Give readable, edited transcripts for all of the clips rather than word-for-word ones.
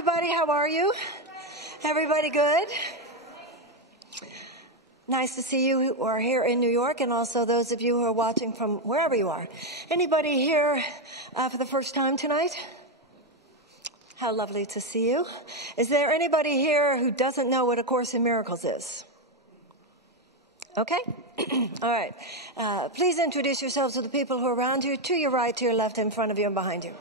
everybody. How are you? Everybody good? Nice to see you who are here in New York, and also those of you who are watching from wherever you are. Anybody here for the first time tonight? How lovely to see you. Is there anybody here who doesn't know what A Course in Miracles is? Okay? All right. Please introduce yourselves to the people who are around you, to your right, to your left, in front of you, and behind you.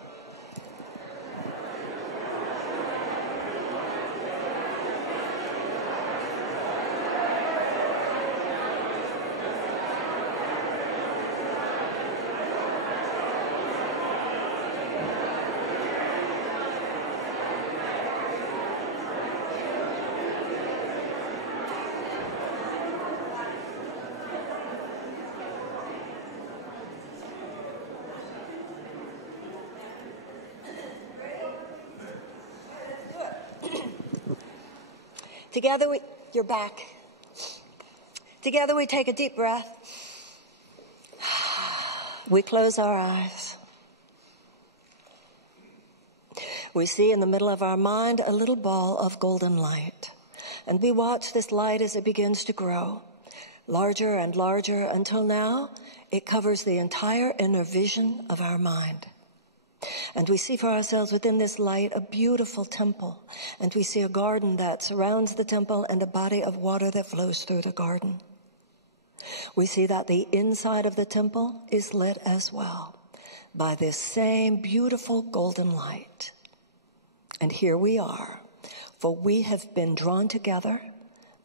Together you're back. Together we take a deep breath. We close our eyes. We see in the middle of our mind a little ball of golden light. And we watch this light as it begins to grow, larger and larger, until now it covers the entire inner vision of our mind. And we see for ourselves within this light a beautiful temple. And we see a garden that surrounds the temple and a body of water that flows through the garden. We see that the inside of the temple is lit as well by this same beautiful golden light. And here we are, for we have been drawn together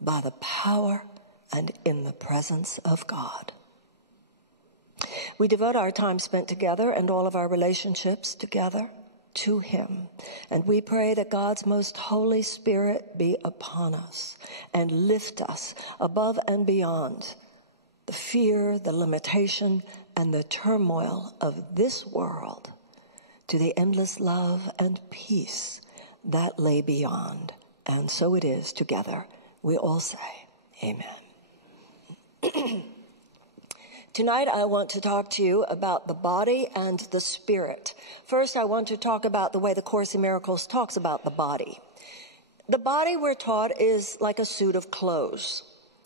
by the power and in the presence of God. We devote our time spent together and all of our relationships together to Him. And we pray that God's most Holy Spirit be upon us and lift us above and beyond the fear, the limitation, and the turmoil of this world to the endless love and peace that lay beyond. And so it is together. We all say, Amen. Tonight I want to talk to you about the body and the spirit. First, I want to talk about the way the Course in Miracles talks about the body. The body, we're taught, is like a suit of clothes.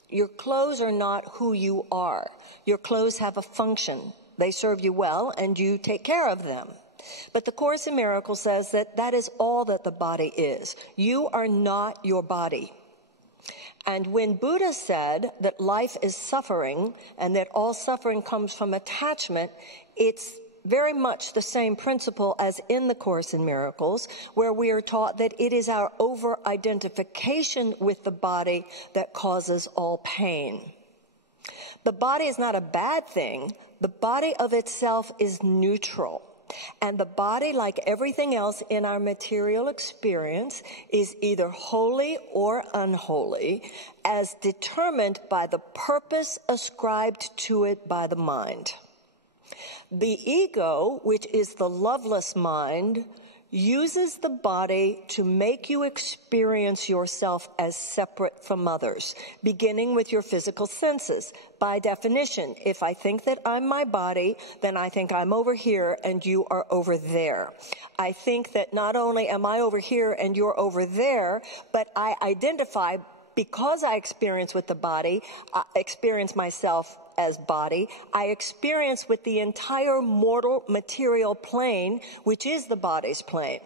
Your clothes are not who you are. Your clothes have a function. They serve you well, and you take care of them. But the Course in Miracles says that that is all that the body is. You are not your body. And when Buddha said that life is suffering and that all suffering comes from attachment, it's very much the same principle as in the Course in Miracles, where we are taught that it is our over-identification with the body that causes all pain. The body is not a bad thing. The body of itself is neutral. And the body, like everything else in our material experience, is either holy or unholy, as determined by the purpose ascribed to it by the mind. The ego, which is the loveless mind, uses the body to make you experience yourself as separate from others, beginning with your physical senses. By definition, if I think that I'm my body, then I think I'm over here and you are over there. I think that not only am I over here and you're over there, but I identify, because I experience with the body, I experience myself as body, I experience with the entire mortal material plane, which is the body's plane.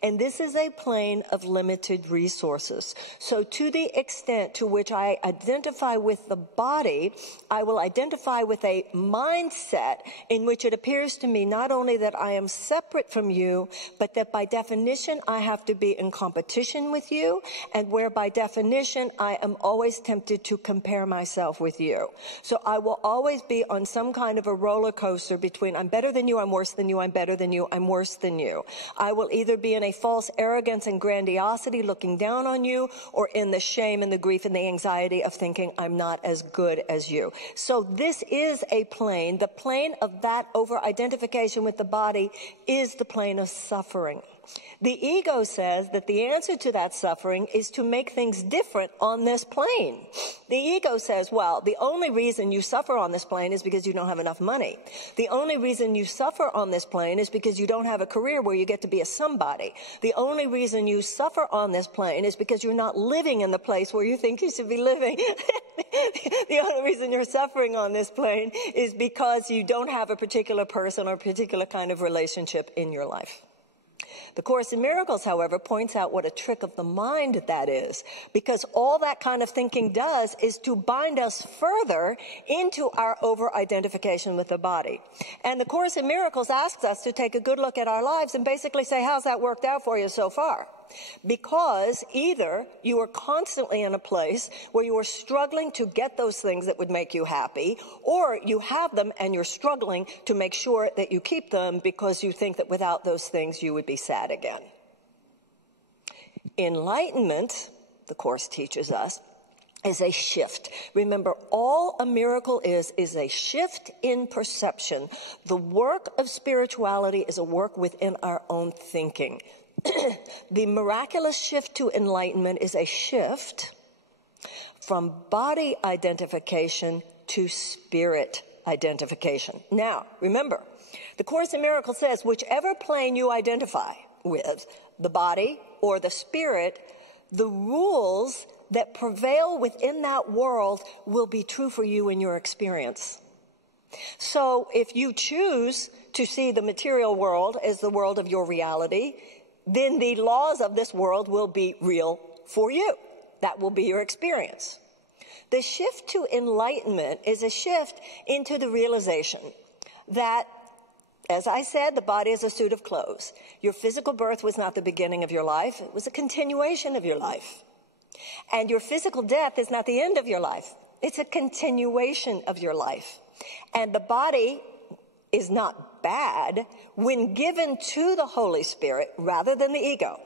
And this is a plane of limited resources. So to the extent to which I identify with the body, I will identify with a mindset in which it appears to me not only that I am separate from you, but that by definition I have to be in competition with you, and where by definition I am always tempted to compare myself with you. So I will always be on some kind of a roller coaster between I'm better than you, I'm worse than you, I'm better than you, I'm worse than you. I will either be in a false arrogance and grandiosity looking down on you, or in the shame and the grief and the anxiety of thinking I'm not as good as you. So this is a plane. The plane of that over-identification with the body is the plane of suffering. The ego says that the answer to that suffering is to make things different on this plane. The ego says, well, the only reason you suffer on this plane is because you don't have enough money. The only reason you suffer on this plane is because you don't have a career where you get to be a somebody. The only reason you suffer on this plane is because you're not living in the place where you think you should be living. The only reason you're suffering on this plane is because you don't have a particular person or a particular kind of relationship in your life. The Course in Miracles, however, points out what a trick of the mind that is, because all that kind of thinking does is to bind us further into our over-identification with the body. And the Course in Miracles asks us to take a good look at our lives and basically say, how's that worked out for you so far? Because either you are constantly in a place where you are struggling to get those things that would make you happy, or you have them and you're struggling to make sure that you keep them because you think that without those things you would be sad again. Enlightenment, the Course teaches us, is a shift. Remember, all a miracle is a shift in perception. The work of spirituality is a work within our own thinking. The miraculous shift to enlightenment is a shift from body identification to spirit identification. Now, remember, the Course in Miracles says whichever plane you identify with, the body or the spirit, the rules that prevail within that world will be true for you in your experience. So if you choose to see the material world as the world of your reality, then the laws of this world will be real for you. That will be your experience. The shift to enlightenment is a shift into the realization that, as I said, the body is a suit of clothes. Your physical birth was not the beginning of your life. It was a continuation of your life. And your physical death is not the end of your life. It's a continuation of your life. And the body is not bad when given to the Holy Spirit rather than the ego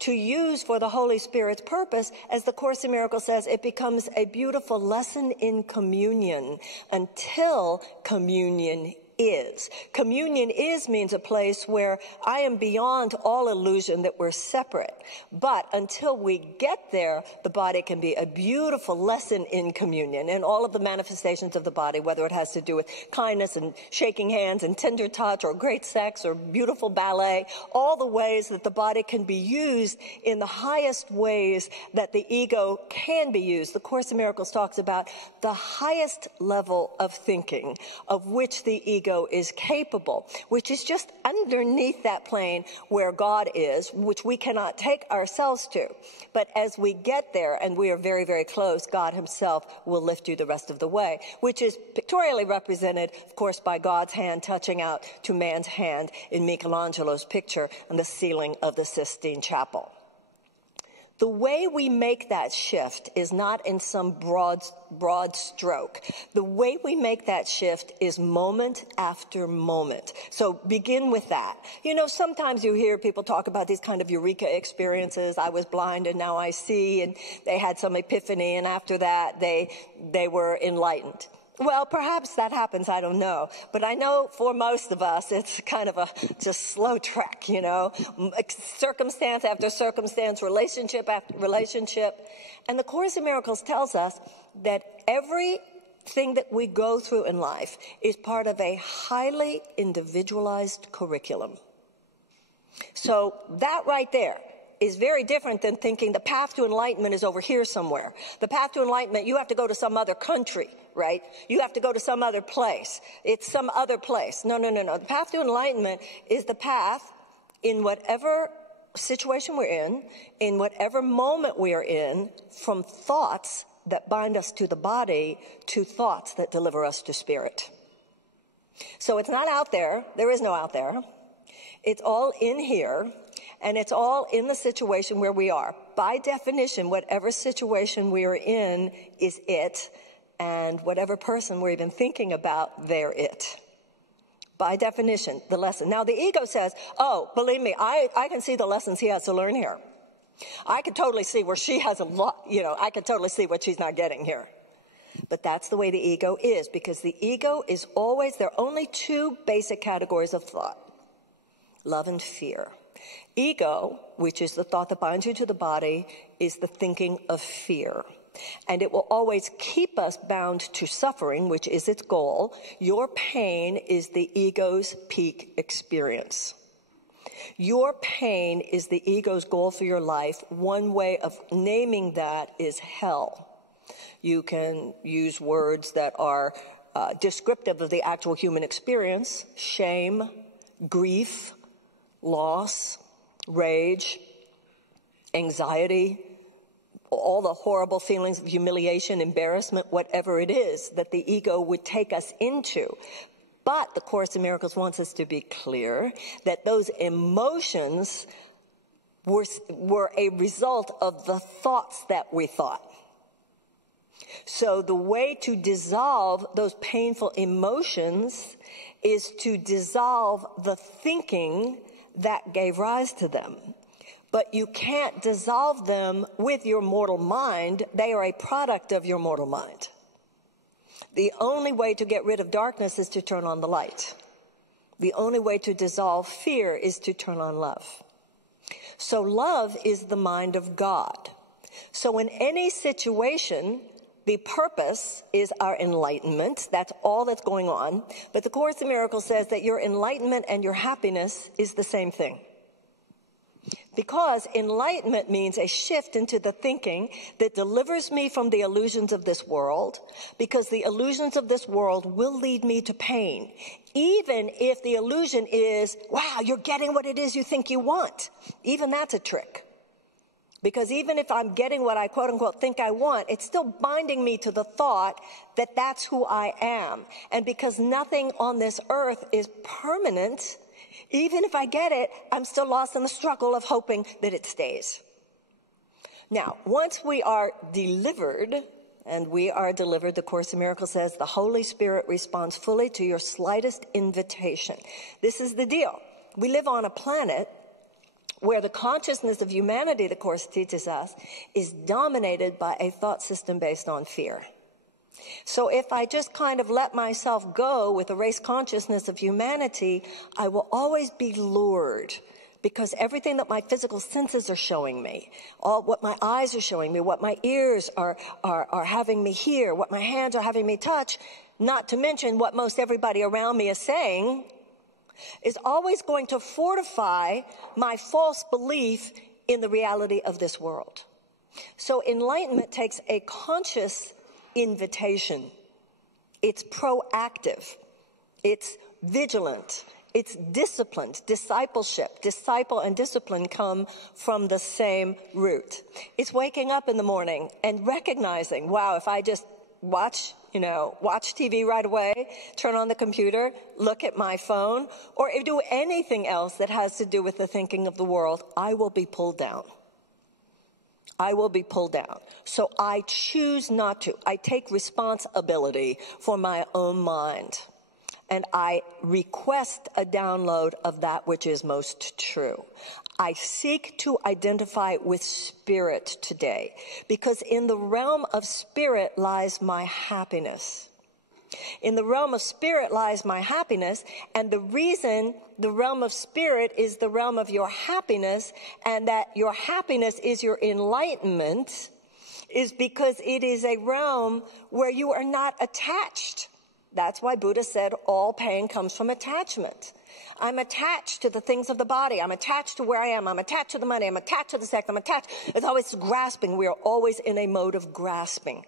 to use for the Holy Spirit's purpose. As the Course in Miracles says, it becomes a beautiful lesson in communion until communion is. Communion is means a place where I am beyond all illusion that we're separate. But until we get there, the body can be a beautiful lesson in communion and all of the manifestations of the body, whether it has to do with kindness and shaking hands and tender touch or great sex or beautiful ballet, all the ways that the body can be used in the highest ways that the ego can be used. The Course in Miracles talks about the highest level of thinking of which the ego is capable, which is just underneath that plane where God is, which we cannot take ourselves to. But as we get there, and we are very, very close, God himself will lift you the rest of the way, which is pictorially represented, of course, by God's hand touching out to man's hand in Michelangelo's picture on the ceiling of the Sistine Chapel. The way we make that shift is not in some broad stroke. The way we make that shift is moment after moment. So begin with that. You know, sometimes you hear people talk about these kind of eureka experiences. I was blind and now I see, and they had some epiphany, and after that they were enlightened. Well, perhaps that happens, I don't know. But I know for most of us, it's kind of a just slow trek, you know, circumstance after circumstance, relationship after relationship. And the Course in Miracles tells us that everything that we go through in life is part of a highly individualized curriculum. So that right there is very different than thinking the path to enlightenment is over here somewhere. The path to enlightenment, you have to go to some other country, right? You have to go to some other place. It's some other place. No. The path to enlightenment is the path in whatever situation we're in whatever moment we are in, from thoughts that bind us to the body to thoughts that deliver us to spirit. So it's not out there. There is no out there. It's all in here. And it's all in the situation where we are. By definition, whatever situation we are in is it, and whatever person we're even thinking about, they're it. By definition, the lesson. Now, the ego says, oh, believe me, I can see the lessons he has to learn here. I can totally see where she has a lot, you know, I can totally see what she's not getting here. But that's the way the ego is, because the ego is always, there are only two basic categories of thought: love and fear. Ego, which is the thought that binds you to the body, is the thinking of fear. And it will always keep us bound to suffering, which is its goal. Your pain is the ego's peak experience. Your pain is the ego's goal for your life. One way of naming that is hell. You can use words that are descriptive of the actual human experience: shame, grief, loss, rage, anxiety, all the horrible feelings of humiliation, embarrassment, whatever it is that the ego would take us into. But the Course in Miracles wants us to be clear that those emotions were a result of the thoughts that we thought. So the way to dissolve those painful emotions is to dissolve the thinking that gave rise to them. But you can't dissolve them with your mortal mind. They are a product of your mortal mind. The only way to get rid of darkness is to turn on the light. The only way to dissolve fear is to turn on love. So love is the mind of God. So in any situation, the purpose is our enlightenment. That's all that's going on. But the Course in Miracles says that your enlightenment and your happiness is the same thing. Because enlightenment means a shift into the thinking that delivers me from the illusions of this world, because the illusions of this world will lead me to pain. Even if the illusion is, wow, you're getting what it is you think you want. Even that's a trick. Because even if I'm getting what I quote unquote think I want, it's still binding me to the thought that that's who I am. And because nothing on this earth is permanent, even if I get it, I'm still lost in the struggle of hoping that it stays. Now, once we are delivered, and we are delivered, the Course in Miracles says the Holy Spirit responds fully to your slightest invitation. This is the deal. We live on a planet where the consciousness of humanity, the Course teaches us, is dominated by a thought system based on fear. So if I just kind of let myself go with the race consciousness of humanity, I will always be lured, because everything that my physical senses are showing me, all what my eyes are showing me, what my ears are having me hear, what my hands are having me touch, not to mention what most everybody around me is saying, is always going to fortify my false belief in the reality of this world. So enlightenment takes a conscious invitation. It's proactive. It's vigilant. It's disciplined. Discipleship. Disciple and discipline come from the same root. It's waking up in the morning and recognizing, wow, if I just watch TV right away, turn on the computer, look at my phone, or do anything else that has to do with the thinking of the world, I will be pulled down. I will be pulled down. So I choose not to. I take responsibility for my own mind. And I request a download of that which is most true. I seek to identify with spirit today, because in the realm of spirit lies my happiness. In the realm of spirit lies my happiness, and the reason the realm of spirit is the realm of your happiness, and that your happiness is your enlightenment, is because it is a realm where you are not attached. That's why Buddha said all pain comes from attachment. I'm attached to the things of the body. I'm attached to where I am. I'm attached to the money. I'm attached to the sex. I'm attached. It's always grasping. We are always in a mode of grasping.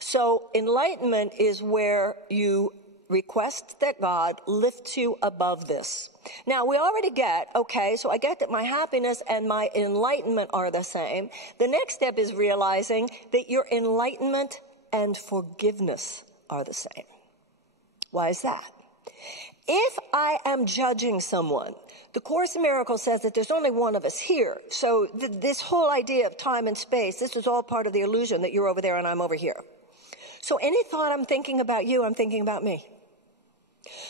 So enlightenment is where you request that God lifts you above this. Now, we already get, okay, so I get that my happiness and my enlightenment are the same. The next step is realizing that your enlightenment and forgiveness are the same. Why is that? If I am judging someone, the Course in Miracles says that there's only one of us here. So this whole idea of time and space, this is all part of the illusion that you're over there and I'm over here. So any thought I'm thinking about you, I'm thinking about me.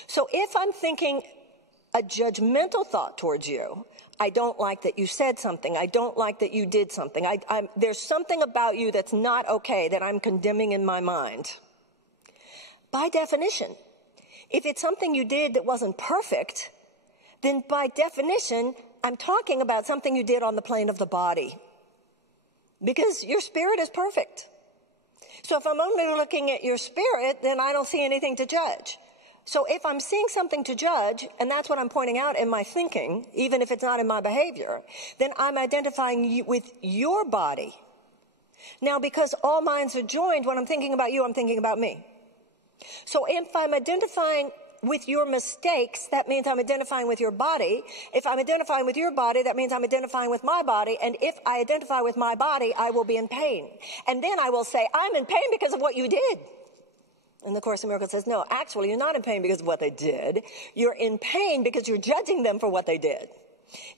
So if I'm thinking a judgmental thought towards you, I don't like that you said something. I don't like that you did something. There's something about you that's not okay that I'm condemning in my mind. By definition, if it's something you did that wasn't perfect, then by definition, I'm talking about something you did on the plane of the body. Because your spirit is perfect. So if I'm only looking at your spirit, then I don't see anything to judge. So if I'm seeing something to judge, and that's what I'm pointing out in my thinking, even if it's not in my behavior, then I'm identifying with your body. Now, because all minds are joined, when I'm thinking about you, I'm thinking about me. So if I'm identifying with your mistakes, that means I'm identifying with your body. If I'm identifying with your body, that means I'm identifying with my body. And if I identify with my body, I will be in pain. And then I will say, I'm in pain because of what you did. And the Course in Miracles says, no, actually, you're not in pain because of what they did. You're in pain because you're judging them for what they did.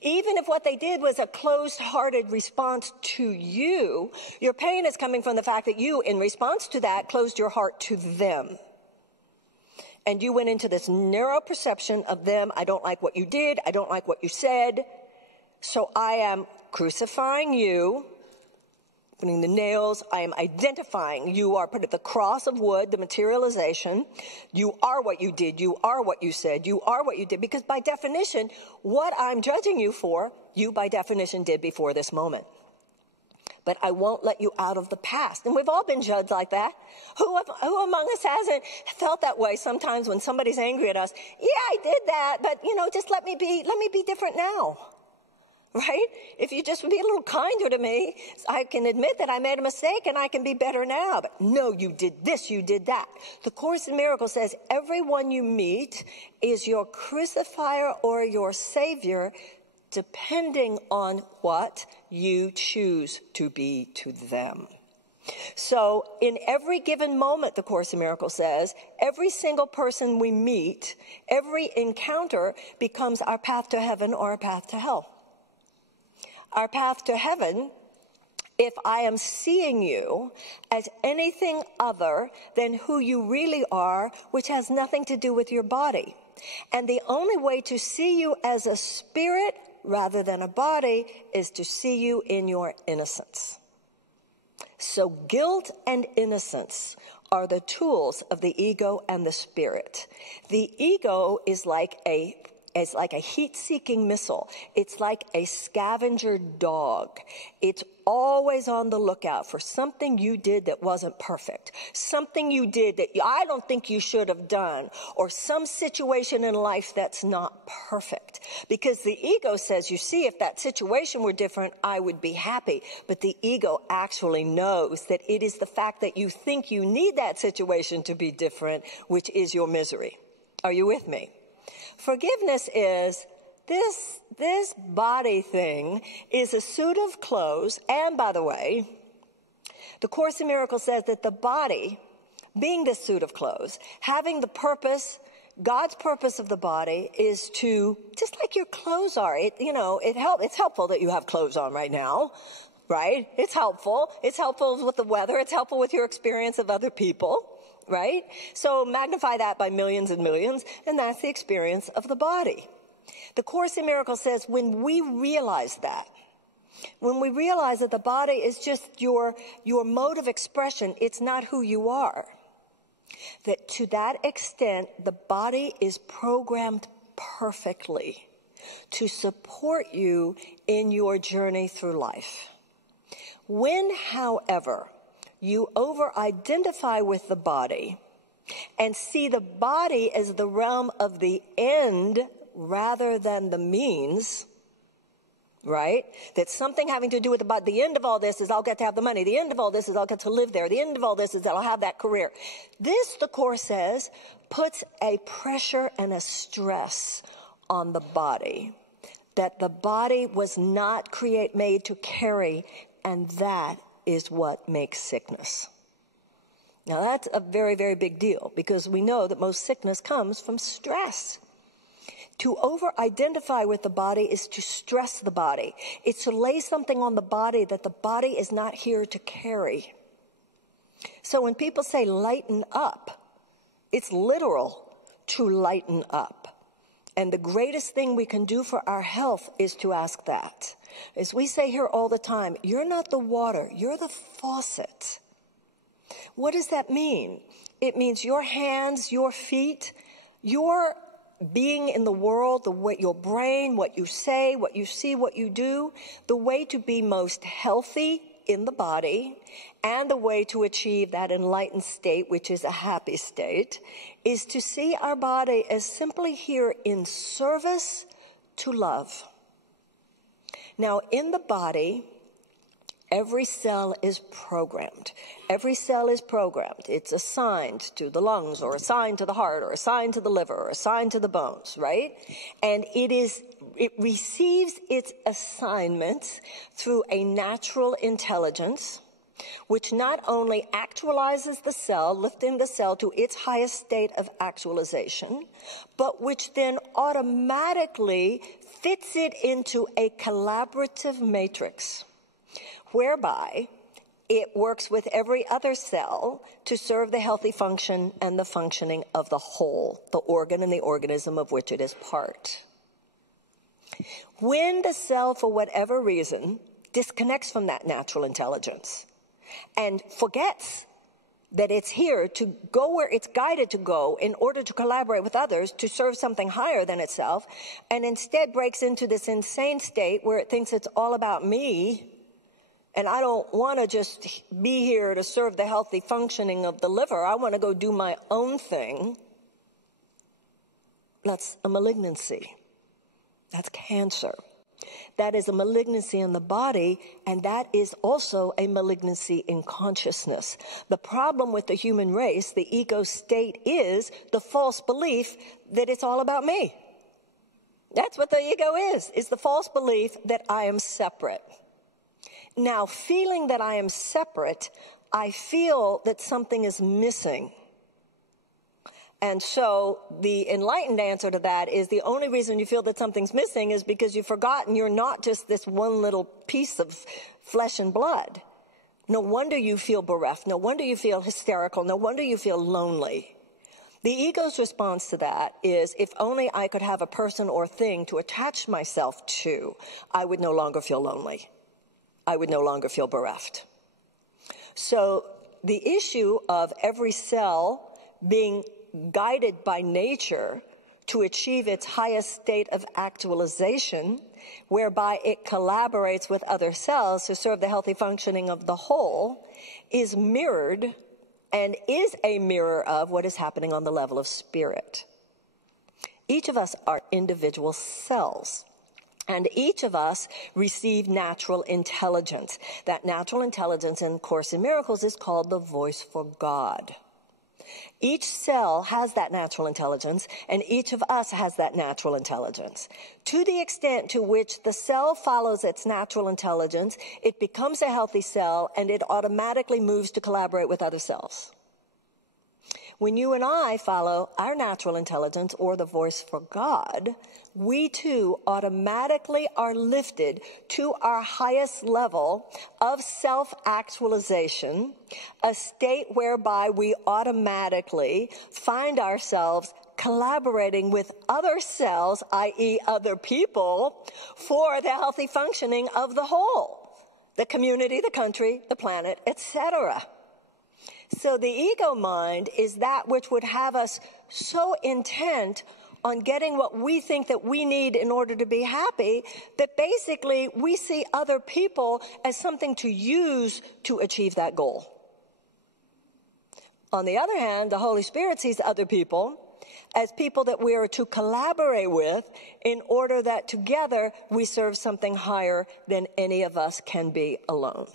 Even if what they did was a closed-hearted response to you, your pain is coming from the fact that you, in response to that, closed your heart to them. And you went into this narrow perception of them. I don't like what you did. I don't like what you said. So I am crucifying you, putting the nails. I am identifying. You are put at the cross of wood, the materialization. You are what you did. You are what you said. You are what you did. Because by definition, what I'm judging you for, you by definition did before this moment. But I won't let you out of the past. And we've all been judged like that. Who among us hasn't felt that way sometimes when somebody's angry at us? Yeah, I did that, but, just let me be different now. Right? If you just would be a little kinder to me, I can admit that I made a mistake and I can be better now. But no, you did this, you did that. The Course in Miracles says everyone you meet is your crucifier or your savior, depending on what you choose to be to them. So in every given moment, the Course in Miracles says, every single person we meet, every encounter becomes our path to heaven or our path to hell. Our path to heaven, if I am seeing you as anything other than who you really are, which has nothing to do with your body. And the only way to see you as a spirit rather than a body is to see you in your innocence. So guilt and innocence are the tools of the ego and the spirit. The ego is like a heat-seeking missile. It's like a scavenger dog. It's always on the lookout for something you did that wasn't perfect, something you did that I don't think you should have done, or some situation in life that's not perfect. Because the ego says, you see, if that situation were different, I would be happy. But the ego actually knows that it is the fact that you think you need that situation to be different, which is your misery. Are you with me? Forgiveness is this body thing is a suit of clothes. And by the way, the Course in Miracles says that the body, being this suit of clothes, having the purpose, God's purpose of the body is to, just like your clothes are, it's helpful that you have clothes on right now, right? It's helpful. It's helpful with the weather. It's helpful with your experience of other people. Right? So magnify that by millions and millions, and that's the experience of the body. The Course in Miracles says when we realize that the body is just your mode of expression, it's not who you are, that to that extent, the body is programmed perfectly to support you in your journey through life. When, however, you over-identify with the body and see the body as the realm of the end rather than the means, right? That something having to do with the body. The end of all this is I'll get to have the money. The end of all this is I'll get to live there. The end of all this is that I'll have that career. This, the Course says, puts a pressure and a stress on the body that the body was not made to carry, and that is what makes sickness. Now that's a very, very big deal because we know that most sickness comes from stress. To over-identify with the body is to stress the body. It's to lay something on the body that the body is not here to carry. So when people say lighten up, it's literal to lighten up. And the greatest thing we can do for our health is to ask that. As we say here all the time, you're not the water, you're the faucet. What does that mean? It means your hands, your feet, your being in the world, the way your brain, what you say, what you see, what you do, the way to be most healthy in the body and the way to achieve that enlightened state, which is a happy state, is to see our body as simply here in service to love. Now, in the body, every cell is programmed. Every cell is programmed. It's assigned to the lungs or assigned to the heart or assigned to the liver or assigned to the bones, right? And it receives its assignments through a natural intelligence, which not only actualizes the cell, lifting the cell to its highest state of actualization, but which then automatically fits it into a collaborative matrix, whereby it works with every other cell to serve the healthy function and the functioning of the whole, the organ and the organism of which it is part. When the cell, for whatever reason, disconnects from that natural intelligence and forgets that it's here to go where it's guided to go in order to collaborate with others to serve something higher than itself, and instead breaks into this insane state where it thinks it's all about me, and I don't want to just be here to serve the healthy functioning of the liver. I want to go do my own thing. That's a malignancy. That's cancer. That is a malignancy in the body, and that is also a malignancy in consciousness. The problem with the human race, the ego state, is the false belief that it's all about me. That's what the ego is the false belief that I am separate. Now, feeling that I am separate, I feel that something is missing. And so the enlightened answer to that is the only reason you feel that something's missing is because you've forgotten you're not just this one little piece of flesh and blood. No wonder you feel bereft. No wonder you feel hysterical. No wonder you feel lonely. The ego's response to that is, if only I could have a person or thing to attach myself to, I would no longer feel lonely. I would no longer feel bereft. So the issue of every cell being guided by nature to achieve its highest state of actualization, whereby it collaborates with other cells to serve the healthy functioning of the whole, is mirrored and is a mirror of what is happening on the level of spirit. Each of us are individual cells. And each of us receive natural intelligence. That natural intelligence in Course in Miracles is called the voice for God. Each cell has that natural intelligence, and each of us has that natural intelligence. To the extent to which the cell follows its natural intelligence, it becomes a healthy cell, and it automatically moves to collaborate with other cells. When you and I follow our natural intelligence or the voice for God, we too automatically are lifted to our highest level of self-actualization, a state whereby we automatically find ourselves collaborating with other cells, i.e. other people, for the healthy functioning of the whole, the community, the country, the planet, etc. So the ego mind is that which would have us so intent on getting what we think that we need in order to be happy that basically we see other people as something to use to achieve that goal. On the other hand, the Holy Spirit sees other people as people that we are to collaborate with in order that together we serve something higher than any of us can be alone.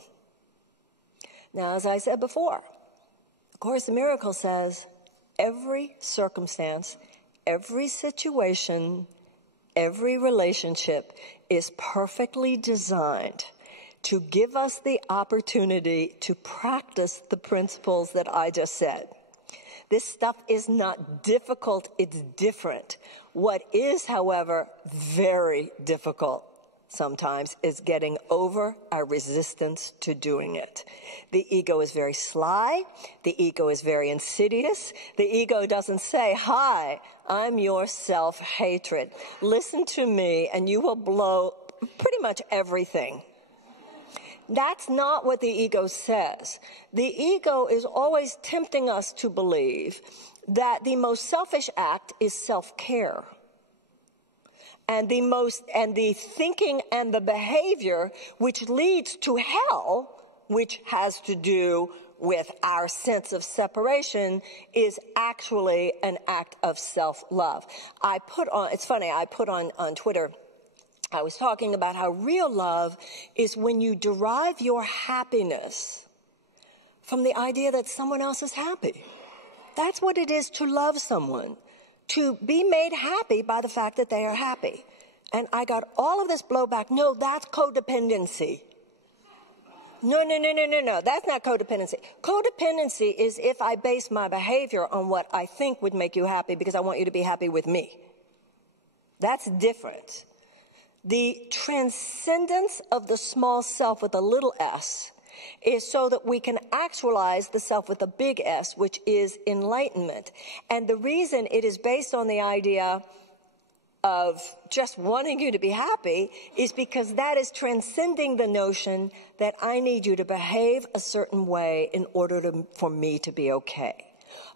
Now, as I said before, Course in Miracles says every circumstance, every situation, every relationship is perfectly designed to give us the opportunity to practice the principles that I just said. This stuff is not difficult, it's different. What is, however, very difficult sometimes is getting over our resistance to doing it. The ego is very sly. The ego is very insidious. The ego doesn't say, hi, I'm your self-hatred. Listen to me and you will blow pretty much everything. That's not what the ego says. The ego is always tempting us to believe that the most selfish act is self-care. And the thinking and the behavior which leads to hell, which has to do with our sense of separation, is actually an act of self-love. It's funny, I put on Twitter, I was talking about how real love is when you derive your happiness from the idea that someone else is happy. That's what it is to love someone, to be made happy by the fact that they are happy. And I got all of this blowback. No, that's codependency. No, that's not codependency. Codependency is if I base my behavior on what I think would make you happy because I want you to be happy with me. That's different. The transcendence of the small self with a little s is so that we can actualize the self with a big S, which is enlightenment. And the reason it is based on the idea of just wanting you to be happy is because that is transcending the notion that I need you to behave a certain way in order for me to be okay.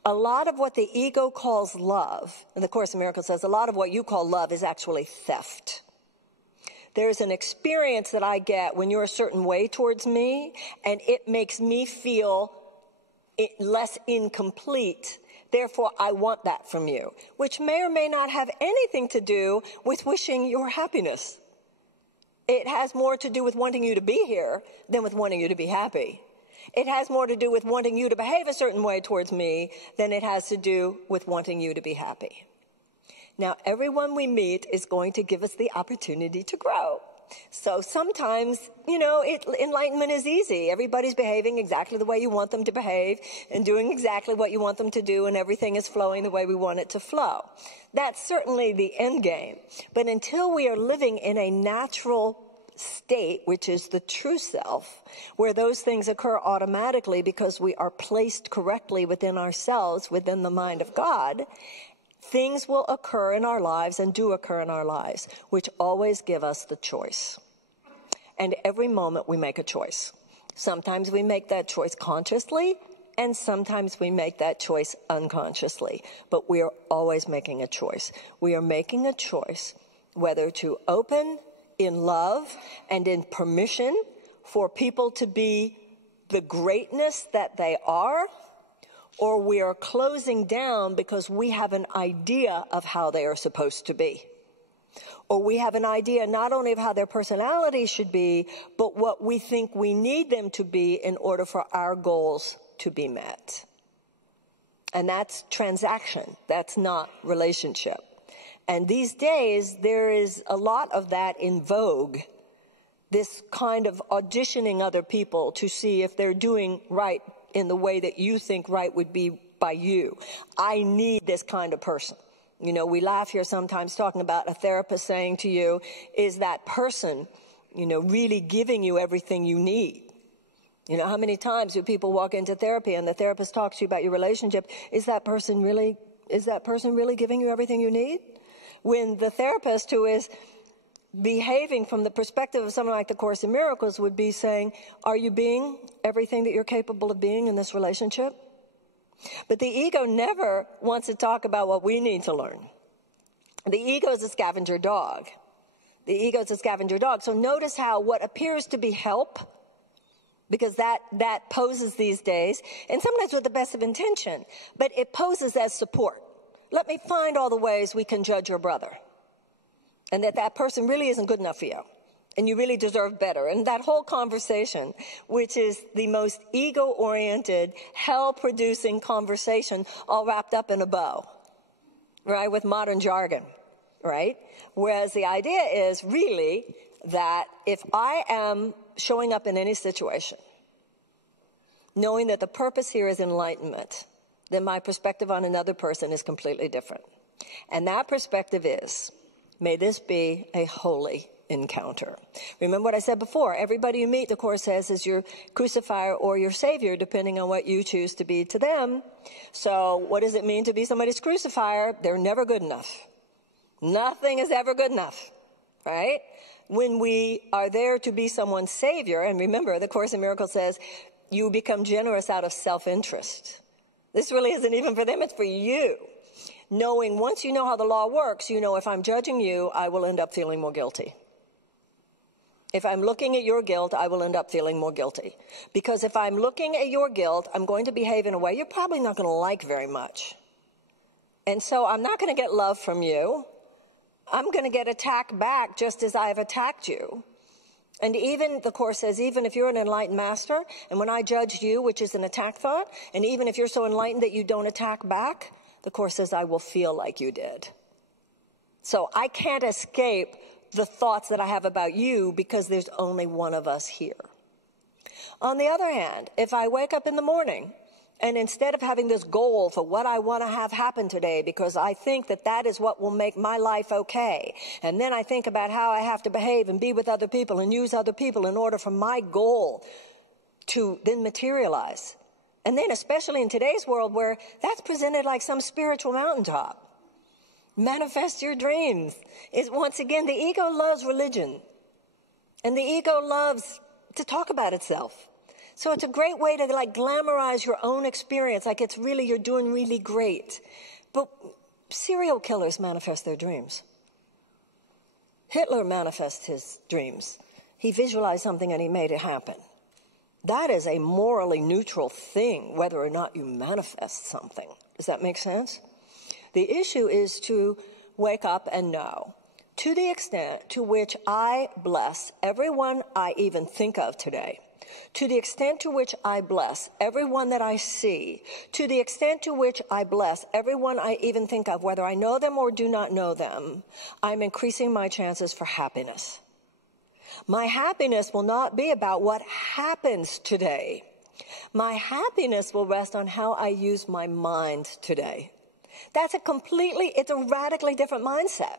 A lot of what the ego calls love, and the Course in Miracles says a lot of what you call love is actually theft. There's an experience that I get when you're a certain way towards me, and it makes me feel less incomplete. Therefore, I want that from you, which may or may not have anything to do with wishing your happiness. It has more to do with wanting you to be here than with wanting you to be happy. It has more to do with wanting you to behave a certain way towards me than it has to do with wanting you to be happy. Now, everyone we meet is going to give us the opportunity to grow. So sometimes, enlightenment is easy. Everybody's behaving exactly the way you want them to behave and doing exactly what you want them to do, and everything is flowing the way we want it to flow. That's certainly the end game. But until we are living in a natural state, which is the true self, where those things occur automatically because we are placed correctly within ourselves, within the mind of God, things will occur in our lives and do occur in our lives, which always give us the choice. And every moment we make a choice. Sometimes we make that choice consciously, and sometimes we make that choice unconsciously. But we are always making a choice. We are making a choice whether to open in love and in permission for people to be the greatness that they are, or we are closing down because we have an idea of how they are supposed to be. Or we have an idea not only of how their personality should be, but what we think we need them to be in order for our goals to be met. And that's transaction. That's not relationship. And these days, there is a lot of that in vogue. This kind of auditioning other people to see if they're doing right in the way that you think right would be by you. I need this kind of person. We laugh here sometimes talking about a therapist saying to you, is that person, really giving you everything you need? How many times do people walk into therapy and the therapist talks to you about your relationship? Is that person really giving you everything you need? When the therapist who is behaving from the perspective of someone like the Course in Miracles would be saying, are you being everything that you're capable of being in this relationship? But the ego never wants to talk about what we need to learn. The ego is a scavenger dog. The ego is a scavenger dog. So notice how what appears to be help, because that poses these days, and sometimes with the best of intention, but it poses as support. Let me find all the ways we can judge your brother. And that person really isn't good enough for you. And you really deserve better. And that whole conversation, which is the most ego-oriented, hell-producing conversation, all wrapped up in a bow, right, with modern jargon, right? Whereas the idea is really that if I am showing up in any situation, knowing that the purpose here is enlightenment, then my perspective on another person is completely different. And that perspective is, may this be a holy encounter. Remember what I said before. Everybody you meet, the Course says, is your crucifier or your savior, depending on what you choose to be to them. So what does it mean to be somebody's crucifier? They're never good enough. Nothing is ever good enough. right? When we are there to be someone's savior, and remember, the Course in Miracles says, you become generous out of self-interest. This really isn't even for them, it's for you. Knowing once you know how the law works, you know if I'm judging you, I will end up feeling more guilty. If I'm looking at your guilt, I will end up feeling more guilty. Because if I'm looking at your guilt, I'm going to behave in a way you're probably not going to like very much. And so I'm not going to get love from you. I'm going to get attacked back just as I have attacked you. And even, the Course says, even if you're an enlightened master, and when I judged you, which is an attack thought, and even if you're so enlightened that you don't attack back, the Course says, I will feel like you did. So I can't escape the thoughts that I have about you because there's only one of us here. On the other hand, if I wake up in the morning and instead of having this goal for what I want to have happen today because I think that that is what will make my life okay, and then I think about how I have to behave and be with other people and use other people in order for my goal to then materialize. And then especially in today's world where that's presented like some spiritual mountaintop. Manifest your dreams. Is once again, the ego loves religion. And the ego loves to talk about itself. So it's a great way to like glamorize your own experience, like it's really, you're doing really great. But serial killers manifest their dreams. Hitler manifests his dreams. He visualized something and he made it happen. That is a morally neutral thing, whether or not you manifest something. Does that make sense? The issue is to wake up and know, to the extent to which I bless everyone I even think of today, to the extent to which I bless everyone that I see, to the extent to which I bless everyone I even think of, whether I know them or do not know them, I'm increasing my chances for happiness. My happiness will not be about what happens today. My happiness will rest on how I use my mind today. That's it's a radically different mindset.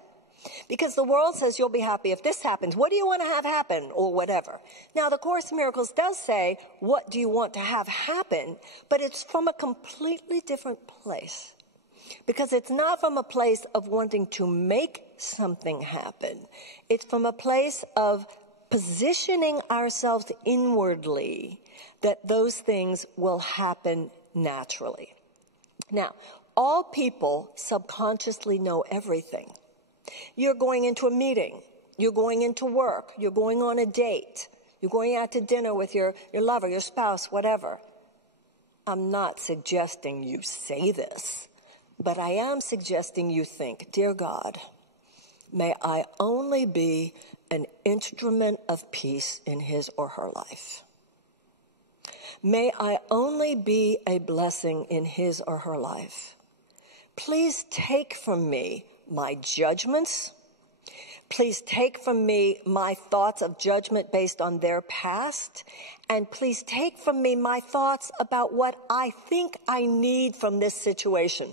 Because the world says you'll be happy if this happens. What do you want to have happen? Or whatever. Now, the Course in Miracles does say, what do you want to have happen? But it's from a completely different place. Because it's not from a place of wanting to make something happen. It's from a place of positioning ourselves inwardly that those things will happen naturally. Now, all people subconsciously know everything. You're going into a meeting. You're going into work. You're going on a date. You're going out to dinner with your lover, your spouse, whatever. I'm not suggesting you say this, but I am suggesting you think, dear God, may I only be an instrument of peace in his or her life. May I only be a blessing in his or her life. Please take from me my judgments. Please take from me my thoughts of judgment based on their past. And please take from me my thoughts about what I think I need from this situation.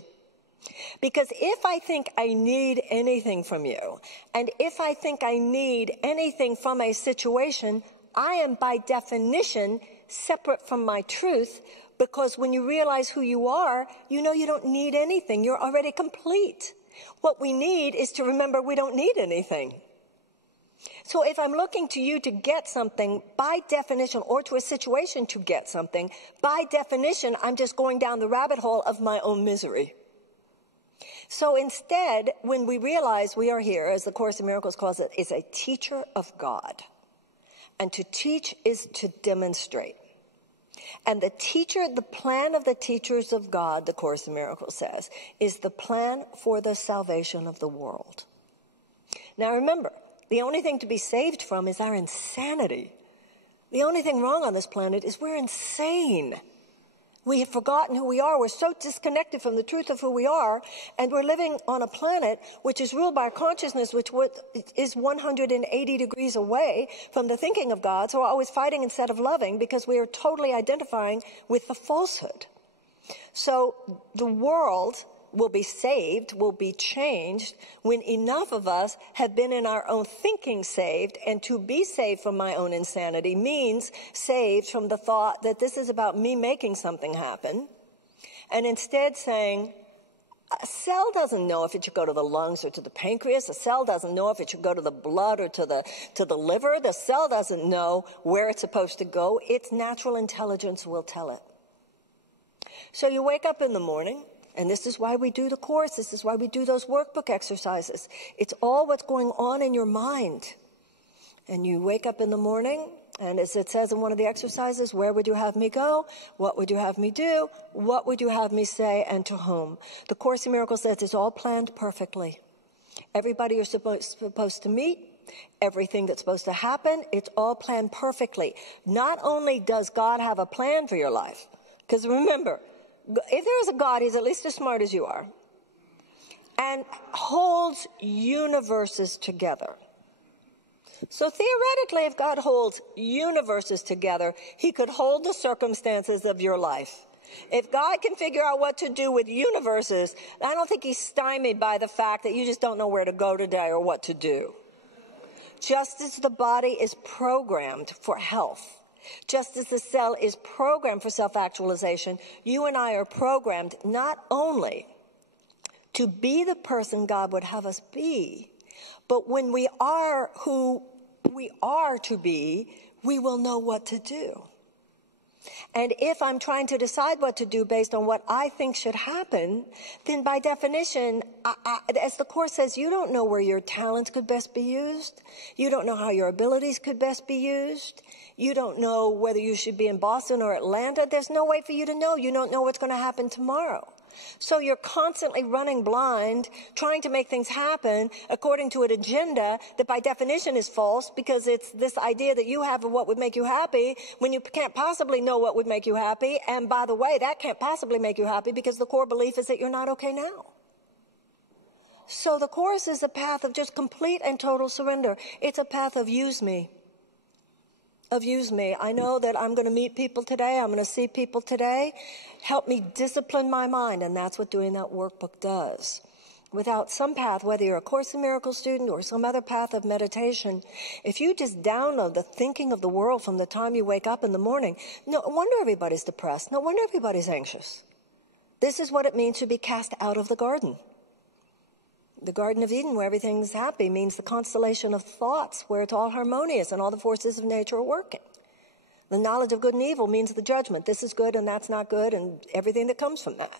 Because if I think I need anything from you, and if I think I need anything from a situation, I am by definition separate from my truth, because when you realize who you are, you know you don't need anything. You're already complete. What we need is to remember we don't need anything. So if I'm looking to you to get something, by definition, or to a situation to get something, by definition, I'm just going down the rabbit hole of my own misery. So instead, when we realize we are here, as the Course in Miracles calls it, is a teacher of God. And to teach is to demonstrate. And the plan of the teachers of God, the Course in Miracles says, is the plan for the salvation of the world. Now remember, the only thing to be saved from is our insanity. The only thing wrong on this planet is we're insane. We have forgotten who we are. We're so disconnected from the truth of who we are, and we're living on a planet which is ruled by consciousness which is 180 degrees away from the thinking of God. So we're always fighting instead of loving because we are totally identifying with the falsehood. So the world will be saved, will be changed when enough of us have been in our own thinking saved. And to be saved from my own insanity means saved from the thought that this is about me making something happen, and instead saying, A cell doesn't know if it should go to the lungs or to the pancreas. A cell doesn't know if it should go to the blood or to the liver. The cell doesn't know where it's supposed to go. Its natural intelligence will tell it. So you wake up in the morning, and this is why we do the course. This is why we do those workbook exercises. It's all what's going on in your mind. And you wake up in the morning, and as it says in one of the exercises, where would you have me go? What would you have me do? What would you have me say, and to whom? The Course in Miracles says it's all planned perfectly. Everybody you're supposed to meet, everything that's supposed to happen, it's all planned perfectly. Not only does God have a plan for your life, because remember, if there is a God, he's at least as smart as you are, and holds universes together. So theoretically, if God holds universes together, he could hold the circumstances of your life. If God can figure out what to do with universes, I don't think he's stymied by the fact that you just don't know where to go today or what to do. Just as the body is programmed for health, just as the cell is programmed for self-actualization, you and I are programmed not only to be the person God would have us be, but when we are who we are to be, we will know what to do. And if I'm trying to decide what to do based on what I think should happen, then by definition, as the Course says, you don't know where your talents could best be used. You don't know how your abilities could best be used. You don't know whether you should be in Boston or Atlanta. There's no way for you to know. You don't know what's going to happen tomorrow. So you're constantly running blind, trying to make things happen according to an agenda that by definition is false, because it's this idea that you have of what would make you happy when you can't possibly know what would make you happy. And by the way, that can't possibly make you happy because the core belief is that you're not okay now. So the Course is a path of just complete and total surrender. It's a path of use me. I know that I'm going to meet people today. I'm going to see people today. Help me discipline my mind. And that's what doing that workbook does. Without some path, whether you're a Course in Miracles student or some other path of meditation, if you just download the thinking of the world from the time you wake up in the morning, no wonder everybody's depressed. No wonder everybody's anxious. This is what it means to be cast out of the garden. The Garden of Eden, where everything's happy, means the constellation of thoughts, where it's all harmonious and all the forces of nature are working. The knowledge of good and evil means the judgment. This is good and that's not good, and everything that comes from that.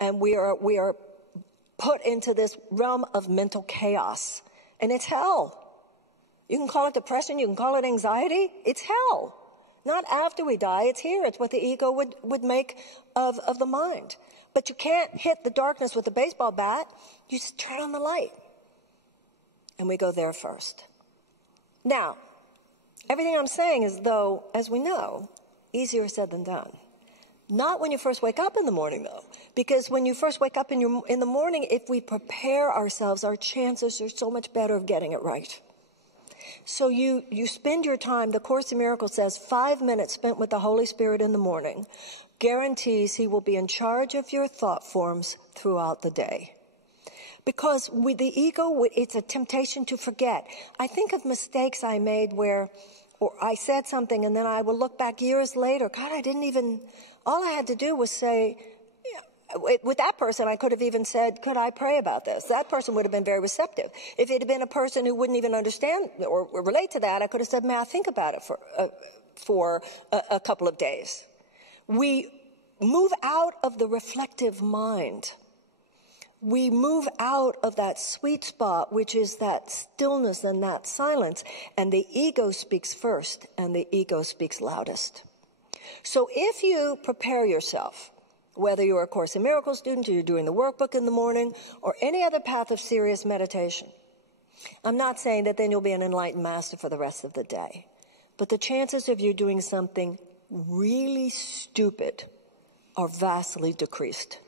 And we are put into this realm of mental chaos. And it's hell. You can call it depression, you can call it anxiety. It's hell. Not after we die, it's here. It's what the ego would make of the mind. But you can't hit the darkness with a baseball bat. You just turn on the light. And we go there first. Now, everything I'm saying is, though, as we know, easier said than done. Not when you first wake up in the morning, though. Because when you first wake up in the morning, if we prepare ourselves, our chances are so much better of getting it right. So you spend your time, the Course in Miracles says 5 minutes spent with the Holy Spirit in the morning guarantees he will be in charge of your thought forms throughout the day. Because with the ego, it's a temptation to forget. I think of mistakes I made where or I said something and then I will look back years later. God, all I had to do was say, with that person, I could have even said, could I pray about this? That person would have been very receptive. If it had been a person who wouldn't even understand or relate to that, I could have said, may I think about it for a couple of days. We move out of the reflective mind. We move out of that sweet spot, which is that stillness and that silence, and the ego speaks first, and the ego speaks loudest. So if you prepare yourself, whether you're a Course in Miracles student, or you're doing the workbook in the morning, or any other path of serious meditation, I'm not saying that then you'll be an enlightened master for the rest of the day, but the chances of you doing something really stupid are vastly decreased,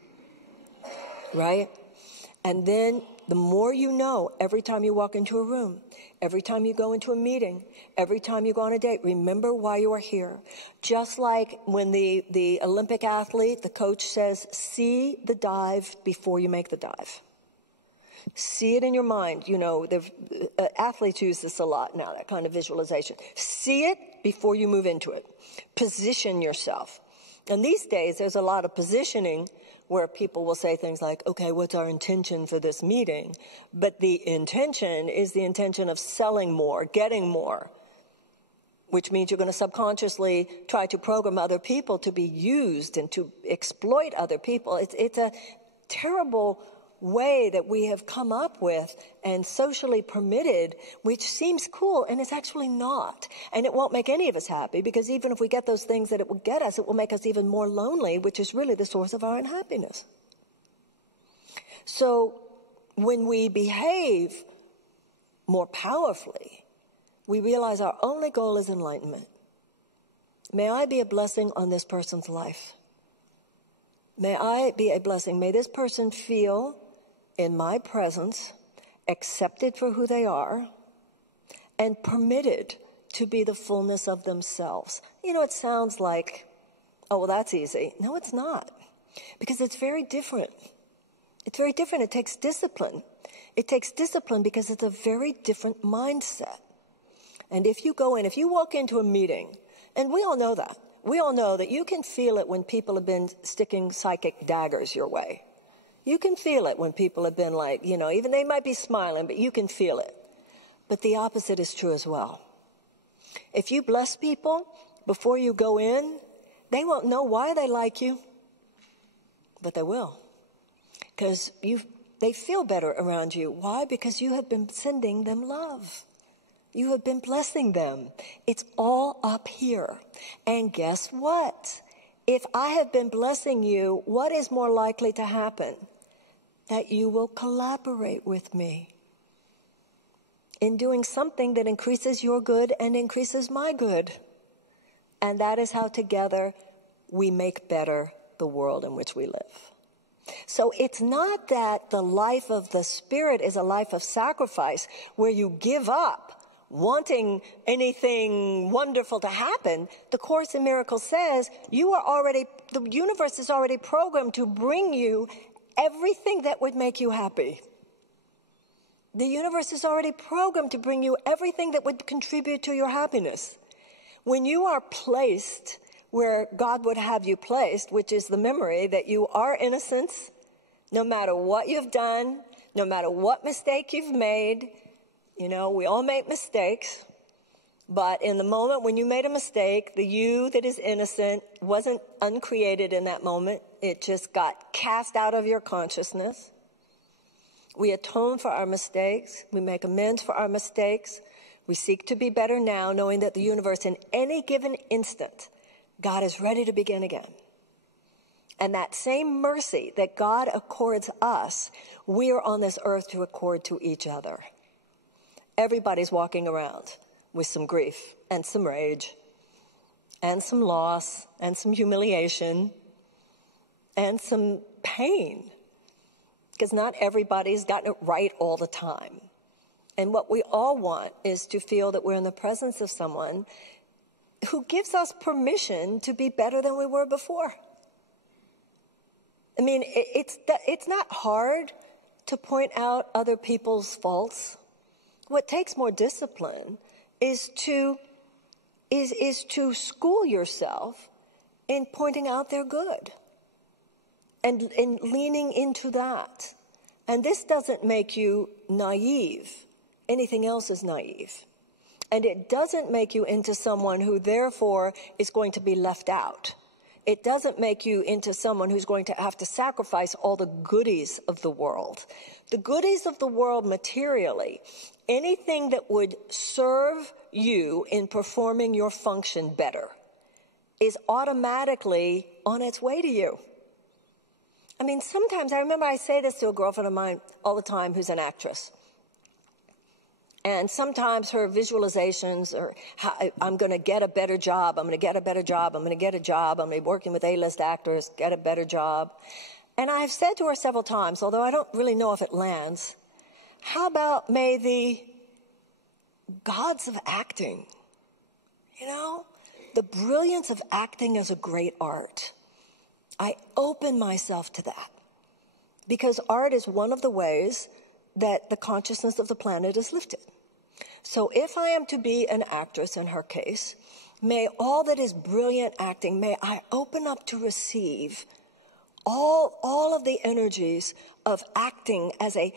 right? And then the more you know, every time you walk into a room, every time you go into a meeting, every time you go on a date, remember why you are here. Just like when the Olympic athlete, the coach says, see the dive before you make the dive. See it in your mind. You know, athletes use this a lot now, that kind of visualization. See it before you move into it. Position yourself. And these days, there's a lot of positioning where people will say things like, okay, what's our intention for this meeting? But the intention is the intention of selling more, getting more, which means you're going to subconsciously try to program other people to be used and to exploit other people. It's a terrible way that we have come up with and socially permitted, which seems cool, and it's actually not. And it won't make any of us happy, because even if we get those things that it will get us, it will make us even more lonely, which is really the source of our unhappiness. So when we behave more powerfully, we realize our only goal is enlightenment. May I be a blessing on this person's life. May I be a blessing. May this person feel in my presence accepted for who they are and permitted to be the fullness of themselves. You know, it sounds like, oh, well, that's easy. No, it's not, because it's very different. It's very different. It takes discipline. It takes discipline because it's a very different mindset. And if you walk into a meeting, and we all know that. We all know that you can feel it when people have been sticking psychic daggers your way. You can feel it when people have been like, even they might be smiling, but you can feel it. But the opposite is true as well. If you bless people before you go in, they won't know why they like you, but they will. Because they feel better around you. Why? Because you have been sending them love. You have been blessing them. It's all up here. And guess what? If I have been blessing you, what is more likely to happen? That you will collaborate with me in doing something that increases your good and increases my good. And that is how together we make better the world in which we live. So it's not that the life of the Spirit is a life of sacrifice where you give up wanting anything wonderful to happen. The Course in Miracles says the universe is already programmed to bring you everything that would make you happy. The universe is already programmed to bring you everything that would contribute to your happiness. When you are placed where God would have you placed, which is the memory that you are innocent, no matter what you've done, no matter what mistake you've made. We all make mistakes, but in the moment when you made a mistake, the you that is innocent wasn't uncreated in that moment. It just got cast out of your consciousness. We atone for our mistakes. We make amends for our mistakes. We seek to be better now, knowing that the universe, in any given instant, God is ready to begin again. And that same mercy that God accords us, we are on this earth to accord to each other. Everybody's walking around with some grief and some rage and some loss and some humiliation and some pain, because not everybody's gotten it right all the time. And what we all want is to feel that we're in the presence of someone who gives us permission to be better than we were before. I mean, it's not hard to point out other people's faults. What takes more discipline is to school yourself in pointing out their good and leaning into that. And this doesn't make you naive. Anything else is naive. And it doesn't make you into someone who therefore is going to be left out. It doesn't make you into someone who's going to have to sacrifice all the goodies of the world. The goodies of the world materially, anything that would serve you in performing your function better, is automatically on its way to you. I mean, sometimes I remember I say this to a girlfriend of mine all the time who's an actress. And sometimes her visualizations are, I'm going to get a better job, I'm going to get a better job, I'm going to get a job, I'm going to be working with A-list actors, get a better job. And I've said to her several times, although I don't really know if it lands, how about may the gods of acting, the brilliance of acting is a great art. I open myself to that, because art is one of the ways that the consciousness of the planet is lifted. So if I am to be an actress in her case, May all that is brilliant acting, may I open up to receive all of the energies of acting as a,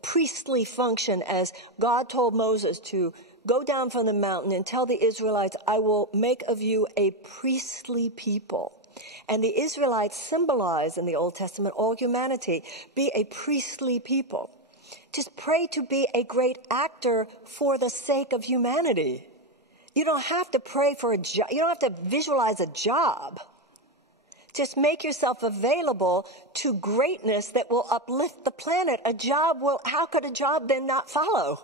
priestly function, as God told Moses to go down from the mountain and tell the Israelites, I will make of you a priestly people. And the Israelites symbolize in the Old Testament all humanity. Be a priestly people. Just pray to be a great actor for the sake of humanity. You don't have to pray for a job. You don't have to visualize a job. Just make yourself available to greatness that will uplift the planet. How could a job then not follow?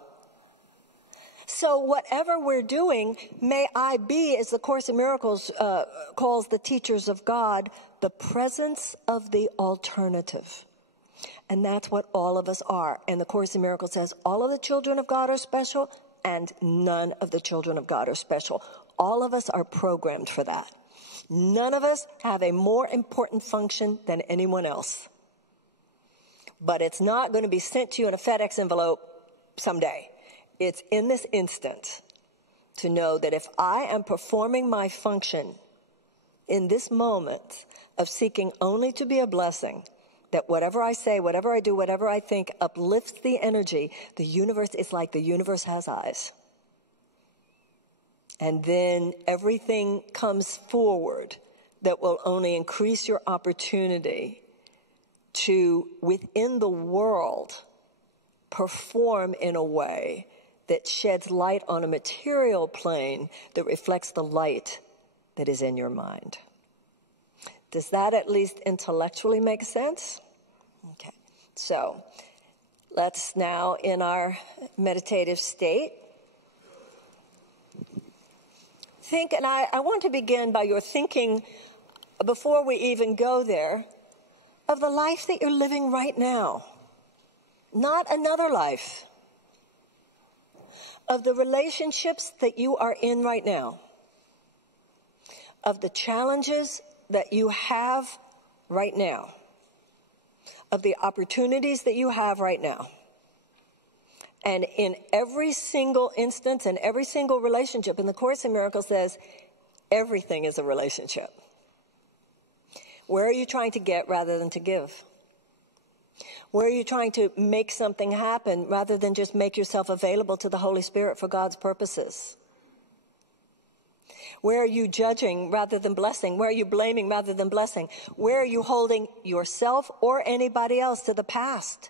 So whatever we're doing, may I be, as the Course in Miracles calls the teachers of God, the presence of the alternative. And that's what all of us are. And the Course in Miracles says all of the children of God are special and none of the children of God are special. All of us are programmed for that. None of us have a more important function than anyone else. But it's not going to be sent to you in a FedEx envelope someday. It's in this instant to know that if I am performing my function in this moment of seeking only to be a blessing, that whatever I say, whatever I do, whatever I think uplifts the energy, the universe is like the universe has eyes. And then everything comes forward that will only increase your opportunity to, within the world, perform in a way that sheds light on a material plane that reflects the light that is in your mind. Does that at least intellectually make sense? Okay. So let's now, in our meditative state, think, and I want to begin by your thinking, before we even go there, of the life that you're living right now. Not another life. Of the relationships that you are in right now. Of the challenges that you have right now. Of the opportunities that you have right now. And in every single instance and every single relationship, and the Course in Miracles says, everything is a relationship. Where are you trying to get rather than to give? Where are you trying to make something happen rather than just make yourself available to the Holy Spirit for God's purposes? Where are you judging rather than blessing? Where are you blaming rather than blessing? Where are you holding yourself or anybody else to the past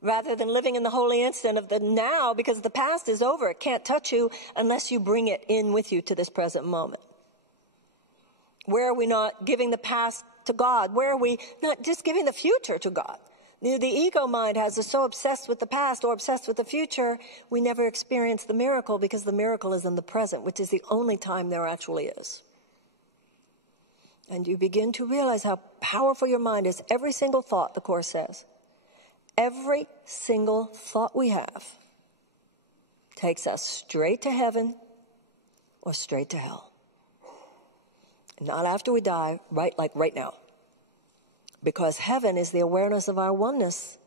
rather than living in the holy instant of the now, because the past is over. It can't touch you unless you bring it in with you to this present moment. Where are we not giving the past to God? Where are we not just giving the future to God? The ego mind has us so obsessed with the past or obsessed with the future, we never experience the miracle, because the miracle is in the present, which is the only time there actually is. And you begin to realize how powerful your mind is. Every single thought, the Course says, every single thought we have takes us straight to heaven or straight to hell. Not after we die, right now. Because heaven is the awareness of our oneness.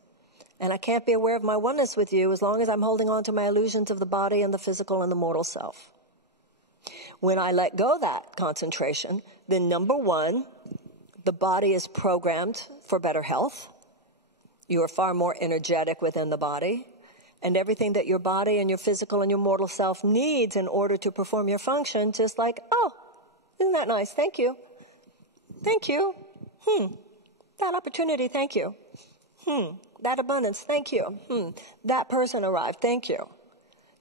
And I can't be aware of my oneness with you as long as I'm holding on to my illusions of the body and the physical and the mortal self. When I let go that concentration, then number one, the body is programmed for better health. You are far more energetic within the body. And everything that your body and your physical and your mortal self needs in order to perform your function, just like, oh, isn't that nice? Thank you. Thank you. That opportunity, thank you. That abundance, thank you. That person arrived, thank you.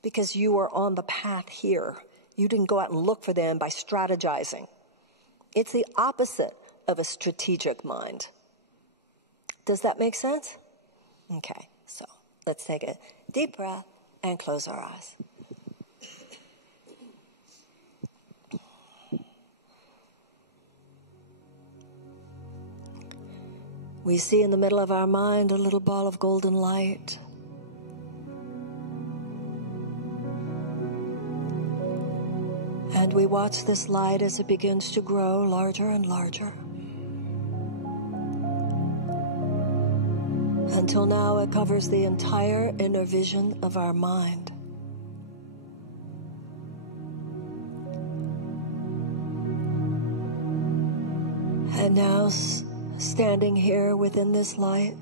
Because you are on the path here. You didn't go out and look for them by strategizing. It's the opposite of a strategic mind. Does that make sense? Okay, so let's take a deep breath and close our eyes. We see in the middle of our mind a little ball of golden light. And we watch this light as it begins to grow larger and larger. Until now it covers the entire inner vision of our mind. And now, standing here within this light,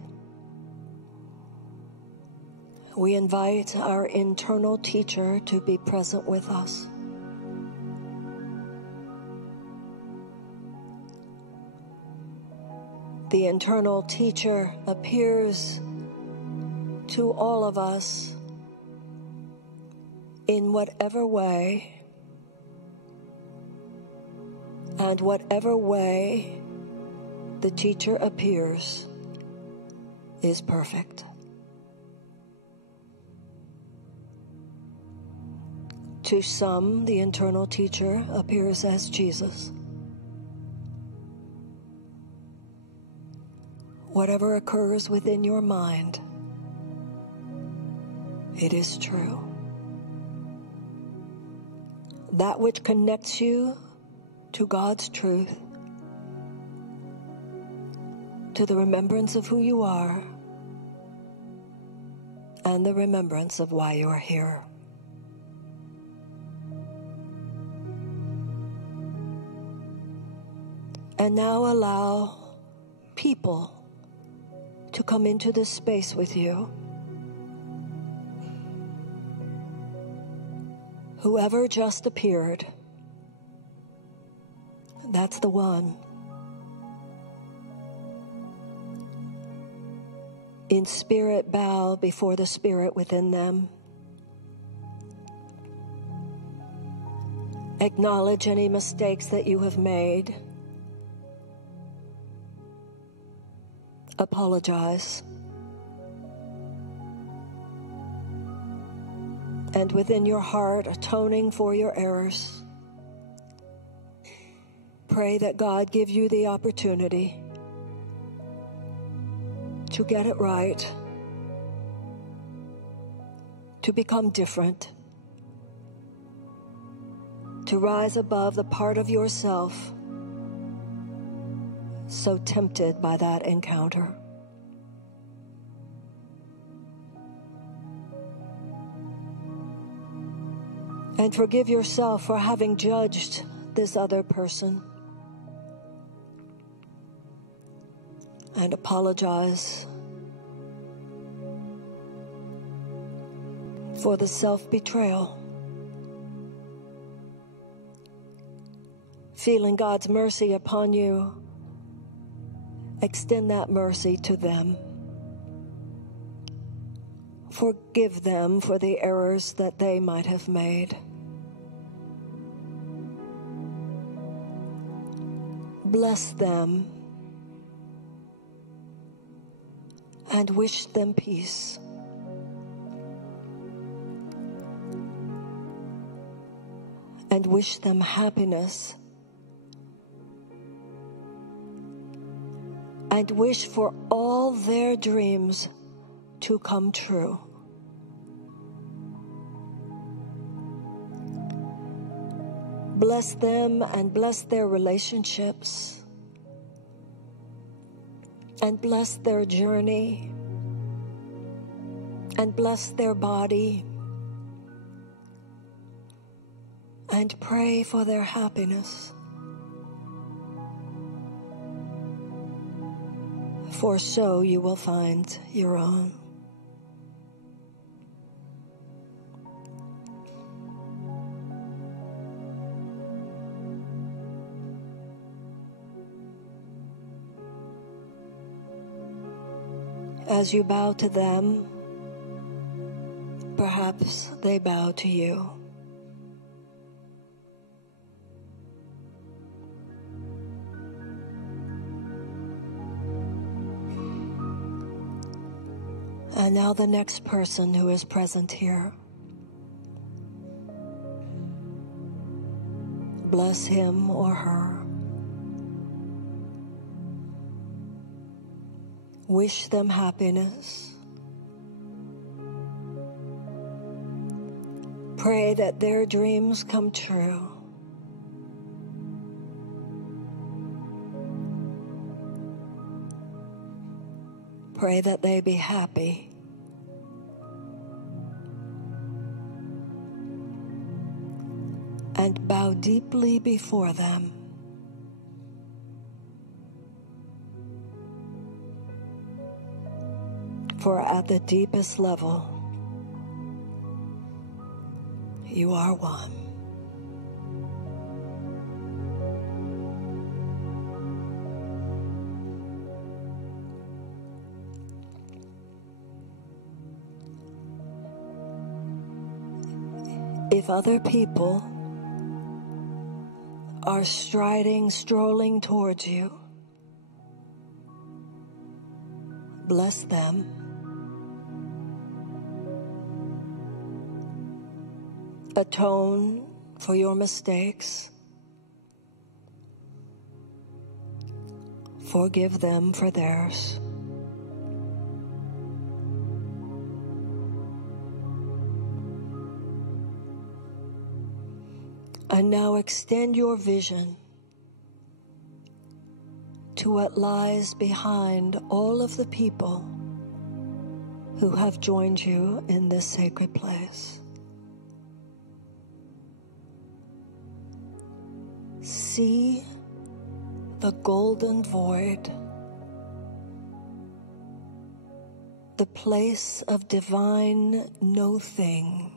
we invite our internal teacher to be present with us. The internal teacher appears to all of us in whatever way, and whatever way the teacher appears is perfect. To some, the internal teacher appears as Jesus. Whatever occurs within your mind, it is true. That which connects you to God's truth, to the remembrance of who you are, and the remembrance of why you are here. And now allow people to come into this space with you. Whoever just appeared, that's the one. In spirit, bow before the Spirit within them. Acknowledge any mistakes that you have made. Apologize. And within your heart, atoning for your errors, pray that God give you the opportunity to get it right, to become different, to rise above the part of yourself so tempted by that encounter. And forgive yourself for having judged this other person. And apologize for the self-betrayal. Feeling God's mercy upon you, extend that mercy to them. Forgive them for the errors that they might have made. Bless them and wish them peace. And wish them happiness. And wish for all their dreams to come true. Bless them and bless their relationships. And bless their journey. And bless their body. And pray for their happiness. For so you will find your own. As you bow to them, perhaps they bow to you. And now the next person who is present here. Bless him or her. Wish them happiness. Pray that their dreams come true. Pray that they be happy. And bow deeply before them. For at the deepest level, you are one. If other people are strolling towards you, bless them. Atone for your mistakes. Forgive them for theirs. And now extend your vision to what lies behind all of the people who have joined you in this sacred place. See the golden void, the place of divine no thing.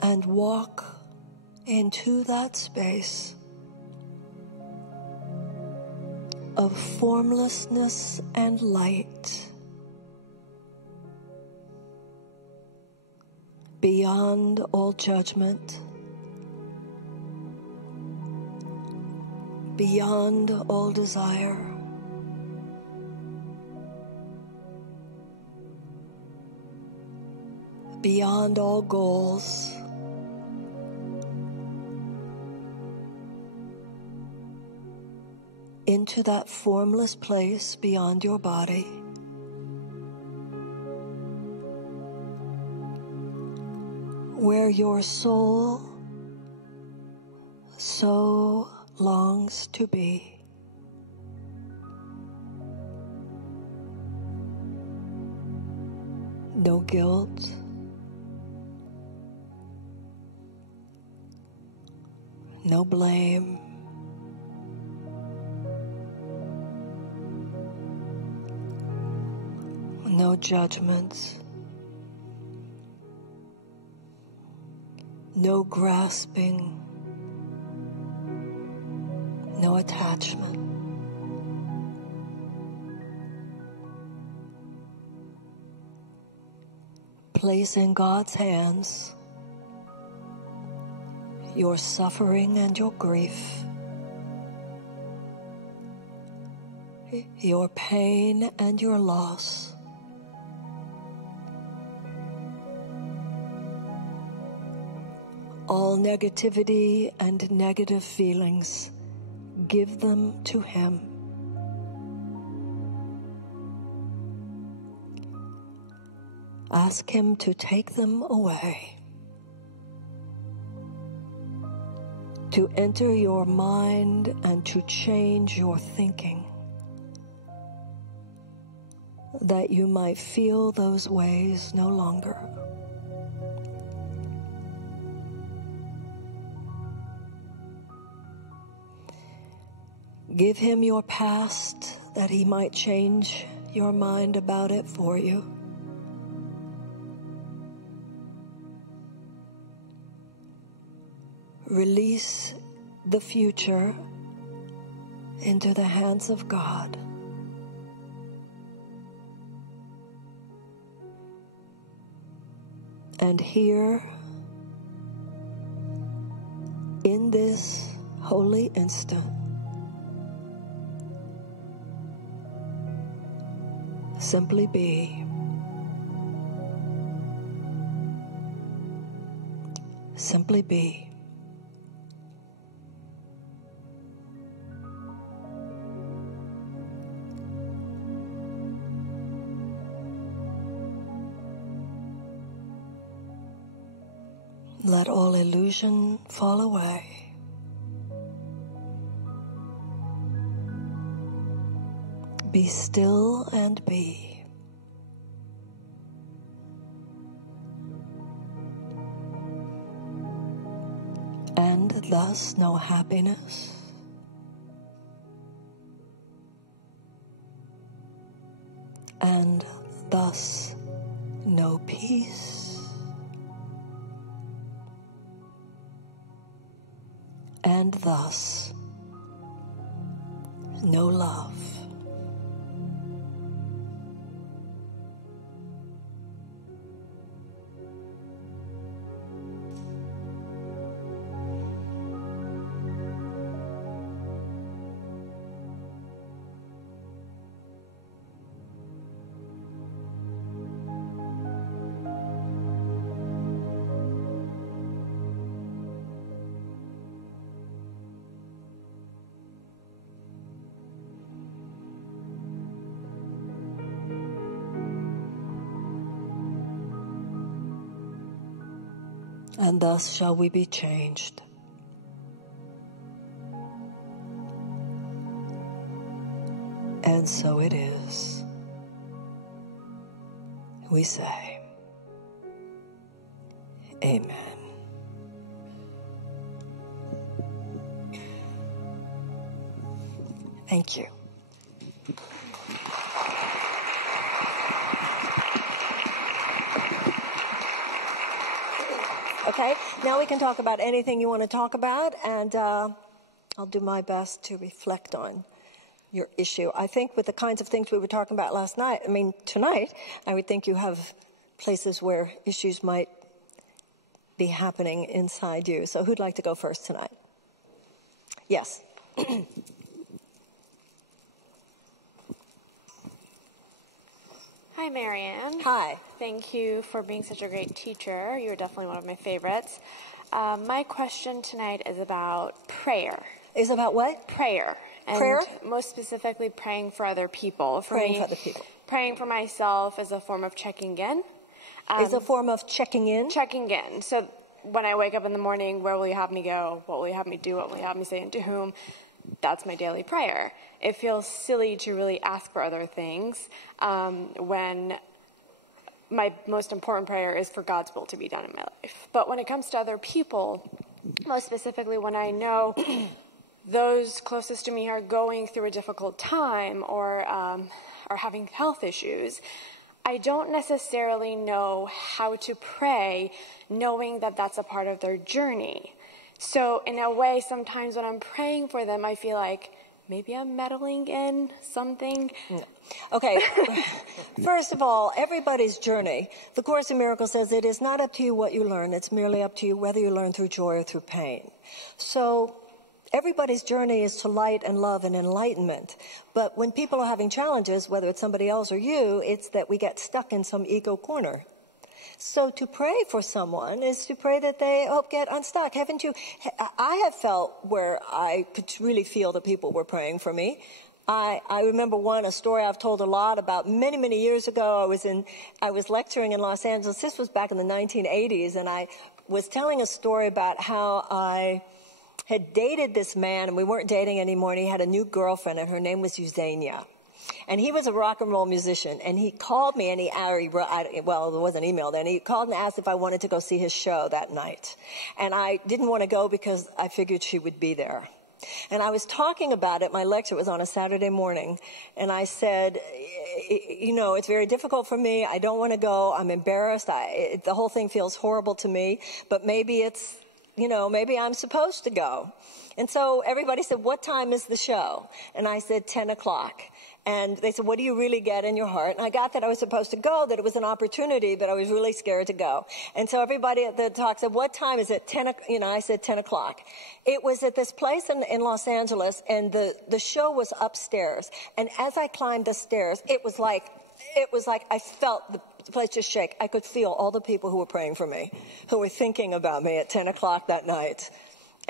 And walk into that space of formlessness and light, beyond all judgment, beyond all desire, beyond all goals, into that formless place beyond your body, where your soul so longs to be. No guilt, no blame, no judgment, no grasping, no attachment. Place in God's hands your suffering and your grief, your pain and your loss. All negativity and negative feelings, give them to Him. Ask Him to take them away, to enter your mind and to change your thinking, that you might feel those ways no longer. Give Him your past, that He might change your mind about it for you. Release the future into the hands of God. And here, in this holy instant, simply be. Simply be. Let all illusion fall away. Be still and be. And thus know happiness, and thus no peace, and thus no love. And thus shall we be changed. And so it is. We say, Amen. Thank you. Okay, now we can talk about anything you want to talk about, and I'll do my best to reflect on your issue. I think with the kinds of things we were talking about tonight, I would think you have places where issues might be happening inside you. So who'd like to go first tonight? Yes. Hi, Marianne. Hi. Thank you for being such a great teacher. You're definitely one of my favorites. My question tonight is about prayer. Is about what? Prayer. And prayer? Most specifically, praying for other people. Praying for other people. Praying for myself is a form of checking in. Is a form of checking in? Checking in. So when I wake up in the morning, where will you have me go? What will you have me do? What will you have me say, and to whom? That's my daily prayer. It feels silly to really ask for other things when my most important prayer is for God's will to be done in my life. But when it comes to other people, most specifically when I know those closest to me are going through a difficult time or are having health issues, I don't necessarily know how to pray knowing that that's a part of their journey. So in a way, sometimes when I'm praying for them, I feel like maybe I'm meddling in something. No. Okay, first of all, everybody's journey, the Course in Miracles says it is not up to you what you learn, it's merely up to you whether you learn through joy or through pain. So everybody's journey is to light and love and enlightenment. But when people are having challenges, whether it's somebody else or you, it's that we get stuck in some ego corner. So to pray for someone is to pray that they get unstuck. Haven't you? I have felt where I could really feel that people were praying for me. I remember a story I've told a lot about many, many years ago. I was lecturing in Los Angeles. This was back in the 1980s, and I was telling a story about how I had dated this man, and we weren't dating anymore, and he had a new girlfriend, and her name was Eugenia. And he was a rock and roll musician, and he called me, and there wasn't email then. He called and asked if I wanted to go see his show that night. And I didn't want to go because I figured she would be there. And I was talking about it. My lecture was on a Saturday morning, and I said, it's very difficult for me. I don't want to go. I'm embarrassed. The whole thing feels horrible to me, but maybe maybe I'm supposed to go. And so everybody said, what time is the show? And I said, 10 o'clock. And they said, what do you really get in your heart? And I got that I was supposed to go, that it was an opportunity, but I was really scared to go. And so everybody at the talk said, what time is it? 10, I said 10 o'clock. It was at this place in Los Angeles, and the show was upstairs. And as I climbed the stairs, it was like I felt the place just shake. I could feel all the people who were praying for me, who were thinking about me at 10 o'clock that night.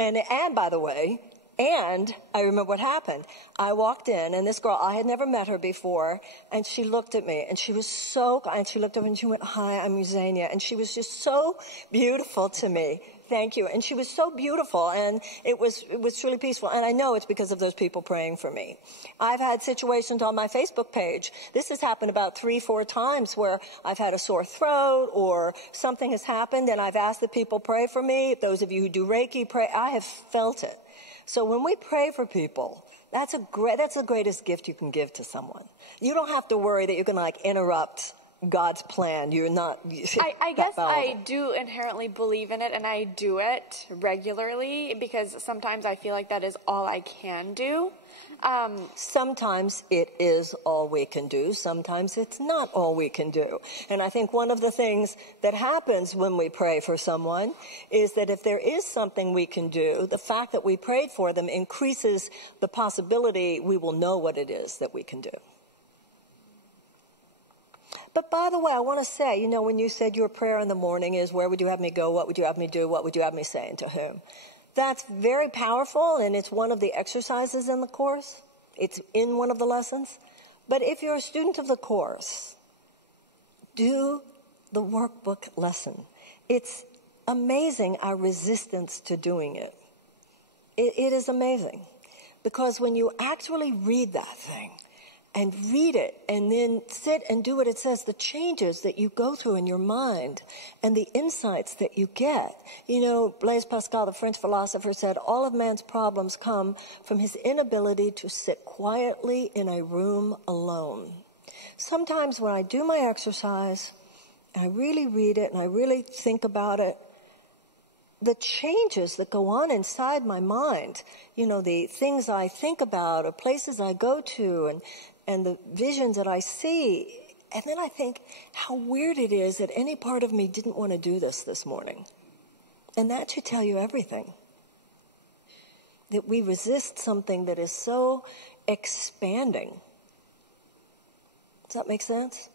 And by the way, and I remember what happened. I walked in, and this girl, I had never met her before, and she looked at me, and she was so, and she looked up and she went, hi, I'm Eugenia. And she was just so beautiful to me, Thank you. And she was so beautiful, and it was truly peaceful. And I know it's because of those people praying for me. I've had situations on my Facebook page. This has happened about 3-4 times where I've had a sore throat or something has happened, and I've asked that people pray for me. Those of you who do Reiki, pray. I have felt it. So when we pray for people, that's the greatest gift you can give to someone. You don't have to worry that you're going to like interrupt God's plan. You're not. I guess I do inherently believe in it, and I do it regularly because sometimes I feel like that is all I can do. Sometimes it is all we can do. Sometimes it's not all we can do. And I think one of the things that happens when we pray for someone is that if there is something we can do, the fact that we prayed for them increases the possibility we will know what it is that we can do. But by the way, I want to say, you know, when you said your prayer in the morning is, where would you have me go? What would you have me do? What would you have me say, and to whom? That's very powerful, and it's one of the exercises in the course. It's in one of the lessons. But if you're a student of the course, do the workbook lesson. It's amazing our resistance to doing it. It is amazing. Because when you actually read that thing, and read it, and then sit and do what it says, the changes that you go through in your mind and the insights that you get. You know, Blaise Pascal, the French philosopher, said, all of man's problems come from his inability to sit quietly in a room alone. Sometimes when I do my exercise, and I really read it, and I really think about it, the changes that go on inside my mind, you know, the things I think about or places I go to and the visions that I see. And then I think how weird it is that any part of me didn't want to do this morning. And that should tell you everything. That we resist something that is so expanding. Does that make sense?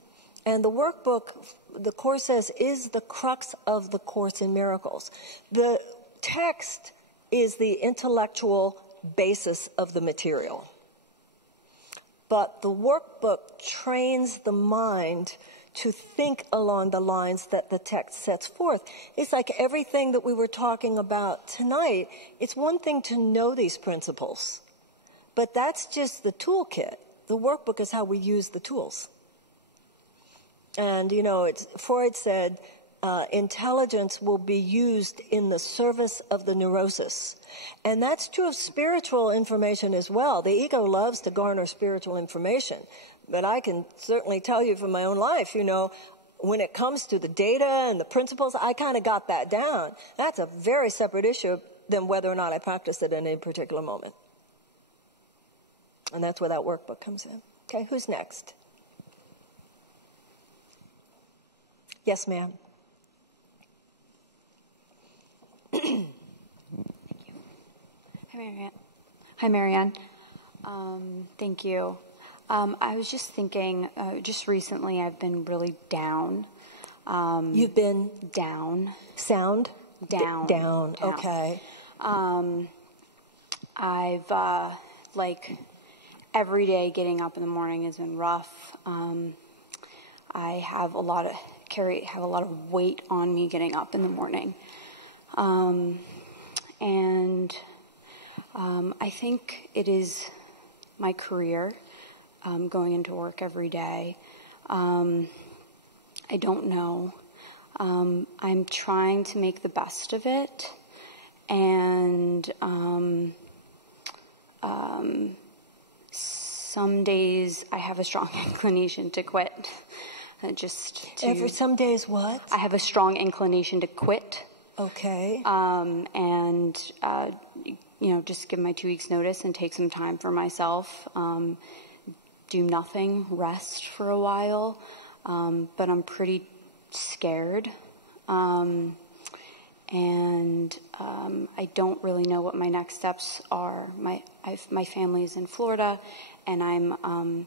And the workbook, the Course says, is the crux of the Course in Miracles. The text is the intellectual basis of the material. But the workbook trains the mind to think along the lines that the text sets forth. It's like everything that we were talking about tonight. It's one thing to know these principles, but that's just the toolkit. The workbook is how we use the tools. And, you know, Freud said, intelligence will be used in the service of the neurosis. And that's true of spiritual information as well. The ego loves to garner spiritual information. But I can certainly tell you from my own life, you know, when it comes to the data and the principles, I kind of got that down. That's a very separate issue than whether or not I practice it in any particular moment. And that's where that workbook comes in. Okay, who's next? Yes, ma'am. Hi, Marianne. Thank you. I was just thinking, just recently I've been really down. You've been? Down. Sound? Down. Down, okay. I've, like, every day getting up in the morning has been rough. I have a lot of weight on me getting up in the morning. And I think it is my career, going into work every day. I don't know. I'm trying to make the best of it. And some days I have a strong inclination to quit. Some days what? I have a strong inclination to quit. Okay. And just give my 2 weeks notice and take some time for myself. Do nothing, rest for a while. But I'm pretty scared. And I don't really know what my next steps are. My family is in Florida, and I'm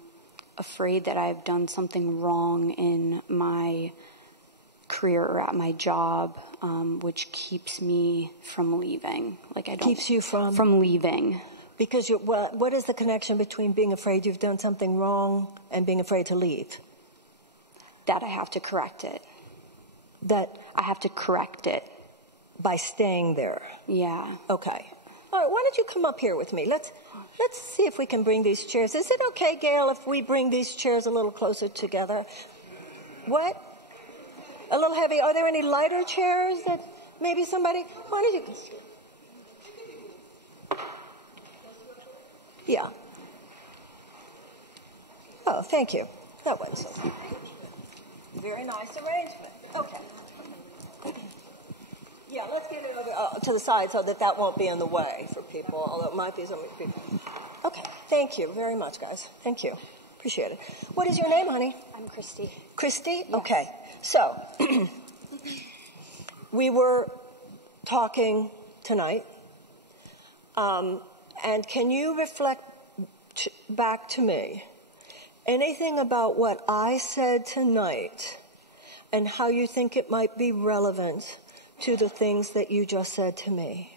afraid that I've done something wrong in my career or at my job, which keeps me from leaving. Keeps you from? From leaving. Because what is the connection between being afraid you've done something wrong and being afraid to leave? That I have to correct it. That I have to correct it. by staying there. Yeah. Okay. All right, why don't you come up here with me? Let's see if we can bring these chairs. Is it okay, Gail, if we bring these chairs a little closer together? What? A little heavy. Are there any lighter chairs that maybe somebody... Why don't you... Yeah. Oh, thank you. That wasn't so bad. Very nice arrangement. Okay. Yeah, let's get it over to the side so that won't be in the way for people, although it might be so many people. Okay. Thank you very much, guys. Thank you. Appreciate it. What is your name, honey? I'm Christy. Christy? Yes. Okay. So, we were talking tonight, and can you reflect back to me anything about what I said tonight and how you think it might be relevant to the things that you just said to me?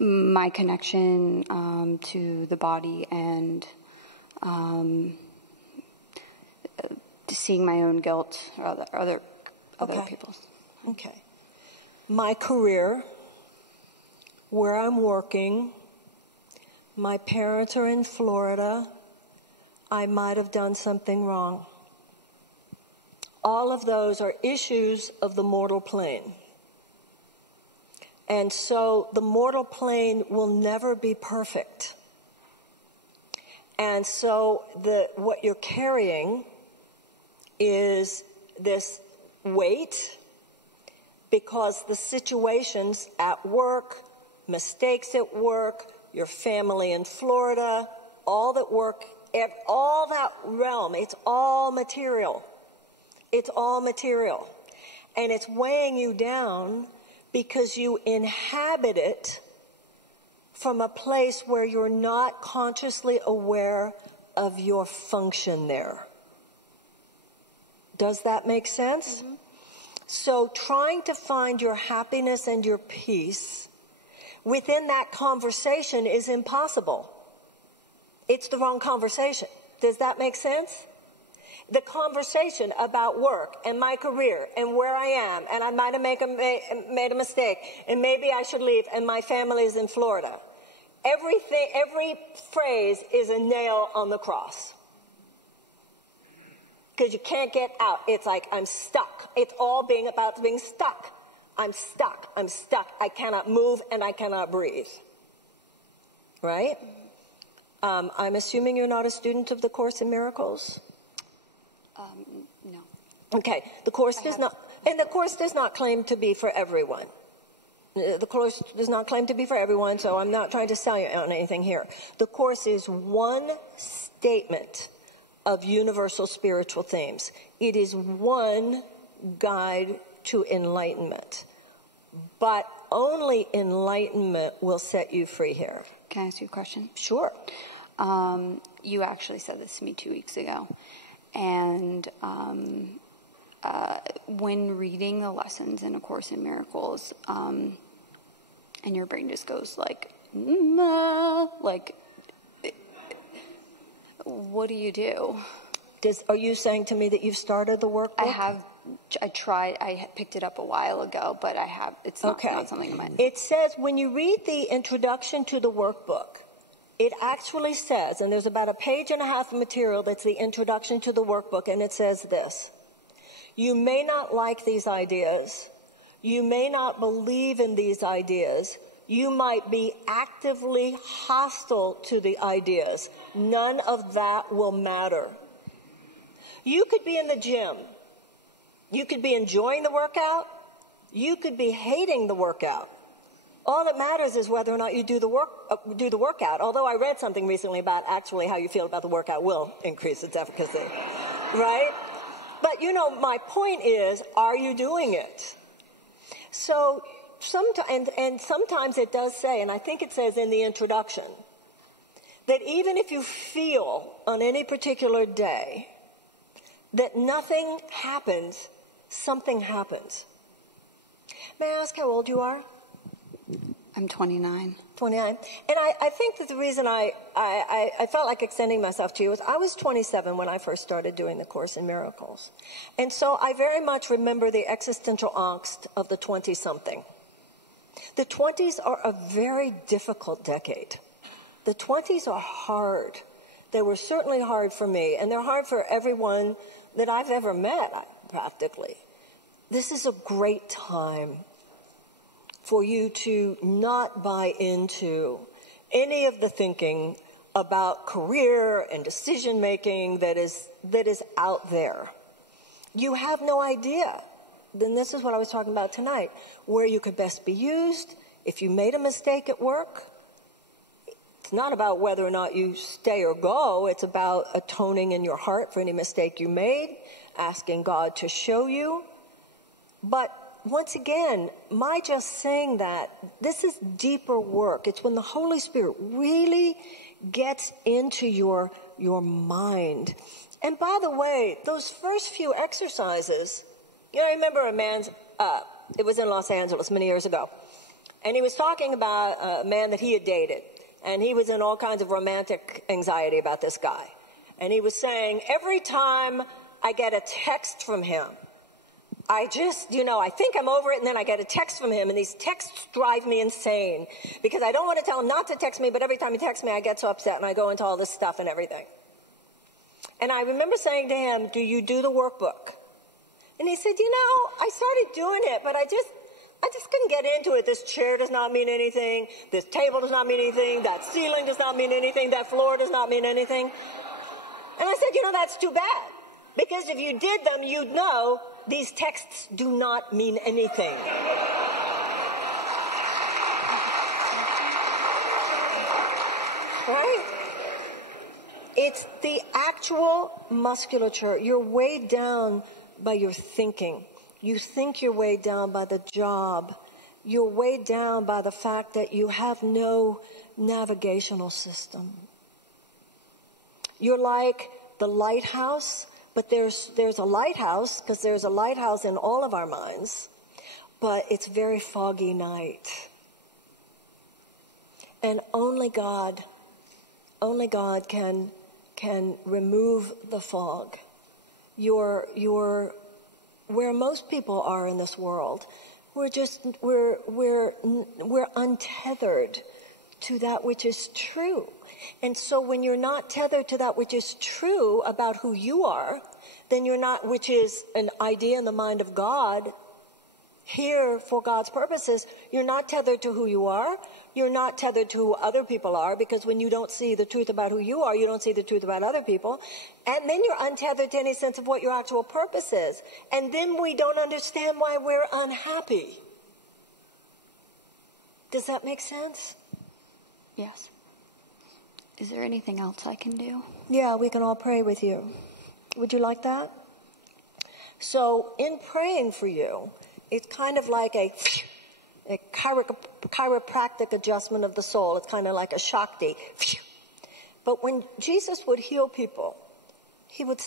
My connection to the body and seeing my own guilt or other people's. Okay. My career, where I'm working, my parents are in Florida, I might have done something wrong. All of those are issues of the mortal plane. And so the mortal plane will never be perfect. And so what you're carrying is this weight because the situations at work, mistakes at work, your family in Florida, all that work, all that realm, it's all material. It's all material. And it's weighing you down because you inhabit it from a place where you're not consciously aware of your function there. Does that make sense? Mm-hmm. So trying to find your happiness and your peace within that conversation is impossible. It's the wrong conversation. Does that make sense? The conversation about work and my career and where I am, and I might have made a mistake, and maybe I should leave, and my family is in Florida. Every phrase is a nail on the cross. Because you can't get out. It's like, I'm stuck. It's all about being stuck. I'm stuck. I'm stuck. I cannot move and I cannot breathe. Right? I'm assuming you're not a student of the Course in Miracles? No. Okay. The Course does not claim to be for everyone. The Course does not claim to be for everyone, so I'm not trying to sell you on anything here. The Course is one statement of universal spiritual themes. It is one guide to enlightenment. But only enlightenment will set you free here. Can I ask you a question? Sure. You actually said this to me 2 weeks ago. And when reading the lessons in A Course in Miracles, and your brain just goes like, what do you do? Are you saying to me that you've started the workbook? I tried. I picked it up a while ago, but it's not something in my... It says, when you read the introduction to the workbook, it actually says, and there's about a page and a half of material that's the introduction to the workbook, and it says this: you may not like these ideas. You may not believe in these ideas. You might be actively hostile to the ideas. None of that will matter. You could be in the gym. You could be enjoying the workout. You could be hating the workout. All that matters is whether or not you do the workout. Although I read something recently about actually how you feel about the workout will increase its efficacy. Right? But, my point is, are you doing it? So, sometimes it does say, and I think it says in the introduction, that even if you feel on any particular day that nothing happens, something happens. May I ask how old you are? I'm 29. 29. And I think that the reason I felt like extending myself to you was I was 27 when I first started doing the Course in Miracles. And so I very much remember the existential angst of the 20-something. The 20s are a very difficult decade. The 20s are hard. They were certainly hard for me, and they're hard for everyone that I've ever met, practically. This is a great time for you to not buy into any of the thinking about career and decision-making that is out there. You have no idea. Then this is what I was talking about tonight, where you could best be used. If you made a mistake at work, it's not about whether or not you stay or go. It's about atoning in your heart for any mistake you made, asking God to show you. But once again, my just saying that, this is deeper work. It's when the Holy Spirit really gets into your mind. And by the way, those first few exercises, I remember a man's, it was in Los Angeles many years ago, and he was talking about a man that he had dated, and he was in all kinds of romantic anxiety about this guy. And he was saying, every time I get a text from him, I just, I think I'm over it, and then I get a text from him, and these texts drive me insane, because I don't want to tell him not to text me, but every time he texts me, I get so upset, and I go into all this stuff and everything. And I remember saying to him, do you do the workbook? And he said, I started doing it, but I just couldn't get into it. This chair does not mean anything. This table does not mean anything. That ceiling does not mean anything. That floor does not mean anything. And I said, that's too bad. Because if you did them, you'd know these texts do not mean anything. Right? It's the actual musculature. You're weighed down by your thinking. You think you're weighed down by the job. You're weighed down by the fact that you have no navigational system. You're like the lighthouse, but there's a lighthouse, because there's a lighthouse in all of our minds, but it's very foggy night. And only God can remove the fog. You're where most people are in this world. We're untethered to that which is true. And so when you're not tethered to that which is true about who you are, then you're not, which is an idea in the mind of God, here for God's purposes, you're not tethered to who you are. You're not tethered to who other people are, because when you don't see the truth about who you are, you don't see the truth about other people. And then you're untethered to any sense of what your actual purpose is. And then we don't understand why we're unhappy. Does that make sense? Yes. Is there anything else I can do? Yeah, we can all pray with you. Would you like that? So in praying for you, it's kind of like a chiropractic adjustment of the soul. It's kind of like a Shakti. But when Jesus would heal people, he would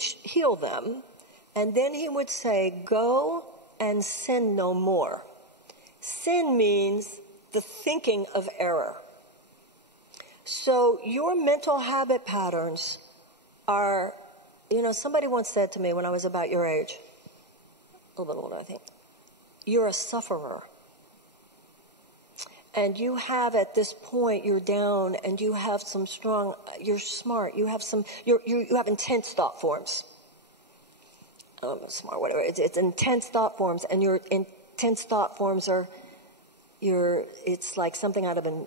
heal them, and then he would say, go and sin no more. Sin means the thinking of error. So your mental habit patterns are, somebody once said to me when I was about your age, a little bit older, I think, you're a sufferer. And you have, at this point, you're down, and you have some strong, you're smart, you have intense thought forms. Smart, whatever, it's intense thought forms, and your intense thought forms are, it's like something out of an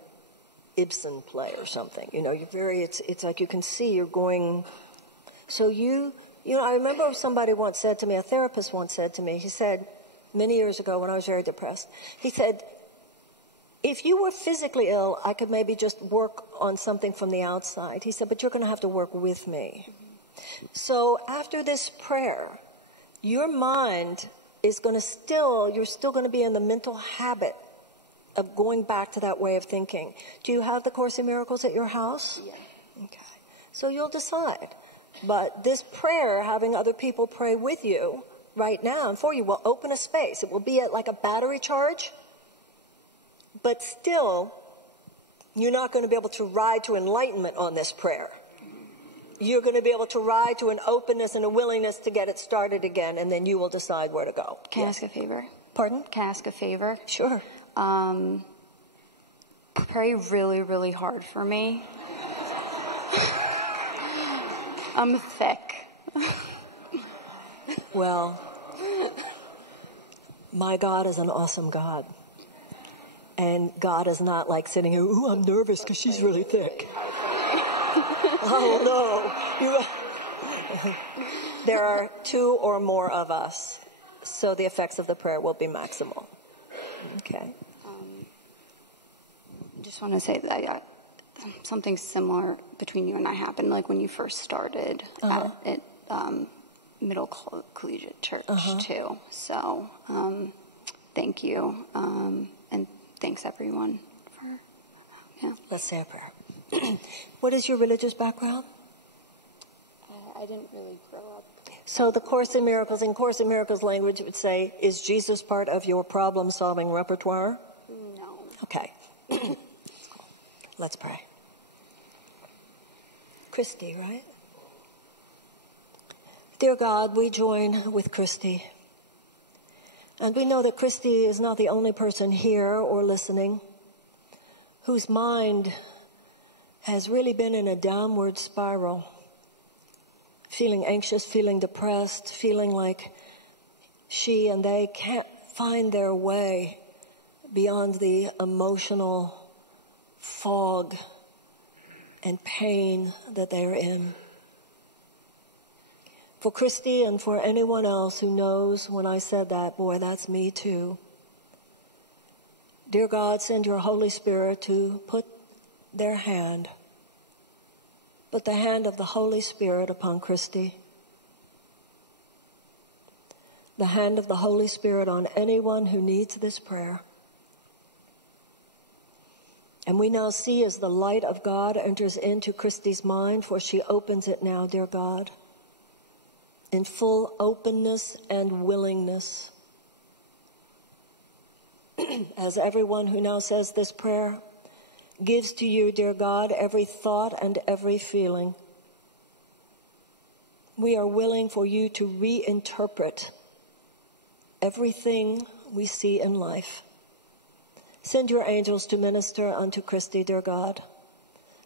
Ibsen play or something. It's like you can see you're going, so I remember somebody once said to me, a therapist once said to me, he said, many years ago when I was very depressed, he said, if you were physically ill, I could maybe just work on something from the outside. He said, but you're going to have to work with me. Mm-hmm. So after this prayer, your mind is going to you're still going to be in the mental habit of going back to that way of thinking. Do you have the Course in Miracles at your house? Yeah. Okay. So you'll decide. But this prayer, having other people pray with you, right now and for you will open a space. It will be like a battery charge, but still, you're not going to be able to ride to enlightenment on this prayer. You're going to be able to ride to an openness and a willingness to get it started again, and then you will decide where to go. Can I ask a favor? Pardon? Can I ask a favor? Sure. Pray really, really hard for me. I'm thick. Well, my God is an awesome God. And God is not like sitting here, ooh, I'm nervous because she's really thick. Oh, no. There are two or more of us, so the effects of the prayer will be maximal. Okay. I just want to say that something similar between you and I happened, like when you first started at Middle Collegiate Church, too. So, thank you. And thanks, everyone, for, yeah. Let's say a prayer. What is your religious background? I didn't really grow up. So the Course in Miracles, in Course in Miracles language, it would say, is Jesus part of your problem-solving repertoire? No. Okay. Let's pray. Christy, right? Dear God, we join with Christy. And we know that Christy is not the only person here or listening whose mind has really been in a downward spiral, feeling anxious, feeling depressed, feeling like she and they can't find their way beyond the emotional fog and pain that they are in. For Christy and for anyone else who knows when I said that, boy, that's me too. Dear God, send your Holy Spirit to put the hand of the Holy Spirit upon Christy. The hand of the Holy Spirit on anyone who needs this prayer. And we now see as the light of God enters into Christy's mind, for she opens it now, dear God, in full openness and willingness. As everyone who now says this prayer gives to you, dear God, every thought and every feeling, we are willing for you to reinterpret everything we see in life. Send your angels to minister unto Christy, dear God.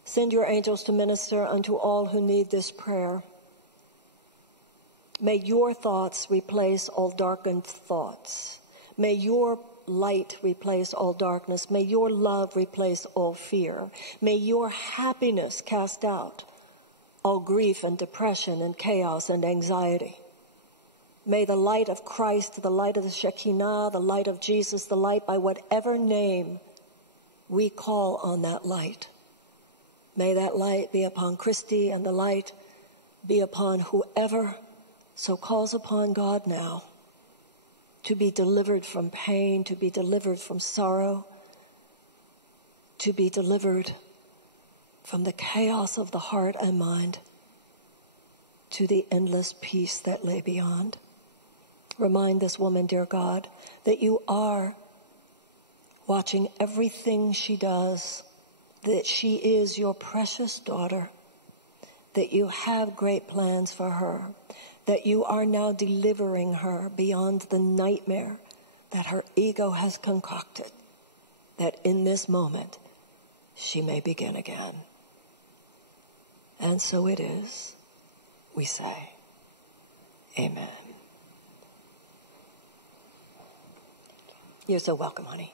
Send your angels to minister unto all who need this prayer. May your thoughts replace all darkened thoughts. May your light replace all darkness. May your love replace all fear. May your happiness cast out all grief and depression and chaos and anxiety. May the light of Christ, the light of the Shekinah, the light of Jesus, the light by whatever name we call on that light. May that light be upon Christy, and the light be upon whoever so calls upon God now to be delivered from pain, to be delivered from sorrow, to be delivered from the chaos of the heart and mind to the endless peace that lay beyond. Remind this woman, dear God, that you are watching everything she does, that she is your precious daughter, that you have great plans for her, that you are now delivering her beyond the nightmare that her ego has concocted, that in this moment she may begin again. And so it is, we say, amen. You're so welcome, honey.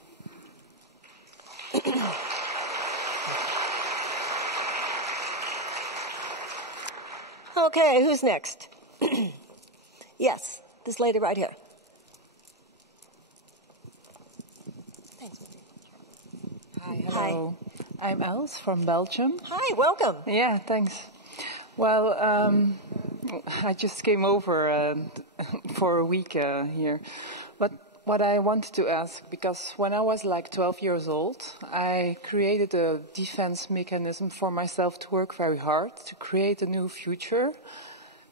Okay, who's next? Yes, this lady right here. Thanks. Hi, hello. Hi. I'm Els from Belgium. Hi, welcome. Yeah, thanks. Well, I just came over for a week here. But what I wanted to ask, because when I was like 12 years old, I created a defense mechanism for myself to work very hard, to create a new future,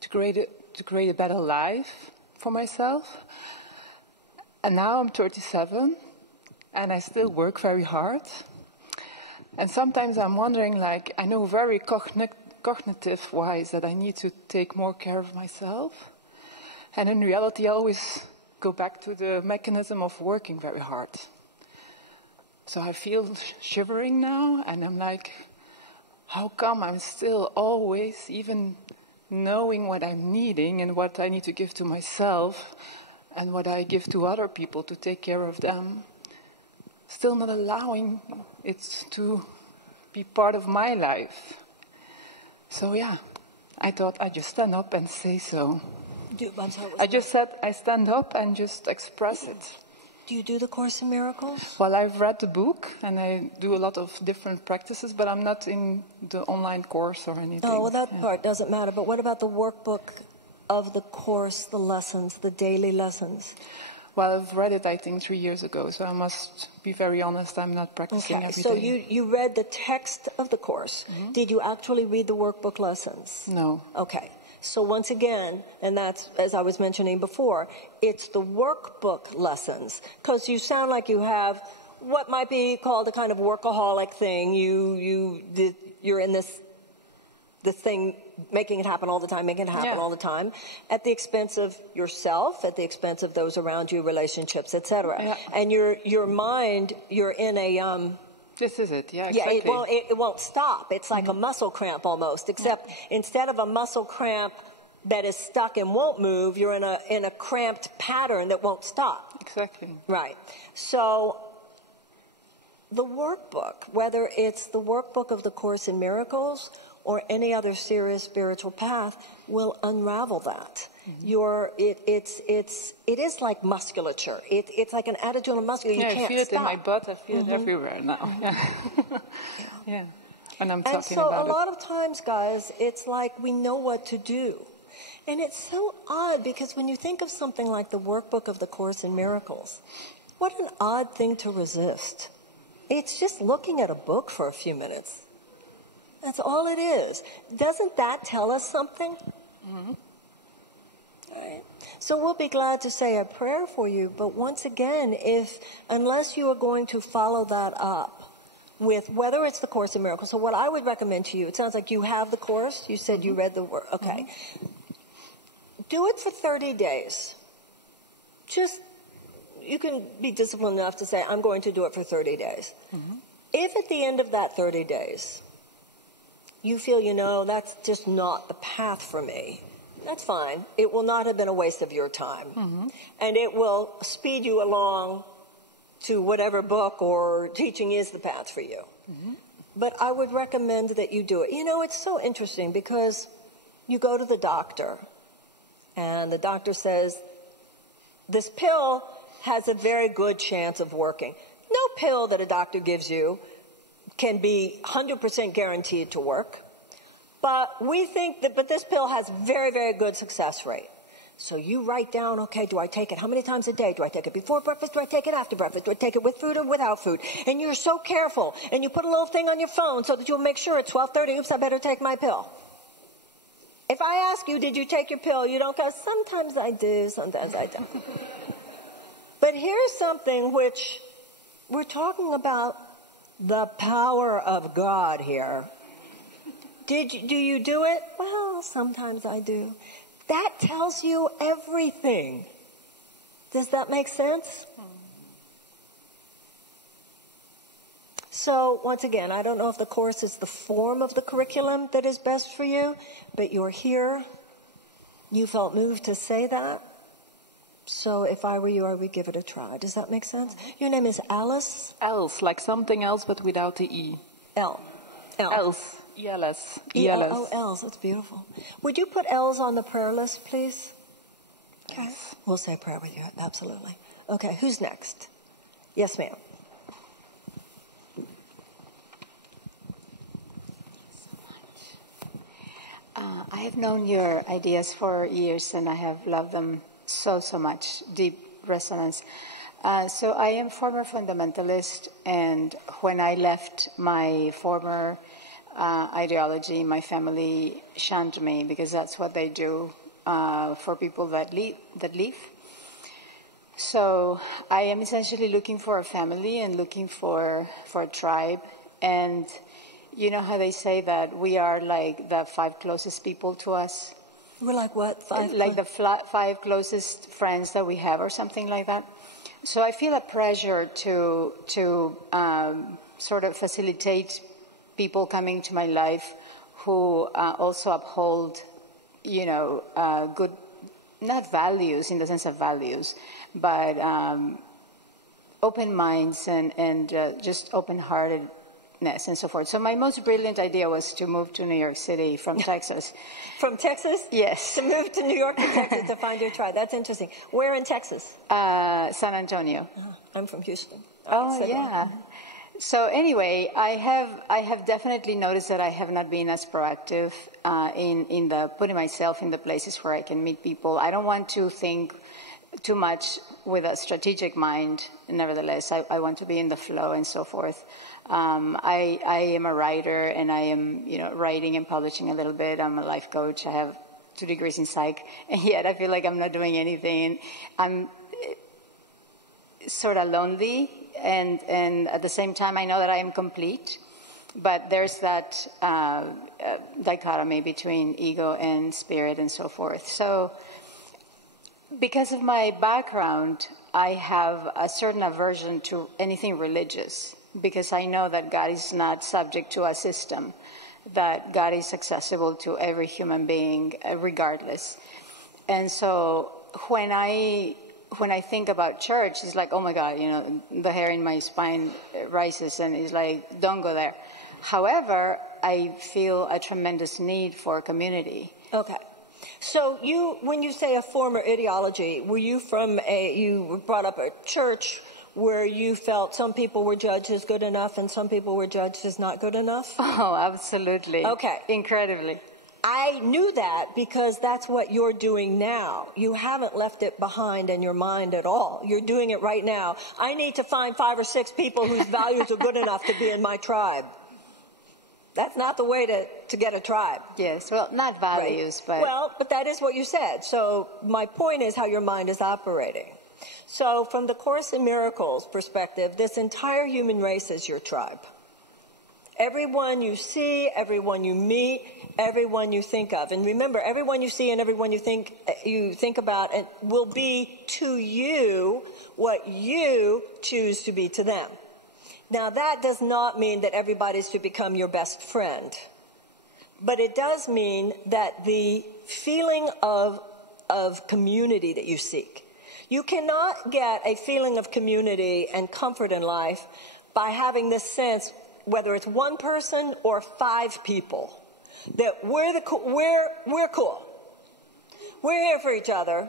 to create a better life for myself. And now I'm 37, and I still work very hard. And sometimes I'm wondering, like, I know very cognitive-wise that I need to take more care of myself. And in reality, I always go back to the mechanism of working very hard. So I feel shivering now, and I'm like, how come I'm still always, even knowing what I'm needing and what I need to give to myself and what I give to other people to take care of them, still not allowing it to be part of my life. So yeah, I thought I'd just stand up and say so. I just said I stand up and just express it. Do you do the Course in Miracles? Well, I've read the book and I do a lot of different practices, but I'm not in the online course or anything. Oh, well, that part doesn't matter. But what about the workbook of the Course, the lessons, the daily lessons? Well, I've read it, I think, 3 years ago, so I must be very honest, I'm not practicing every day. So you read the text of the Course. Mm-hmm. Did you actually read the workbook lessons? No. Okay. So once again, and that's, as I was mentioning before, it's the workbook lessons. Because you sound like you have what might be called a kind of workaholic thing. You're in this thing, making it happen all the time, all the time, at the expense of yourself, at the expense of those around you, relationships, etc. Yeah. And your mind, you're in a this is it, yeah, exactly. Yeah, it won't stop. It's like a muscle cramp almost, except instead of a muscle cramp that is stuck and won't move, you're in a cramped pattern that won't stop. Exactly. Right. So the workbook, whether it's the workbook of the Course in Miracles or any other serious spiritual path, will unravel that. It is like musculature. It's like an attitudinal muscle. You can't I feel stop. it in my butt. I feel it everywhere now. Yeah. And I'm talking about it. And so a lot of times, guys, it's like we know what to do. And it's so odd because when you think of something like the workbook of the Course in Miracles, what an odd thing to resist. It's just looking at a book for a few minutes. That's all it is. Doesn't that tell us something? Mm-hmm. All right. So we'll be glad to say a prayer for you, but once again, unless you are going to follow that up with whether it's the Course in Miracles, so what I would recommend to you, it sounds like you have the Course, you said you read the work, okay. Do it for 30 days. You can be disciplined enough to say, I'm going to do it for 30 days. If at the end of that 30 days, you feel, that's just not the path for me, that's fine. It will not have been a waste of your time. And it will speed you along to whatever book or teaching is the path for you. But I would recommend that you do it. It's so interesting because you go to the doctor and the doctor says, this pill has a very good chance of working. No pill that a doctor gives you can be 100% guaranteed to work. But we think but this pill has very, very good success rate. So you write down, okay, do I take it? How many times a day? Do I take it before breakfast? Do I take it after breakfast? Do I take it with food or without food? And you're so careful. And you put a little thing on your phone so that you'll make sure at 12:30, oops, I better take my pill. If I ask you, did you take your pill? You don't go, sometimes I do, sometimes I don't. But here's something which we're talking about the power of God here. Do you do it? Well, sometimes I do. That tells you everything. Does that make sense? So, once again, I don't know if the Course is the form of the curriculum that is best for you, but you're here. You felt moved to say that. So if I were you, I would give it a try. Does that make sense? Your name is Alice? Else, like something else, but without the E. L. Else. E-L-S. E-L-S. Oh, L's. That's beautiful. Would you put L's on the prayer list, please? Okay. Yes. We'll say a prayer with you. Absolutely. Okay. Who's next? Yes, ma'am. I have known your ideas for years, and I have loved them so much. Deep resonance. So I am former fundamentalist, and when I left my former ideology, my family shunned me because that's what they do. for people that leave. So I am essentially looking for a family and looking for a tribe. And you know how they say that we are like the 5 closest people to us? We're like what? 5? Like the 5 closest friends that we have or something like that. So I feel a pressure to sort of facilitate people coming to my life who also uphold, good, not values in the sense of values, but open minds and just open-heartedness and so forth. So my most brilliant idea was to move to New York City from Texas. From Texas? Yes. To move to New York to Texas to find your tribe. That's interesting. Where in Texas? San Antonio. Oh, I'm from Houston. Oh, yeah. So anyway, I have definitely noticed that I have not been as proactive in the putting myself in the places where I can meet people. I don't want to think too much with a strategic mind. Nevertheless, I want to be in the flow and so forth. I am a writer, and I am writing and publishing a little bit. I'm a life coach. I have 2 degrees in psych, and yet I feel like I'm not doing anything. I'm sort of lonely. And at the same time, I know that I am complete, but there's that dichotomy between ego and spirit and so forth. So because of my background, I have a certain aversion to anything religious, because I know that God is not subject to a system, that God is accessible to every human being regardless. And so when I think about church, it's like, oh my God, the hair in my spine rises, and it's like, don't go there. However, I feel a tremendous need for community. Okay. So when you say a former ideology, were you you brought up a church where you felt some people were judged as good enough and some people were judged as not good enough? Oh, absolutely. Okay. Incredibly. I knew that because that's what you're doing now. You haven't left it behind in your mind at all. You're doing it right now. I need to find 5 or 6 people whose values are good enough to be in my tribe. That's not the way to get a tribe. Yes, well, not values, right. But that is what you said. So my point is how your mind is operating. So from the Course in Miracles perspective, this entire human race is your tribe. Everyone you see, everyone you meet, everyone you think of. And remember, everyone you see and everyone you think about will be to you what you choose to be to them. Now, that does not mean that everybody's to become your best friend. But it does mean that the feeling of community that you seek. You cannot get a feeling of community and comfort in life by having this sense, whether it's 1 person or 5 people, that we're cool. We're here for each other.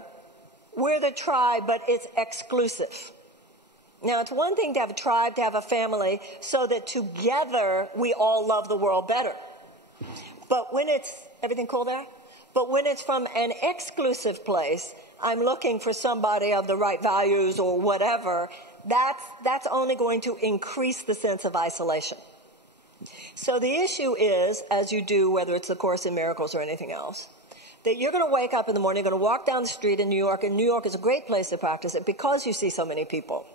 We're the tribe, but it's exclusive. Now, it's one thing to have a tribe, to have a family, so that together we all love the world better. But when everything cool there? But when it's from an exclusive place, I'm looking for somebody of the right values or whatever, that's only going to increase the sense of isolation. So the issue is, as you do, whether it's the Course in Miracles or anything else, that you're going to wake up in the morning, you're going to walk down the street in New York, and New York is a great place to practice it because you see so many people.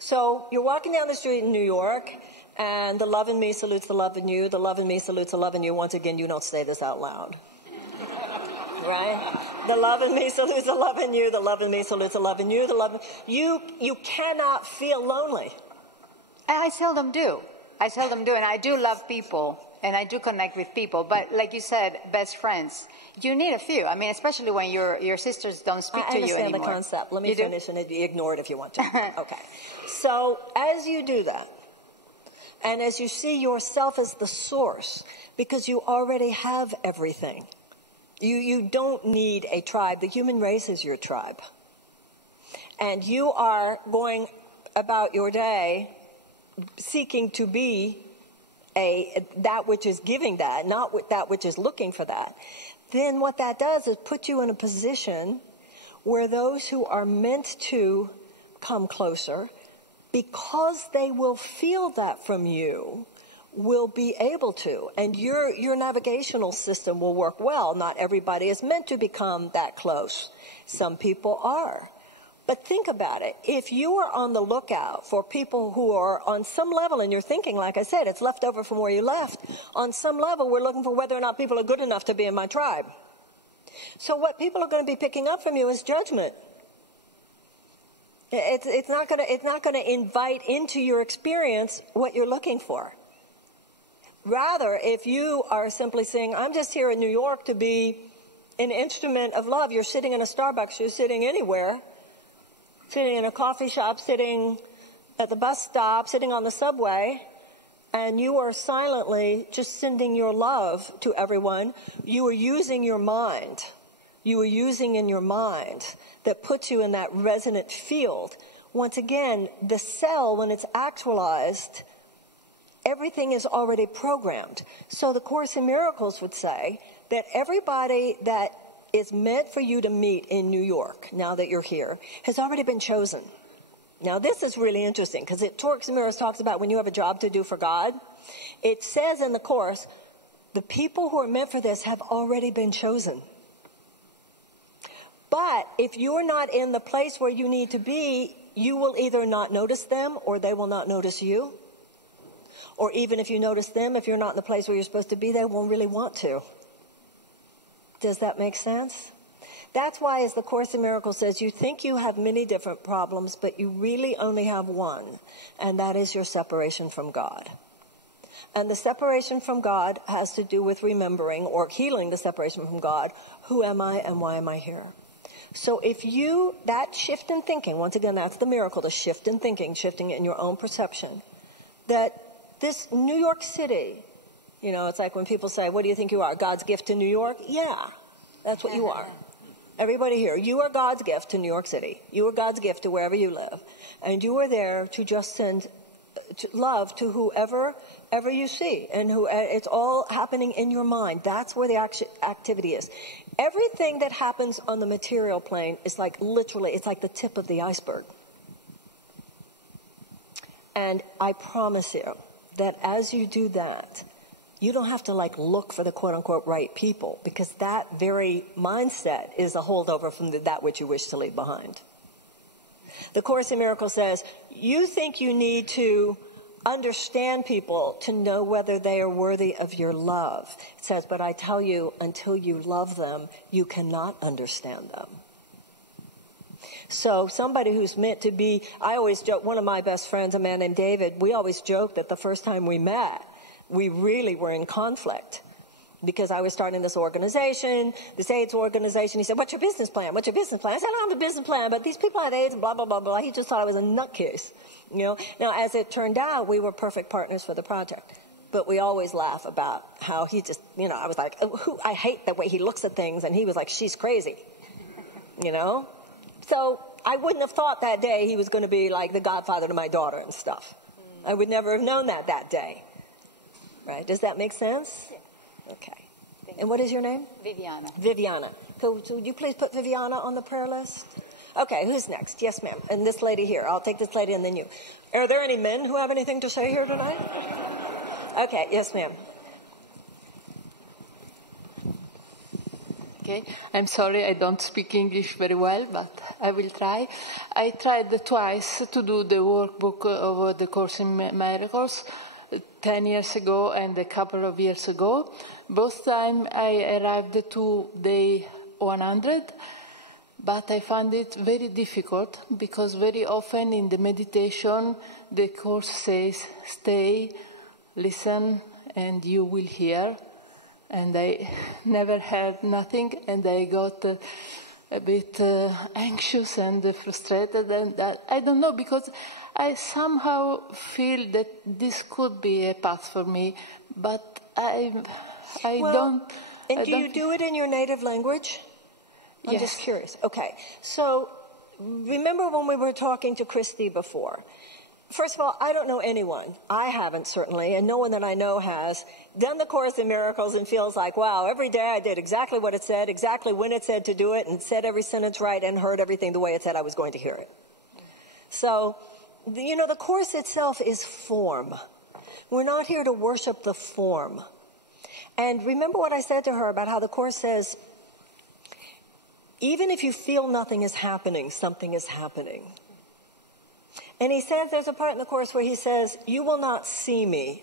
So you're walking down the street in New York, and the love in me salutes the love in you, the love in me salutes the love in you. Once again, you don't say this out loud. Right? The love in me salutes the love in you, the love in me salutes the love in you, you cannot feel lonely. And I seldom do, and I do love people, and I do connect with people. But like you said, best friends, you need a few. I mean, especially when your sisters don't speak to you anymore. I understand the concept. Let me finish and ignore it if you want to. Okay. So as you do that, and as you see yourself as the source, because you already have everything, you don't need a tribe. The human race is your tribe. And you are going about your day seeking to be that which is giving that, not that which is looking for that. Then what that does is put you in a position where those who are meant to come closer, because they will feel that from you, will be able to, and your navigational system will work well. Not everybody is meant to become that close. Some people are. But think about it. If you are on the lookout for people who are on some level in your thinking, like I said, it's left over from where you left. On some level, we're looking for whether or not people are good enough to be in my tribe. So what people are going to be picking up from you is judgment. It's not going to invite into your experience what you're looking for. Rather, if you are simply saying, I'm just here in New York to be an instrument of love, you're sitting in a Starbucks, you're sitting anywhere, sitting in a coffee shop, sitting at the bus stop, sitting on the subway, and you are silently just sending your love to everyone. You are using your mind. You are using in your mind that puts you in that resonant field. Once again, the cell, when it's actualized, everything is already programmed. So the Course in Miracles would say that everybody that is meant for you to meet in New York, now that you're here, has already been chosen. Now, this is really interesting because Course in Miracles talks about when you have a job to do for God. It says in the Course, the people who are meant for this have already been chosen. But if you're not in the place where you need to be, you will either not notice them or they will not notice you. Or even if you notice them, if you're not in the place where you're supposed to be, they won't really want to. Does that make sense? That's why, as the Course in Miracles says, you think you have many different problems, but you really only have one, and that is your separation from God. And the separation from God has to do with remembering or healing the separation from God. Who am I and why am I here? So if that shift in thinking, once again, that's the miracle, the shift in thinking, shifting in your own perception, that this New York City, it's like when people say, what do you think you are, God's gift to New York? Yeah, that's what you are. Everybody here, you are God's gift to New York City. You are God's gift to wherever you live. And you are there to just send love to whoever you see. And it's all happening in your mind. That's where the activity is. Everything that happens on the material plane is like literally, it's like the tip of the iceberg. And I promise you that as you do that, you don't have to look for the quote-unquote right people, because that very mindset is a holdover from that which you wish to leave behind. The Course in Miracles says, you think you need to understand people to know whether they are worthy of your love. It says, but I tell you, until you love them, you cannot understand them. So somebody who's meant to be, I always joke, one of my best friends, a man named David, we always joke that the first time we met, we really were in conflict because I was starting this organization, this AIDS organization. He said, what's your business plan? What's your business plan? I said, I don't have a business plan, but these people have AIDS and blah, blah, blah, blah. He just thought I was a nutcase. Now, as it turned out, we were perfect partners for the project. But we always laugh about how he just, I was like, I hate the way he looks at things. And he was like, she's crazy, So I wouldn't have thought that day he was going to be like the godfather to my daughter and stuff. I would never have known that day. Right? Does that make sense? Yeah. Okay. And what is your name? Viviana. Viviana. So would you please put Viviana on the prayer list? Okay, who's next? Yes, ma'am. And this lady here. I'll take this lady and then you. Are there any men who have anything to say here tonight? Okay, yes, ma'am. Okay, I'm sorry I don't speak English very well, but I will try. I tried twice to do the workbook of the Course in Miracles, 10 years ago and a couple of years ago. Both times I arrived to day 100, but I found it very difficult because very often in the meditation the Course says, stay, listen, and you will hear. And I never heard nothing, and I got a bit anxious and frustrated, and I don't know, because I somehow feel that this could be a path for me, but I don't. And do you do it in your native language? I'm Yes. just curious. Okay. So remember when we were talking to Christy before? First of all, I don't know anyone. I haven't, certainly, and no one that I know has done the Course in Miracles and feels like, wow, every day I did exactly what it said, exactly when it said to do it, and said every sentence right and heard everything the way it said I was going to hear it. So, the Course itself is form. We're not here to worship the form. And remember what I said to her about how the Course says, even if you feel nothing is happening, something is happening. And he says, there's a part in the Course where he says, you will not see me,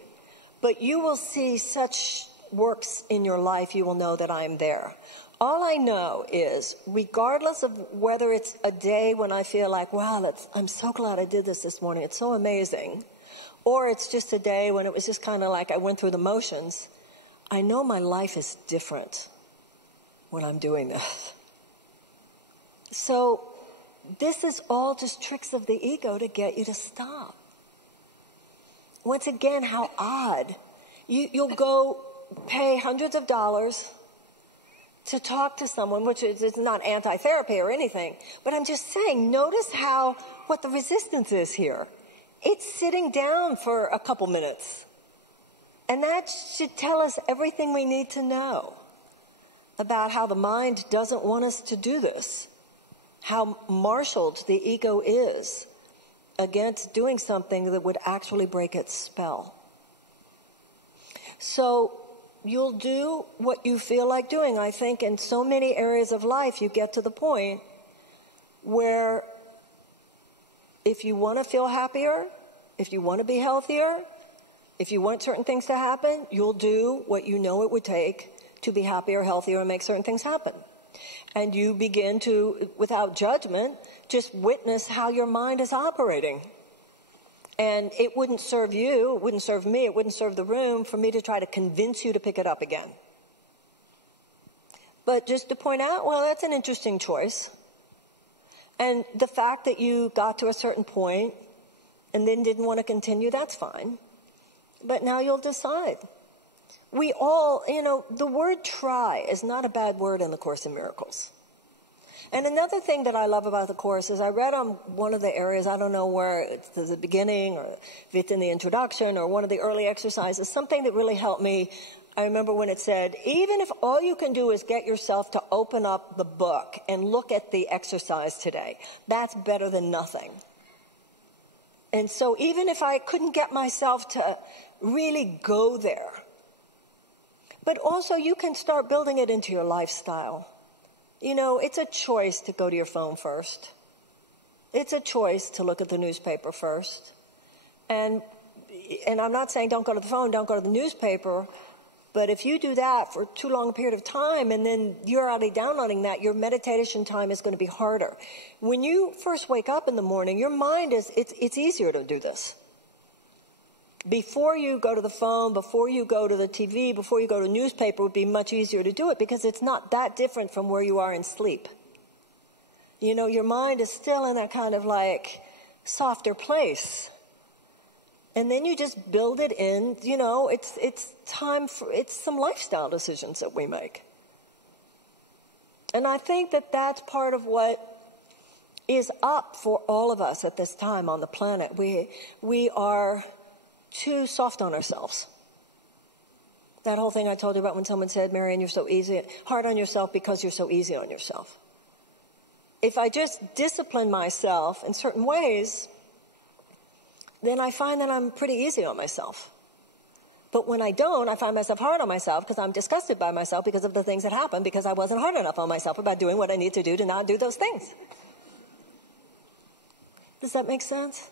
but you will see such works in your life, you will know that I am there. All I know is, regardless of whether it's a day when I feel like, wow, I'm so glad I did this morning, it's so amazing, or it's just a day when it was just kind of like I went through the motions, I know my life is different when I'm doing this. So this is all just tricks of the ego to get you to stop. Once again, how odd. You'll go pay hundreds of dollars to talk to someone, which is not anti-therapy or anything, but I'm just saying, notice what the resistance is here. It's sitting down for a couple minutes. And that should tell us everything we need to know about how the mind doesn't want us to do this, how marshaled the ego is against doing something that would actually break its spell. So you'll do what you feel like doing. I think in so many areas of life, you get to the point where if you want to feel happier, if you want to be healthier, if you want certain things to happen, you'll do what you know it would take to be happier, healthier, and make certain things happen. And you begin to, without judgment, just witness how your mind is operating. And it wouldn't serve you, it wouldn't serve me, it wouldn't serve the room for me to try to convince you to pick it up again. But just to point out, well, that's an interesting choice. And the fact that you got to a certain point and then didn't want to continue, that's fine. But now you'll decide. We all, the word try is not a bad word in the Course in Miracles. And another thing that I love about the Course is I read on one of the areas, I don't know where it's the beginning or if it's in the introduction or one of the early exercises, something that really helped me. I remember when it said, even if all you can do is get yourself to open up the book and look at the exercise today, that's better than nothing. And so even if I couldn't get myself to really go there, but also you can start building it into your lifestyle. It's a choice to go to your phone first. It's a choice to look at the newspaper first. And I'm not saying don't go to the phone, don't go to the newspaper, but if you do that for too long a period of time and then you're already downloading that, your meditation time is going to be harder. When you first wake up in the morning, your mind it's easier to do this. Before you go to the phone, before you go to the TV, before you go to the newspaper, it would be much easier to do it because it's not that different from where you are in sleep. Your mind is still in that kind of like softer place. And then you just build it in, it's time for, it's some lifestyle decisions that we make. And I think that that's part of what is up for all of us at this time on the planet. We are too soft on ourselves. That whole thing I told you about when someone said, Marianne, you're so hard on yourself because you're so easy on yourself. If I just discipline myself in certain ways, then I find that I'm pretty easy on myself. But when I don't, I find myself hard on myself because I'm disgusted by myself because of the things that happen because I wasn't hard enough on myself about doing what I need to do to not do those things. Does that make sense?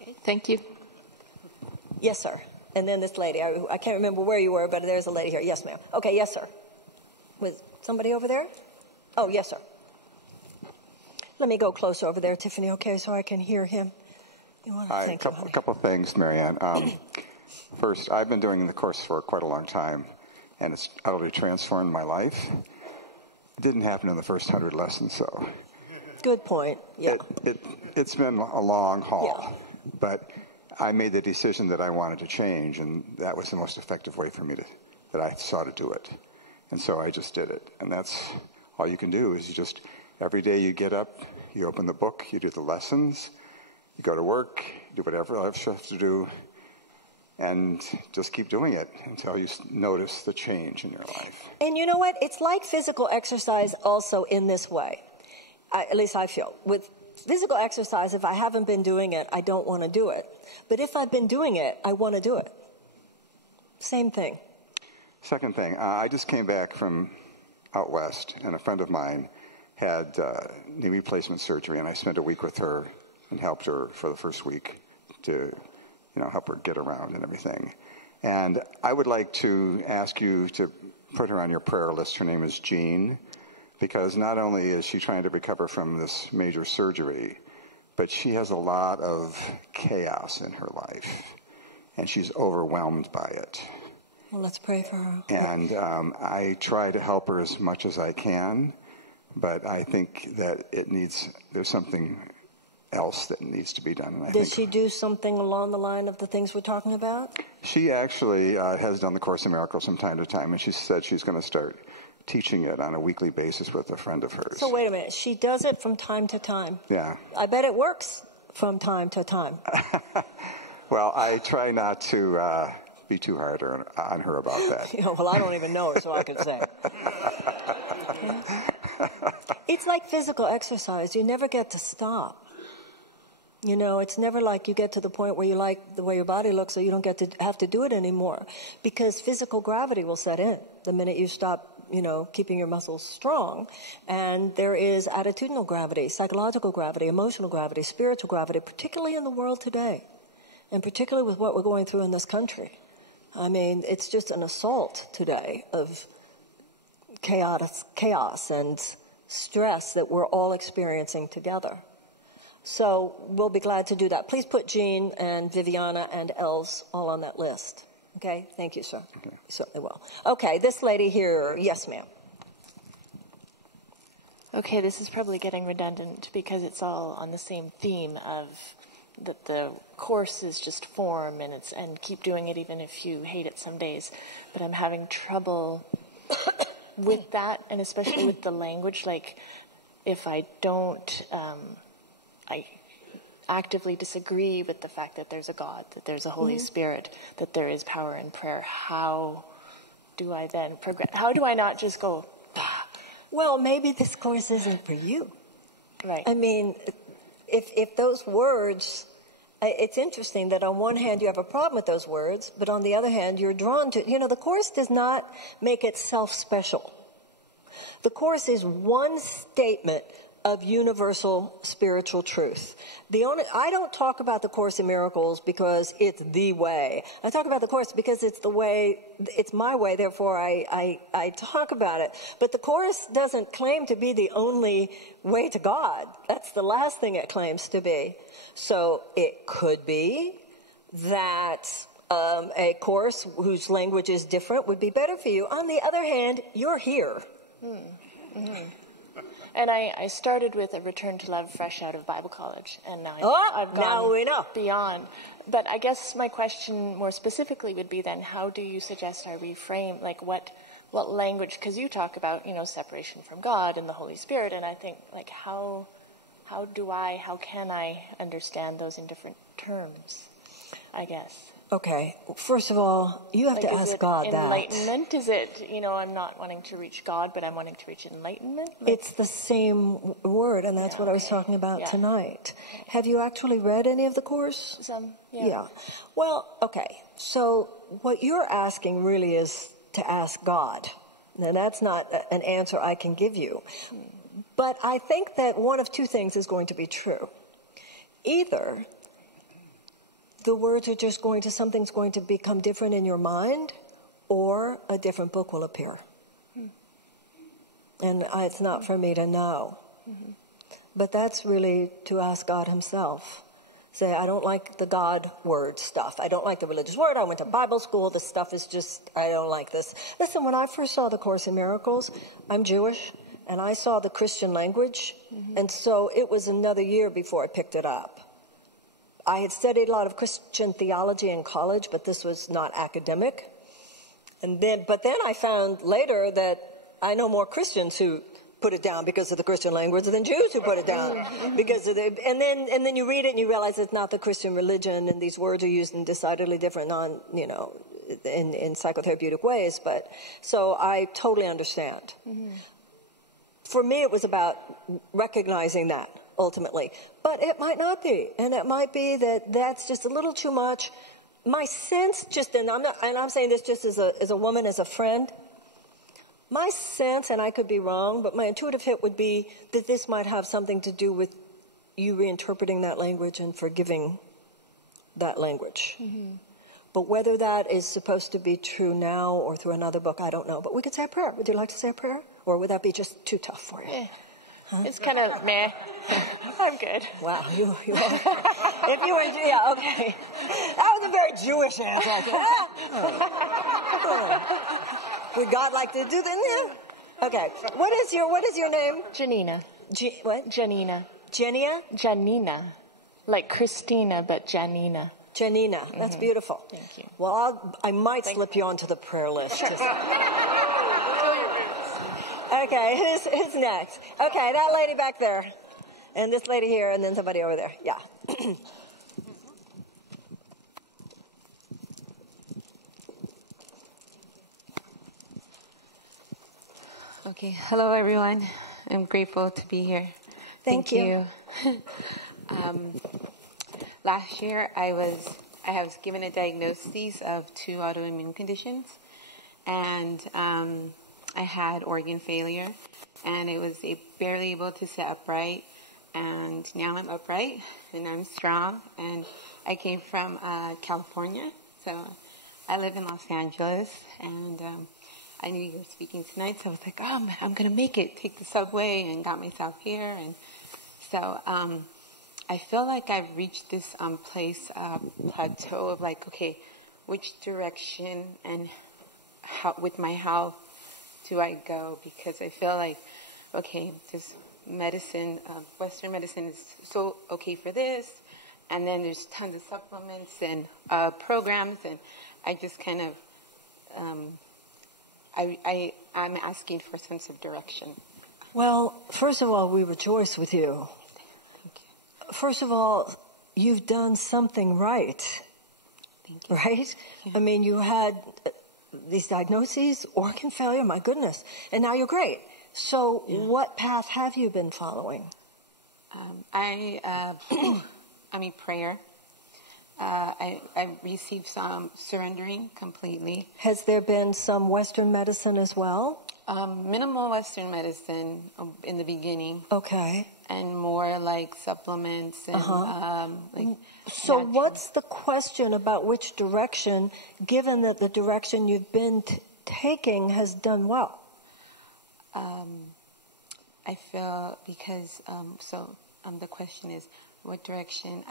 Okay, thank you. Yes, sir. And then this lady, I can't remember where you were, but there's a lady here. Yes, ma'am. Okay, yes, sir. Was somebody over there? Oh, yes, sir. Let me go closer over there, Tiffany, okay, so I can hear him. Hi, a couple of things, Marianne. First, I've been doing the Course for quite a long time, and it's utterly transformed my life. It didn't happen in the first 100 lessons, so. Good point, yeah. It's been a long haul, yeah. But I made the decision that I wanted to change, and that was the most effective way for me that I saw to do it. And so I just did it. And that's all you can do is every day you get up, you open the book, you do the lessons, you go to work, do whatever else you have to do, and just keep doing it until you notice the change in your life. And you know what? It's like physical exercise also in this way. At least I feel. With physical exercise, if I haven't been doing it, I don't want to do it. But if I've been doing it, I want to do it. Same thing. Second thing, I just came back from out west, and a friend of mine had knee replacement surgery, and I spent a week with her and helped her for the first week to, help her get around and everything. And I would like to ask you to put her on your prayer list. Her name is Jean, because not only is she trying to recover from this major surgery, but she has a lot of chaos in her life, and she's overwhelmed by it. Well, let's pray for her. And I try to help her as much as I can, but I think that there's something else that needs to be done. And Does she do something along the line of the things we're talking about? She actually has done the Course in Miracles from time to time, and she said she's going to start teaching it on a weekly basis with a friend of hers. So wait a minute. She does it from time to time. Yeah. I bet it works from time to time. Well, I try not to be too hard on her about that. Well, I don't even know her, so I can say. Okay. It's like physical exercise. You never get to stop. It's never like you get to the point where you like the way your body looks, so you don't get to have to do it anymore, because physical gravity will set in the minute you stop, keeping your muscles strong. And there is attitudinal gravity, psychological gravity, emotional gravity, spiritual gravity, particularly in the world today, and particularly with what we're going through in this country. I mean, it's just an assault today of chaos and stress that we're all experiencing together. So we'll be glad to do that. Please put Jean and Viviana and Els all on that list. Okay? Thank you, sir. Okay. You certainly will. Okay, this lady here. Yes, ma'am. Okay, this is probably getting redundant because it's all on the same theme of that the course is just form and keep doing it even if you hate it some days. But I'm having trouble with that, and especially with the language. Like, if I don't... I actively disagree with the fact that there's a God, that there's a Holy Spirit, that there is power in prayer. How do I then progress? How do I not just go, bah? Well, maybe this course isn't for you. Right. I mean, if those words, it's interesting that on one hand you have a problem with those words, but on the other hand you're drawn to, the course does not make itself special. The course is one statement of universal spiritual truth. I don't talk about the Course in Miracles because it's the way. I talk about the Course because it's the way, it's my way, therefore I talk about it. But the Course doesn't claim to be the only way to God. That's the last thing it claims to be. So it could be that a course whose language is different would be better for you. On the other hand, you're here. Mm-hmm. And I started with a Return to Love fresh out of Bible college, and now I've gone beyond. But I guess my question more specifically would be then, how do you suggest I reframe, like what language, because you talk about, separation from God and the Holy Spirit, and I think, like, how can I understand those in different terms, I guess? Okay, first of all, you have to ask God that. Enlightenment? Is it, I'm not wanting to reach God, but I'm wanting to reach enlightenment? It's the same word, and that's what I was talking about tonight. Have you actually read any of the Course? Some, yeah. Well, okay, so what you're asking really is to ask God. Now, that's not an answer I can give you. But I think that one of two things is going to be true. Either the words are just something's going to become different in your mind, or a different book will appear. And it's not for me to know. But that's really to ask God himself. Say, I don't like the God word stuff. I don't like the religious word. I went to Bible school. This stuff is I don't like this. Listen, when I first saw the Course in Miracles, I'm Jewish, and I saw the Christian language, and so it was another year before I picked it up. I had studied a lot of Christian theology in college, but this was not academic. But then I found later that I know more Christians who put it down because of the Christian language than Jews who put it down because of and then you read it and you realize it's not the Christian religion, and these words are used in decidedly different in psychotherapeutic ways. But so I totally understand. For me, it was about recognizing that. ultimately. But it might not be. And it might be that that's just a little too much. My sense, and I'm saying this just as a woman, as a friend, my sense, and I could be wrong, but my intuitive hit would be that this might have something to do with you reinterpreting that language and forgiving that language. Mm-hmm. But whether that is supposed to be true now or through another book, I don't know. But we could say a prayer. Would you like to say a prayer? Or would that be just too tough for you? Yeah. Huh? It's kind of meh. I'm good. Wow, you are. If you were, yeah, okay. That was a very Jewish answer. Would God like to do that? Yeah. Okay. What is your name? Janina. What? Janina. Jania? Janina. Like Christina, but Janina. Janina. That's beautiful. Thank you. Well, I might slip you onto the prayer list. Sure. Okay, who's next? Okay, that lady back there. And this lady here, and then somebody over there. Yeah. Okay, hello everyone. I'm grateful to be here. Thank you. Last year I was given a diagnosis of 2 autoimmune conditions, and I had organ failure, and I was barely able to sit upright, and now I'm upright, and I'm strong, and I came from California, so I live in Los Angeles, and I knew you were speaking tonight, so I was like, oh, I'm going to make it, take the subway, and got myself here, and so I feel like I've reached this plateau of like, okay, which direction and how, with my health, do I go? Because I feel like, okay, this medicine, Western medicine is so okay for this, and then there's tons of supplements and programs, and I just kind of, I'm asking for a sense of direction. Well, first of all, we rejoice with you. Thank you. First of all, you've done something right. Thank you. Right? Yeah. I mean, you had these diagnoses, organ failure, my goodness, and now you're great. So what path have you been following? I mean, prayer. I received some surrendering completely. Has there been some Western medicine as well? Minimal Western medicine in the beginning. Okay. And more like supplements and like. So natural. what's the question about which direction, given that the direction you've been taking has done well? I feel because, the question is what direction?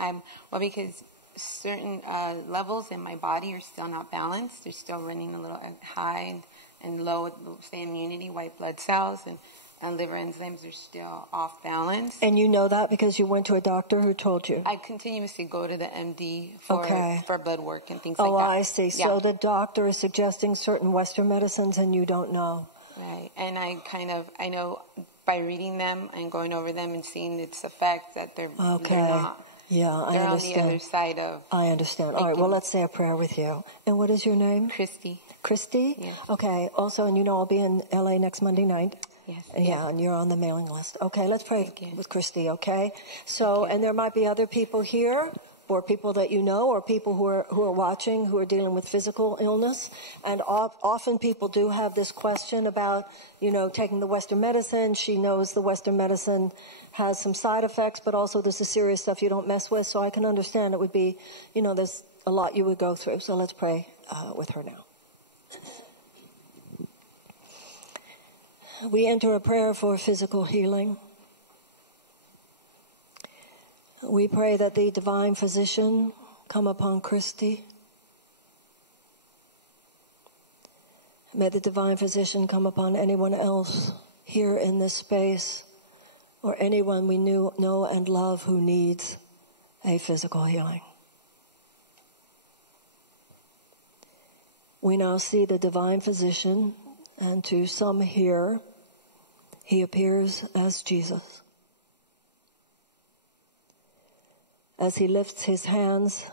Because certain levels in my body are still not balanced. They're still running a little high and low, say immunity, white blood cells, and liver enzymes are still off balance. And you know that because you went to a doctor who told you? I continuously go to the MD for blood work and things like that. Oh, I see. Yeah. So the doctor is suggesting certain Western medicines and you don't know. Right. And I know by reading them and going over them and seeing its effect that they're not. Yeah, I they're understand. on the other side of. I understand. All right, well, let's say a prayer with you. And what is your name? Christy. Christy? Yes. Okay. Also, and I'll be in LA next Monday night. Yes. Yeah, and you're on the mailing list. Okay, let's pray with Christy, okay? So, and there might be other people here, or people that you know, or people who are watching who are dealing with physical illness. And often people do have this question about, taking the Western medicine. She knows the Western medicine has some side effects, but also there's the serious stuff you don't mess with. So I can understand it would be, there's a lot you would go through. So let's pray with her now. We enter a prayer for physical healing. We pray that the divine physician come upon Christy. May the divine physician come upon anyone else here in this space or anyone we know and love who needs a physical healing. We now see the divine physician, and to some here, he appears as Jesus. As he lifts his hands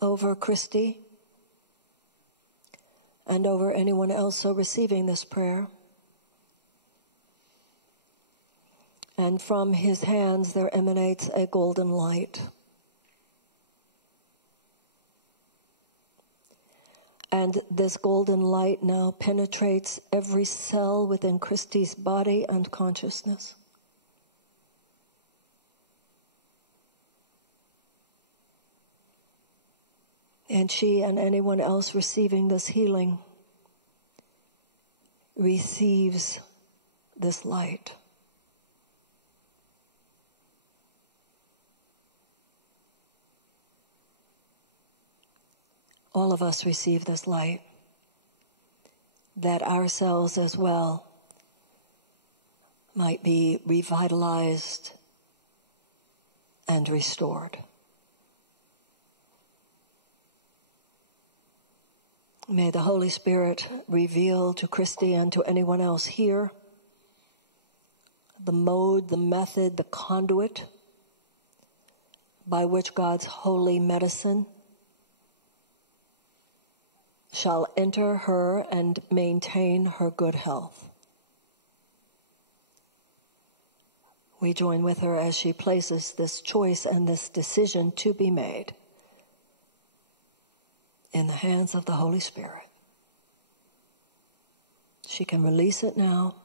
over Christy and over anyone else receiving this prayer. And from his hands there emanates a golden light. And this golden light now penetrates every cell within Christy's body and consciousness. And she and anyone else receiving this healing receives this light. All of us receive this light, that ourselves as well might be revitalized and restored. May the Holy Spirit reveal to Christy and to anyone else here the mode, the method, the conduit by which God's holy medicine shall enter her and maintain her good health. We join with her as she places this choice and this decision to be made in the hands of the Holy Spirit. She can release it now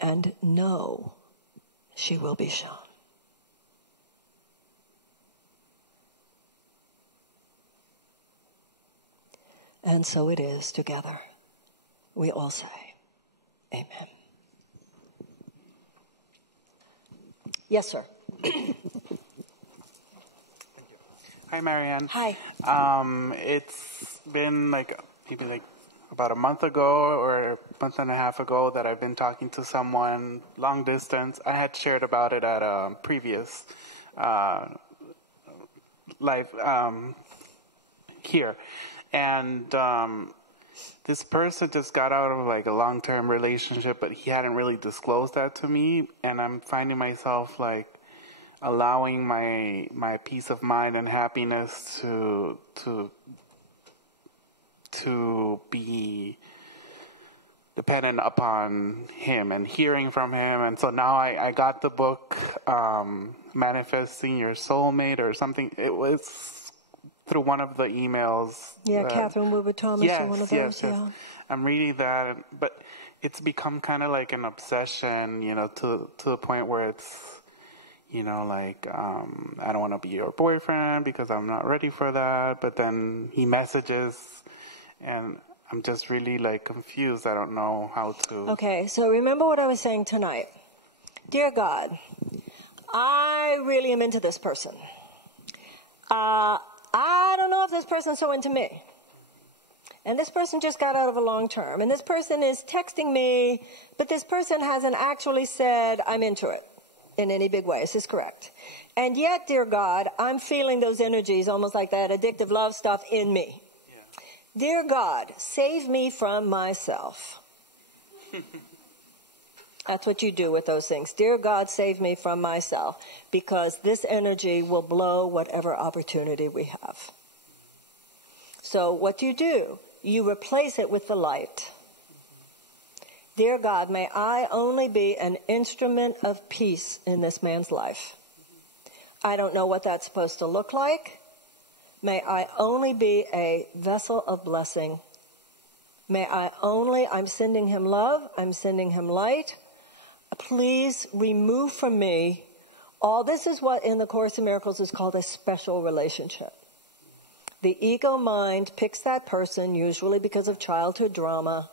and know she will be shown. And so it is together. We all say, Amen. Yes, sir. Hi, Marianne. Hi. It's been maybe about a month ago or a month and a half ago that I've been talking to someone long distance. I had shared about it at a previous live here. And this person just got out of a long-term relationship, but he hadn't really disclosed that to me. And I'm finding myself allowing my peace of mind and happiness to be dependent upon him and hearing from him. And so now I got the book, Manifesting Your Soulmate or something. It was through one of the emails. Yeah, Catherine Woodward Thomas, yes, or one of those. Yes. I'm reading that, but it's become kind of like an obsession, to the point where it's, I don't want to be your boyfriend because I'm not ready for that. But then he messages, and I'm just really confused. I don't know how to. Okay, so remember what I was saying tonight. Dear God, I really am into this person. I don't know if this person's so into me. And this person just got out of a long term. And this person is texting me, but this person hasn't actually said, I'm into it in any big way. Is this correct? And yet, dear God, I'm feeling those energies, almost like that addictive love stuff in me. Yeah. Dear God, save me from myself. That's what you do with those things. Dear God, save me from myself, because this energy will blow whatever opportunity we have. So what do? You replace it with the light. Dear God, may I only be an instrument of peace in this man's life. I don't know what that's supposed to look like. May I only be a vessel of blessing. I'm sending him love. I'm sending him light. Please remove from me this is what in the Course in Miracles is called a special relationship. The ego mind picks that person, usually because of childhood drama,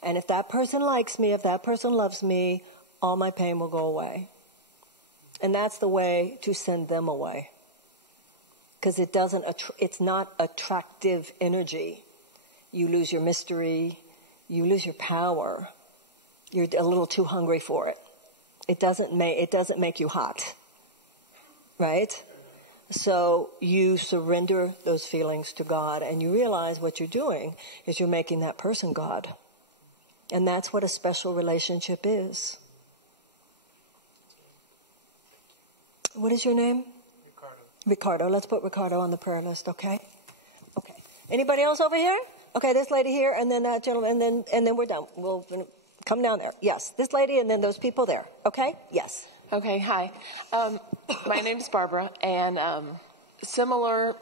and if that person likes me, if that person loves me, all my pain will go away. And that's the way to send them away. Because it's not attractive energy. You lose your mystery, you lose your power. You're a little too hungry for it. It doesn't make you hot, right? So you surrender those feelings to God, and you realize what you're doing is you're making that person God. And that's what a special relationship is. What is your name? Ricardo. Let's put Ricardo on the prayer list, okay? Okay. Anybody else over here? Okay, this lady here, and then that gentleman, and then we're done. We'll Come down there. Yes, this lady and then those people there. Okay? Yes. Okay, hi. My name's Barbara, and similar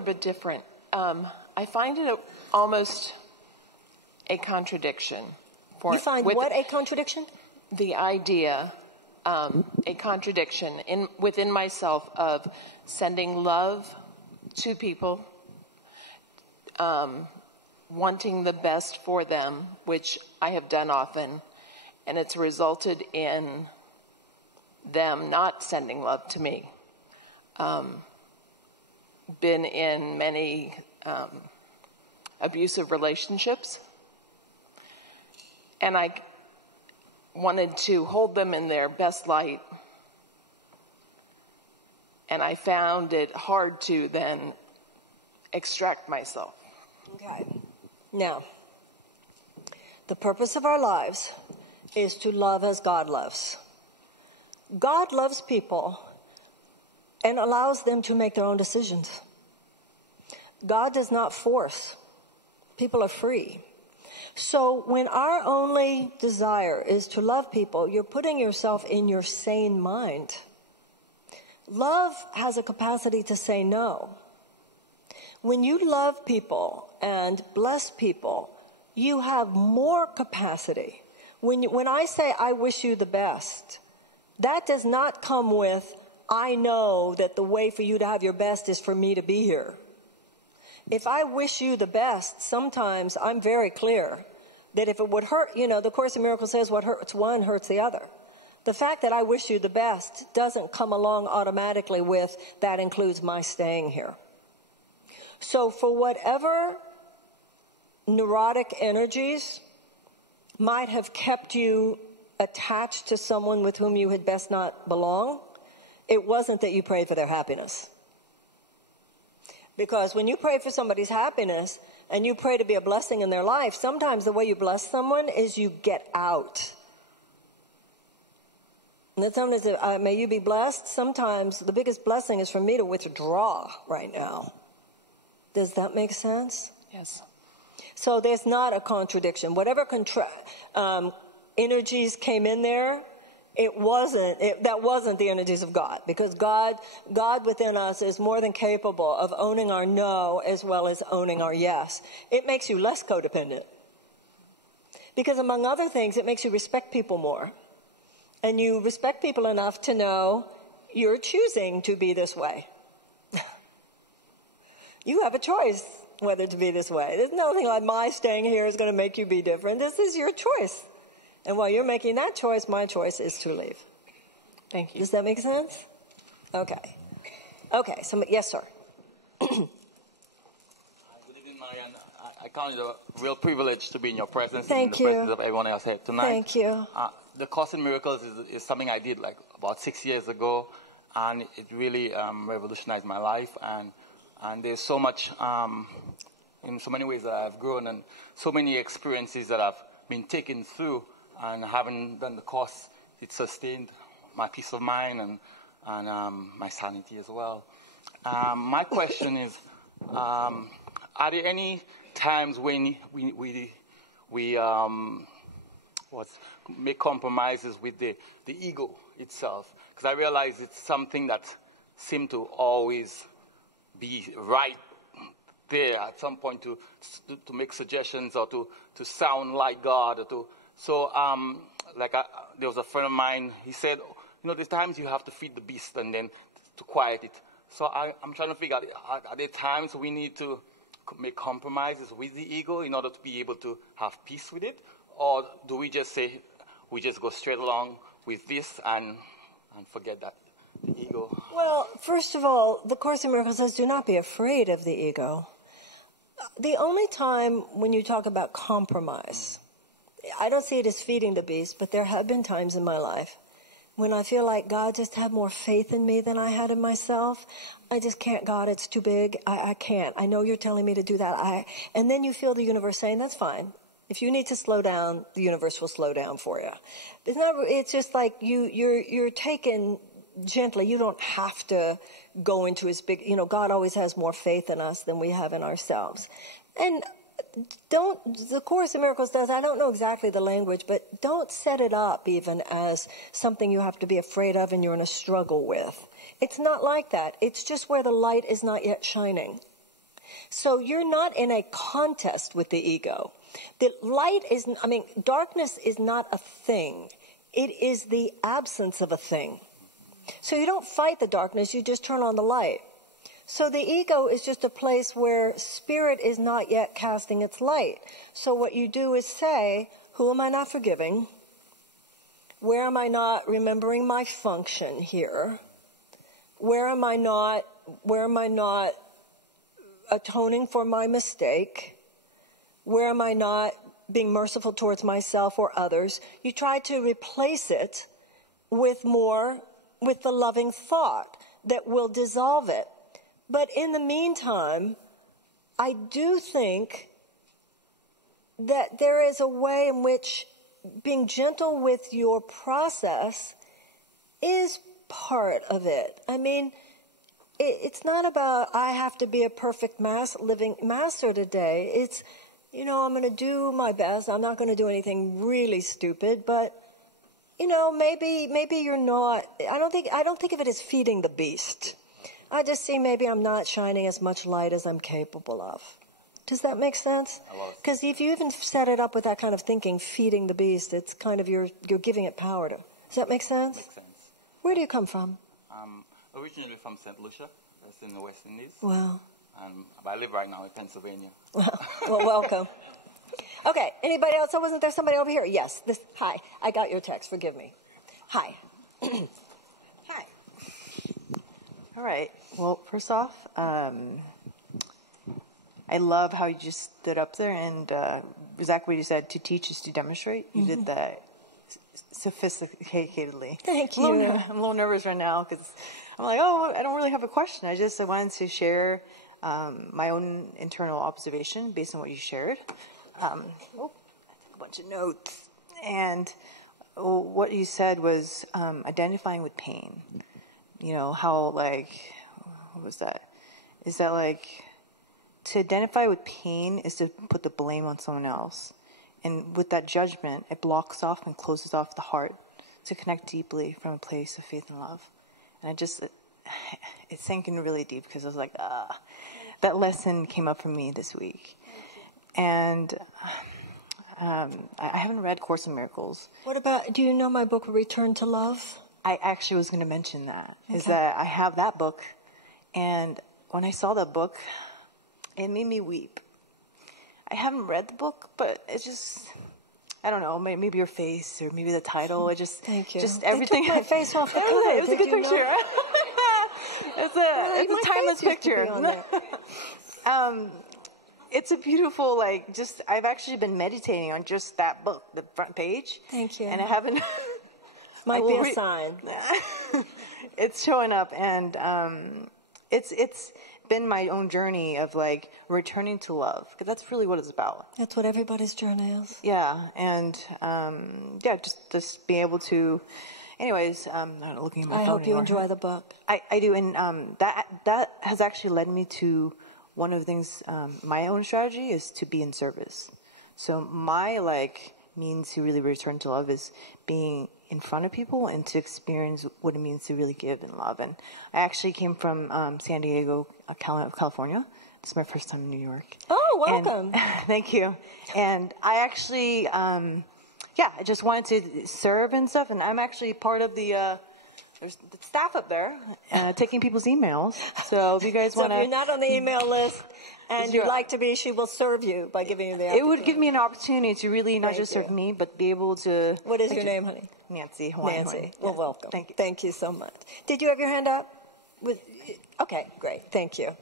but different. I find it almost a contradiction. You find what a contradiction? The idea, a contradiction within myself of sending love to people, wanting the best for them, which I have done often, and it's resulted in them not sending love to me. Been in many abusive relationships, and I wanted to hold them in their best light, and I found it hard to then extract myself. Okay. Now, the purpose of our lives is to love as God loves. God loves people and allows them to make their own decisions. God does not force. People are free. So when our only desire is to love people, you're putting yourself in your sane mind. Love has a capacity to say no. When you love people and bless people, you have more capacity. When I say, I wish you the best, that does not come with, I know that the way for you to have your best is for me to be here. If I wish you the best, sometimes I'm very clear that if it would hurt, the Course in Miracles says what hurts one hurts the other. The fact that I wish you the best doesn't come along automatically with, that includes my staying here. So for whatever neurotic energies might have kept you attached to someone with whom you had best not belong, it wasn't that you prayed for their happiness. Because when you pray for somebody's happiness and you pray to be a blessing in their life, sometimes the way you bless someone is you get out. And then sometimes, may you be blessed. Sometimes the biggest blessing is for me to withdraw right now. Does that make sense? Yes. So there's not a contradiction. Whatever energies came in there, that wasn't the energies of God, because God within us is more than capable of owning our no as well as owning our yes. It makes you less codependent, because among other things, it makes you respect people more, and you respect people enough to know you're choosing to be this way. You have a choice whether to be this way. There's nothing like my staying here is going to make you be different. This is your choice. And while you're making that choice, my choice is to leave. Thank you. Does that make sense? Okay. Okay, so yes, sir. Good evening, Marianne. I count it a real privilege to be in your presence. Thank in the you. presence of everyone else here tonight. Thank you. The Course in Miracles is something I did like about 6 years ago, and it really revolutionized my life. And there's so much, in so many ways that I've grown, and so many experiences that I've been taken through. And having done the course, it sustained my peace of mind and my sanity as well. My question is, are there any times when we make compromises with the ego itself? Because I realize it's something that seems to always be right there at some point to make suggestions or to sound like God or to. So, there was a friend of mine, he said, there's times you have to feed the beast and then to quiet it. So I'm trying to figure out, are there times we need to make compromises with the ego in order to be able to have peace with it? Or do we just say, we just go straight along with this and forget that, the ego? Well, first of all, the Course in Miracles says, do not be afraid of the ego. The only time when you talk about compromise, I don't see it as feeding the beast, but there have been times in my life when I feel like God just had more faith in me than I had in myself. I just can't, God, it's too big. I can't. I know you're telling me to do that. And then you feel the universe saying, that's fine. If you need to slow down, the universe will slow down for you. It's just like you're taken gently. You don't have to go into his big, God always has more faith in us than we have in ourselves. And the Course in Miracles does, I don't know exactly the language, but don't set it up even as something you have to be afraid of and you're in a struggle with. It's not like that. It's just where the light is not yet shining. So you're not in a contest with the ego. The light is, darkness is not a thing. It is the absence of a thing. So you don't fight the darkness, you just turn on the light. So the ego is just a place where spirit is not yet casting its light. So what you do is say, who am I not forgiving? Where am I not remembering my function here? Where am I not atoning for my mistake? Where am I not being merciful towards myself or others? You try to replace it with the loving thought that will dissolve it. But in the meantime, I do think that there is a way in which being gentle with your process is part of it. It's not about I have to be a perfect living master today. It's, I'm going to do my best. I'm not going to do anything really stupid, but maybe you're not. I don't think of it as feeding the beast. I just see maybe I'm not shining as much light as I'm capable of. Does that make sense? Because if you even set it up with that kind of thinking, feeding the beast, it's kind of you're giving it power to. Does that make sense? Makes sense. Where do you come from? Originally from St. Lucia, that's in the West Indies. Wow. But I live right now in Pennsylvania. Well, welcome. Okay, anybody else? Oh, wasn't there somebody over here? Yes. Hi, I got your text. Forgive me. Hi. Hi. All right. Well, first off, I love how you just stood up there and exactly what you said, to teach is to demonstrate. You did that sophisticatedly. Thank you. I'm a little nervous right now because I'm like, I don't really have a question. I wanted to share my own internal observation based on what you shared. I took a bunch of notes. And what you said was identifying with pain. How, what was that? Is that to identify with pain is to put the blame on someone else. And with that judgment, it blocks off and closes off the heart to connect deeply from a place of faith and love. And it sank in really deep because I was like, that lesson came up for me this week. And I haven't read Course in Miracles. What about, do you know my book, Return to Love? I actually was going to mention that, Okay. is that I have that book. And when I saw that book, it made me weep. I haven't read the book, but it's just, I don't know, maybe your face or maybe the title. Thank you. Just everything. They took my face off the cover. It was a good Did you picture. know? It's a timeless picture. It's a beautiful, I've actually been meditating on just that book, the front page. Thank you. And I haven't. Might be a sign. It's showing up, and it's been my own journey of returning to love, because that's really what it's about. That's what everybody's journey is. Yeah, and just being able to. Anyways, I'm not looking at my phone I hope you anymore. enjoy the book. I do, and that has actually led me to one of the things. My own strategy is to be in service. So my means to really return to love is being in front of people and to experience what it means to really give and love. And I actually came from San Diego, California. This is my first time in New York. Oh, welcome. Thank you. And I actually, I just wanted to serve and stuff. And I'm actually part of there's the staff up there taking people's emails. So if you guys want to... So if you're not on the email list and you'd like to be, she will serve you by giving you the opportunity. It would give me an opportunity to really not just serve me, but be able to... What is your name, honey? Nancy. Nancy. Well, welcome. Thank you. Thank you so much. Did you have your hand up? Okay, great. Thank you.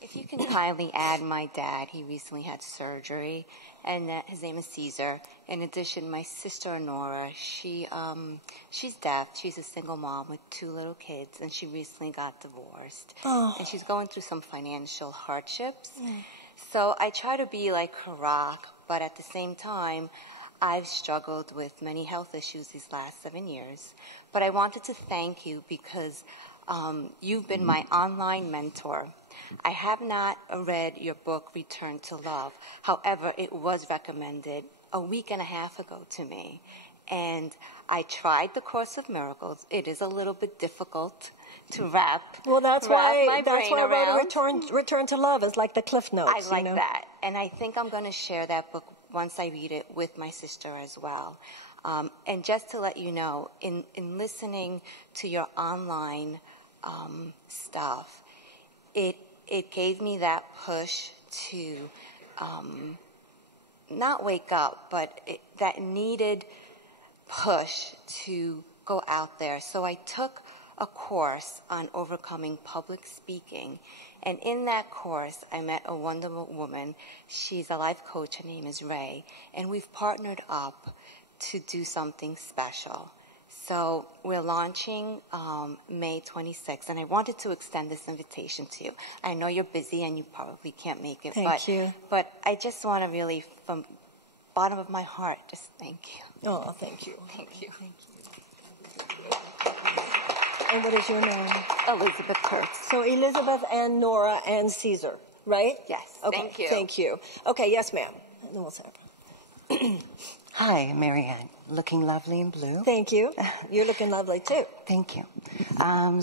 If you can kindly add my dad, he recently had surgery, and his name is Caesar. In addition, my sister Nora, she's deaf. She's a single mom with 2 little kids, and she recently got divorced. Oh. And she's going through some financial hardships. So I try to be like her rock, but at the same time, I've struggled with many health issues these last 7 years. But I wanted to thank you because you've been my online mentor. I have not read your book, Return to Love. However, it was recommended a week and a half ago to me. And I tried the Course of Miracles. It is a little bit difficult to wrap. Well, that's why I wrote Return to Love is like the Cliff Notes. I like that. And I think I'm going to share that book once I read it with my sister as well. And just to let you know, in listening to your online stuff, it gave me that push to not wake up, but that needed push to go out there. So I took a course on overcoming public speaking. And in that course, I met a wonderful woman. She's a life coach. Her name is Ray. And we've partnered up to do something special. So we're launching May 26th. And I wanted to extend this invitation to you. I know you're busy and you probably can't make it. Thank you. But I just want to really, from the bottom of my heart, just thank you. Oh, thank you. Thank you. Thank you. And what is your name? Elizabeth Kurtz. So Elizabeth and Nora and Caesar, right? Yes. Okay. Thank you. Thank you. Okay, yes, ma'am. Hi, Marianne. Looking lovely in blue. Thank you. You're looking lovely, too. Thank you.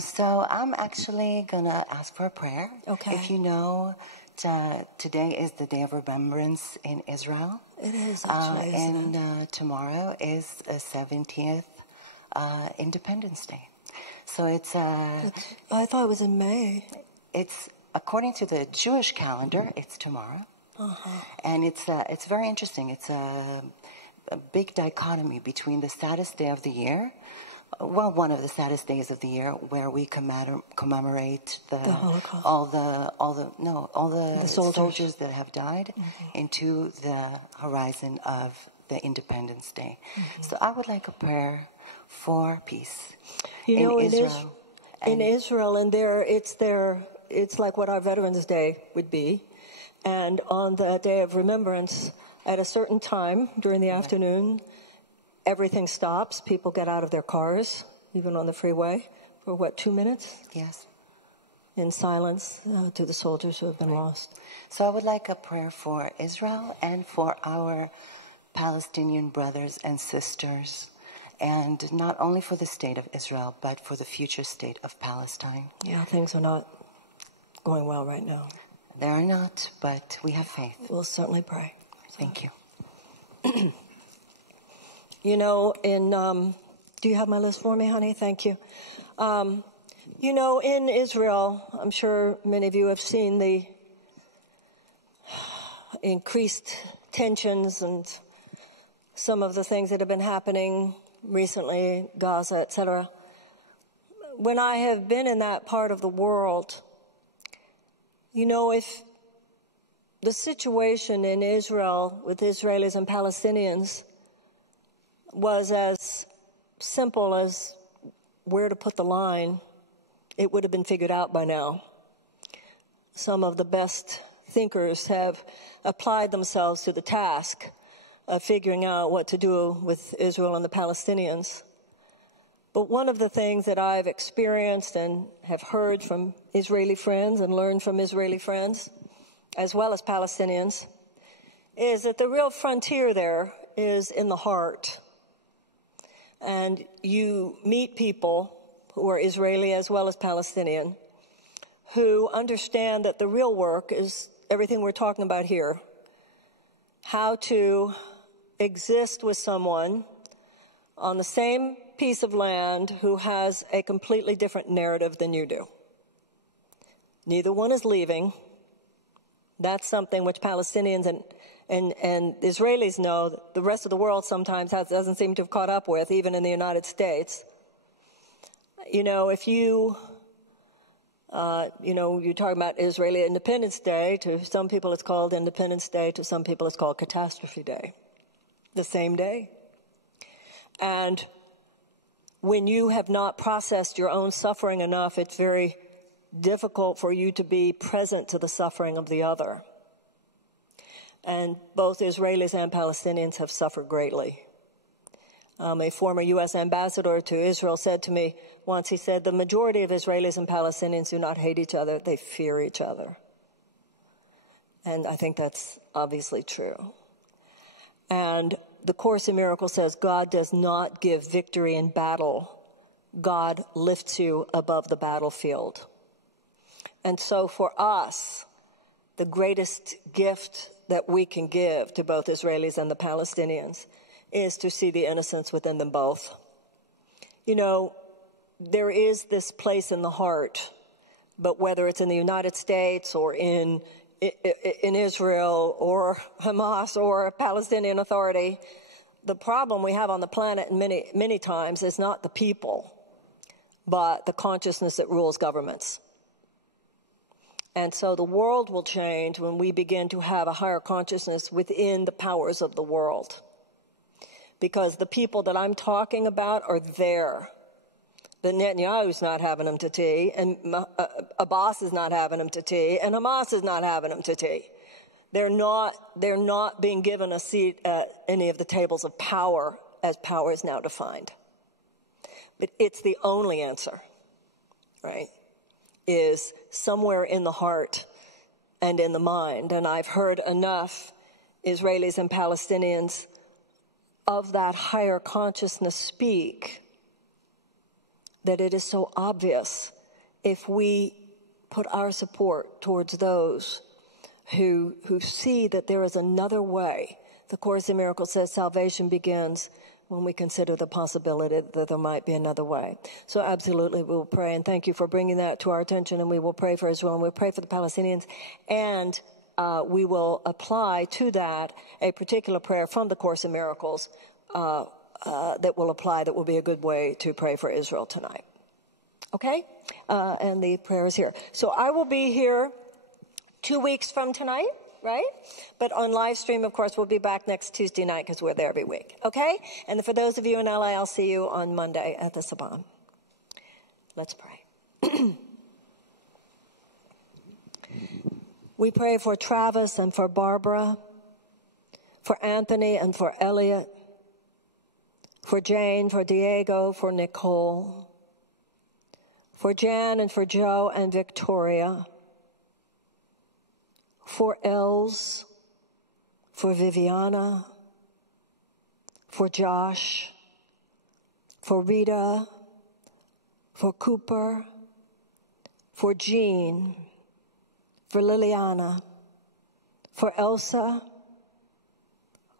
So I'm actually going to ask for a prayer. Okay. If you know, today is the Day of Remembrance in Israel. It is, actually, and tomorrow is the 70th Independence Day. So it's... I thought it was in May. It's, according to the Jewish calendar, it's tomorrow. Uh-huh. And it's very interesting. It's a big dichotomy between the saddest day of the year, well, one of the saddest days of the year, where we commemorate the Holocaust, all the soldiers that have died, into the horizon of the Independence Day. So I would like a prayer for peace in Israel. In Israel, and it's like what our Veterans Day would be. And on the Day of Remembrance, at a certain time during the afternoon, everything stops. People get out of their cars, even on the freeway, for 2 minutes? Yes. In silence to the soldiers who have been lost. So I would like a prayer for Israel and for our Palestinian brothers and sisters, and not only for the state of Israel, but for the future state of Palestine. Yeah, things are not going well right now. They are not, but we have faith. We'll certainly pray. Thank you. You know, do you have my list for me, honey? Thank you. You know, in Israel, I'm sure many of you have seen the increased tensions and some of the things that have been happening recently, Gaza, etc. When I have been in that part of the world, you know, if the situation in Israel with Israelis and Palestinians was as simple as where to put the line, it would have been figured out by now. Some of the best thinkers have applied themselves to the task of figuring out what to do with Israel and the Palestinians. But one of the things that I've experienced and have heard from Israeli friends and learned from Israeli friends, as well as Palestinians, is that the real frontier there is in the heart. And you meet people who are Israeli as well as Palestinian who understand that the real work is everything we're talking about here. How to exist with someone on the same piece of land who has a completely different narrative than you do. Neither one is leaving. That's something which Palestinians and Israelis know that the rest of the world sometimes doesn't seem to have caught up with, even in the United States. You know, if you're talking about Israeli Independence Day, to some people it's called Independence Day, to some people it's called Catastrophe Day. The same day. And when you have not processed your own suffering enough, it's very difficult for you to be present to the suffering of the other. And both Israelis and Palestinians have suffered greatly. A former U.S. ambassador to Israel said to me once, he said, the majority of Israelis and Palestinians do not hate each other, they fear each other. And I think that's obviously true. And the Course in Miracles says God does not give victory in battle. God lifts you above the battlefield. And so for us, the greatest gift that we can give to both Israelis and the Palestinians is to see the innocence within them both. You know, there is this place in the heart, but whether it's in the United States or in Israel or Hamas or a Palestinian Authority, the problem we have on the planet many, many times is not the people, but the consciousness that rules governments. And so the world will change when we begin to have a higher consciousness within the powers of the world. Because the people that I'm talking about are there. But Netanyahu's not having them to tea, and Abbas is not having them to tea, and Hamas is not having them to tea. They're not being given a seat at any of the tables of power as power is now defined. But it's the only answer, right? Is somewhere in the heart and in the mind. And I've heard enough Israelis and Palestinians of that higher consciousness speak that it is so obvious if we put our support towards those who see that there is another way. The Course in Miracles says salvation begins when we consider the possibility that there might be another way. So absolutely we will pray, and thank you for bringing that to our attention, and we will pray for Israel, and we'll pray for the Palestinians, and we will apply to that a particular prayer from the Course in Miracles that will apply, that will be a good way to pray for Israel tonight. Okay? And the prayer is here. So I will be here 2 weeks from tonight, right? But on live stream, of course, we'll be back next Tuesday night because we're there every week. Okay? And for those of you in LA, I'll see you on Monday at the Saban. Let's pray. We pray for Travis and for Barbara, for Anthony and for Elliot, for Jane, for Diego, for Nicole, for Jan and for Joe and Victoria, for Els, for Viviana, for Josh, for Rita, for Cooper, for Jean, for Liliana, for Elsa,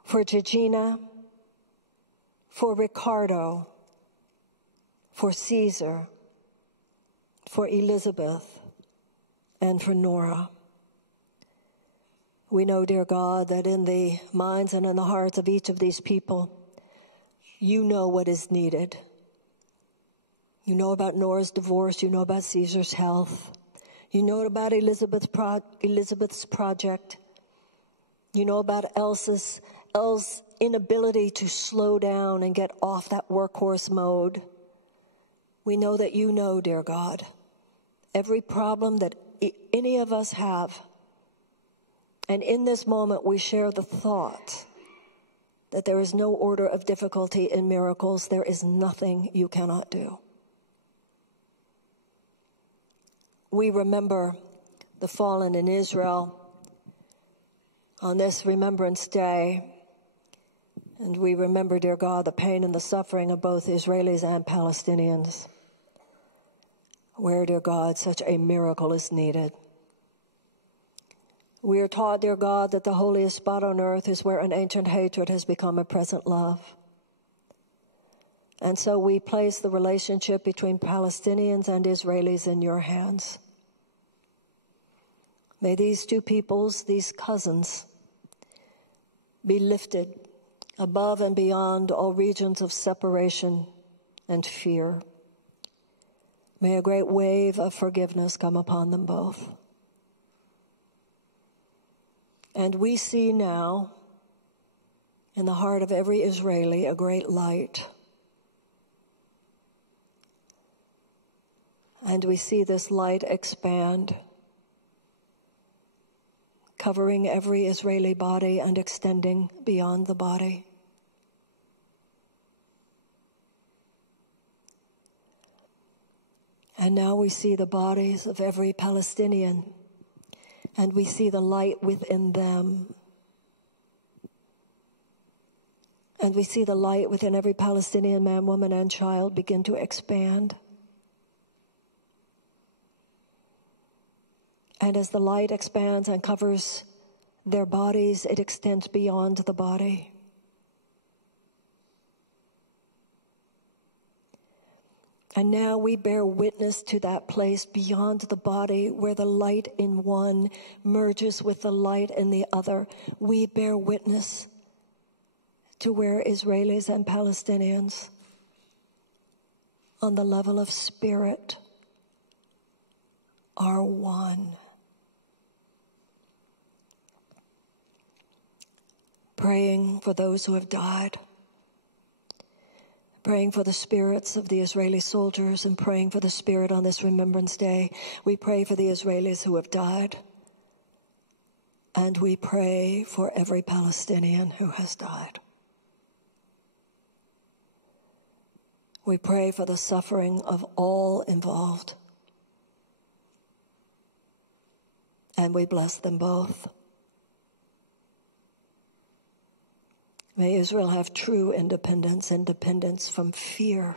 for Georgina, for Ricardo, for Caesar, for Elizabeth, and for Nora. We know, dear God, that in the minds and in the hearts of each of these people, you know what is needed. You know about Nora's divorce. You know about Caesar's health. You know about Elizabeth's project. You know about Elle's inability to slow down and get off that workhorse mode. We know that you know, dear God, every problem that any of us have. And in this moment, we share the thought that there is no order of difficulty in miracles. There is nothing you cannot do. We remember the fallen in Israel on this Remembrance Day. And we remember, dear God, the pain and the suffering of both Israelis and Palestinians, where, dear God, such a miracle is needed. We are taught, dear God, that the holiest spot on earth is where an ancient hatred has become a present love. And so we place the relationship between Palestinians and Israelis in your hands. May these two peoples, these cousins, be lifted above and beyond all regions of separation and fear. May a great wave of forgiveness come upon them both. And we see now, in the heart of every Israeli, a great light. And we see this light expand, covering every Israeli body and extending beyond the body. And now we see the bodies of every Palestinian, and we see the light within them. And we see the light within every Palestinian man, woman, and child begin to expand. And as the light expands and covers their bodies, it extends beyond the body. And now we bear witness to that place beyond the body where the light in one merges with the light in the other. We bear witness to where Israelis and Palestinians on the level of spirit are one. Praying for those who have died, praying for the spirits of the Israeli soldiers, and praying for the spirit on this Remembrance Day. We pray for the Israelis who have died, and we pray for every Palestinian who has died. We pray for the suffering of all involved, and we bless them both. May Israel have true independence, independence from fear.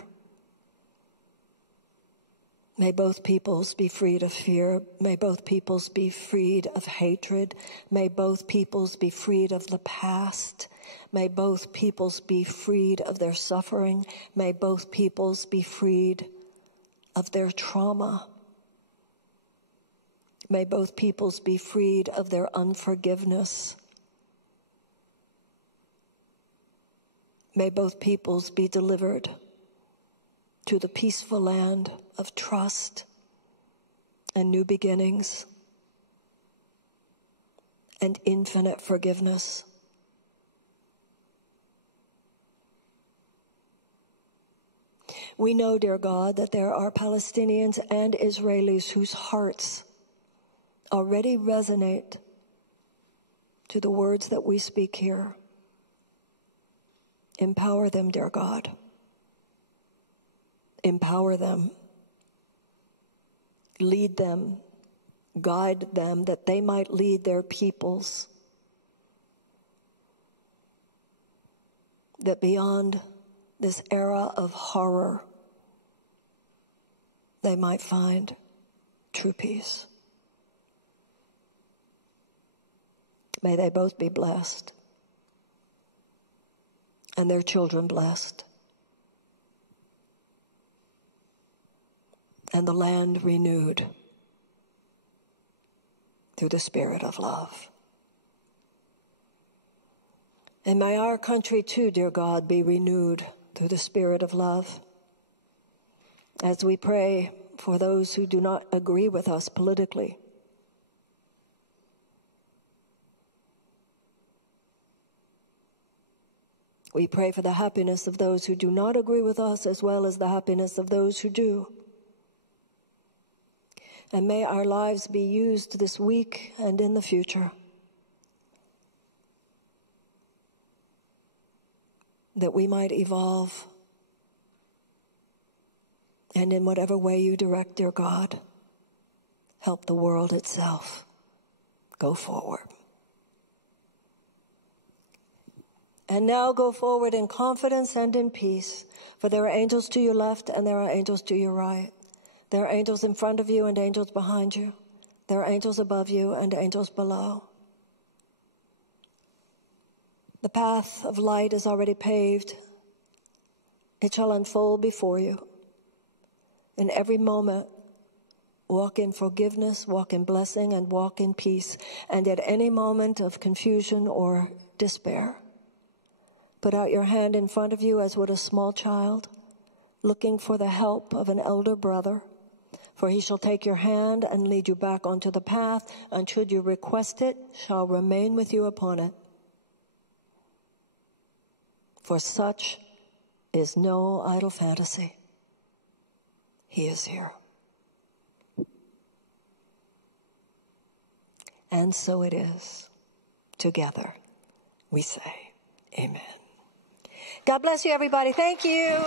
May both peoples be freed of fear. May both peoples be freed of hatred. May both peoples be freed of the past. May both peoples be freed of their suffering. May both peoples be freed of their trauma. May both peoples be freed of their unforgiveness. May both peoples be delivered to the peaceful land of trust and new beginnings and infinite forgiveness. We know, dear God, that there are Palestinians and Israelis whose hearts already resonate to the words that we speak here. Empower them, dear God. Empower them. Lead them. Guide them that they might lead their peoples. That beyond this era of horror, they might find true peace. May they both be blessed, and their children blessed, and the land renewed through the spirit of love. And may our country too, dear God, be renewed through the spirit of love. As we pray for those who do not agree with us politically, we pray for the happiness of those who do not agree with us, as well as the happiness of those who do. And may our lives be used this week and in the future, that we might evolve, and in whatever way you direct, dear God, help the world itself go forward. And now go forward in confidence and in peace, for there are angels to your left and there are angels to your right. There are angels in front of you and angels behind you. There are angels above you and angels below. The path of light is already paved. It shall unfold before you. In every moment, walk in forgiveness, walk in blessing, and walk in peace. And at any moment of confusion or despair, put out your hand in front of you as would a small child, looking for the help of an elder brother. For he shall take your hand and lead you back onto the path, and should you request it, shall remain with you upon it. For such is no idle fantasy. He is here. And so it is. Together we say, amen. God bless you, everybody. Thank you.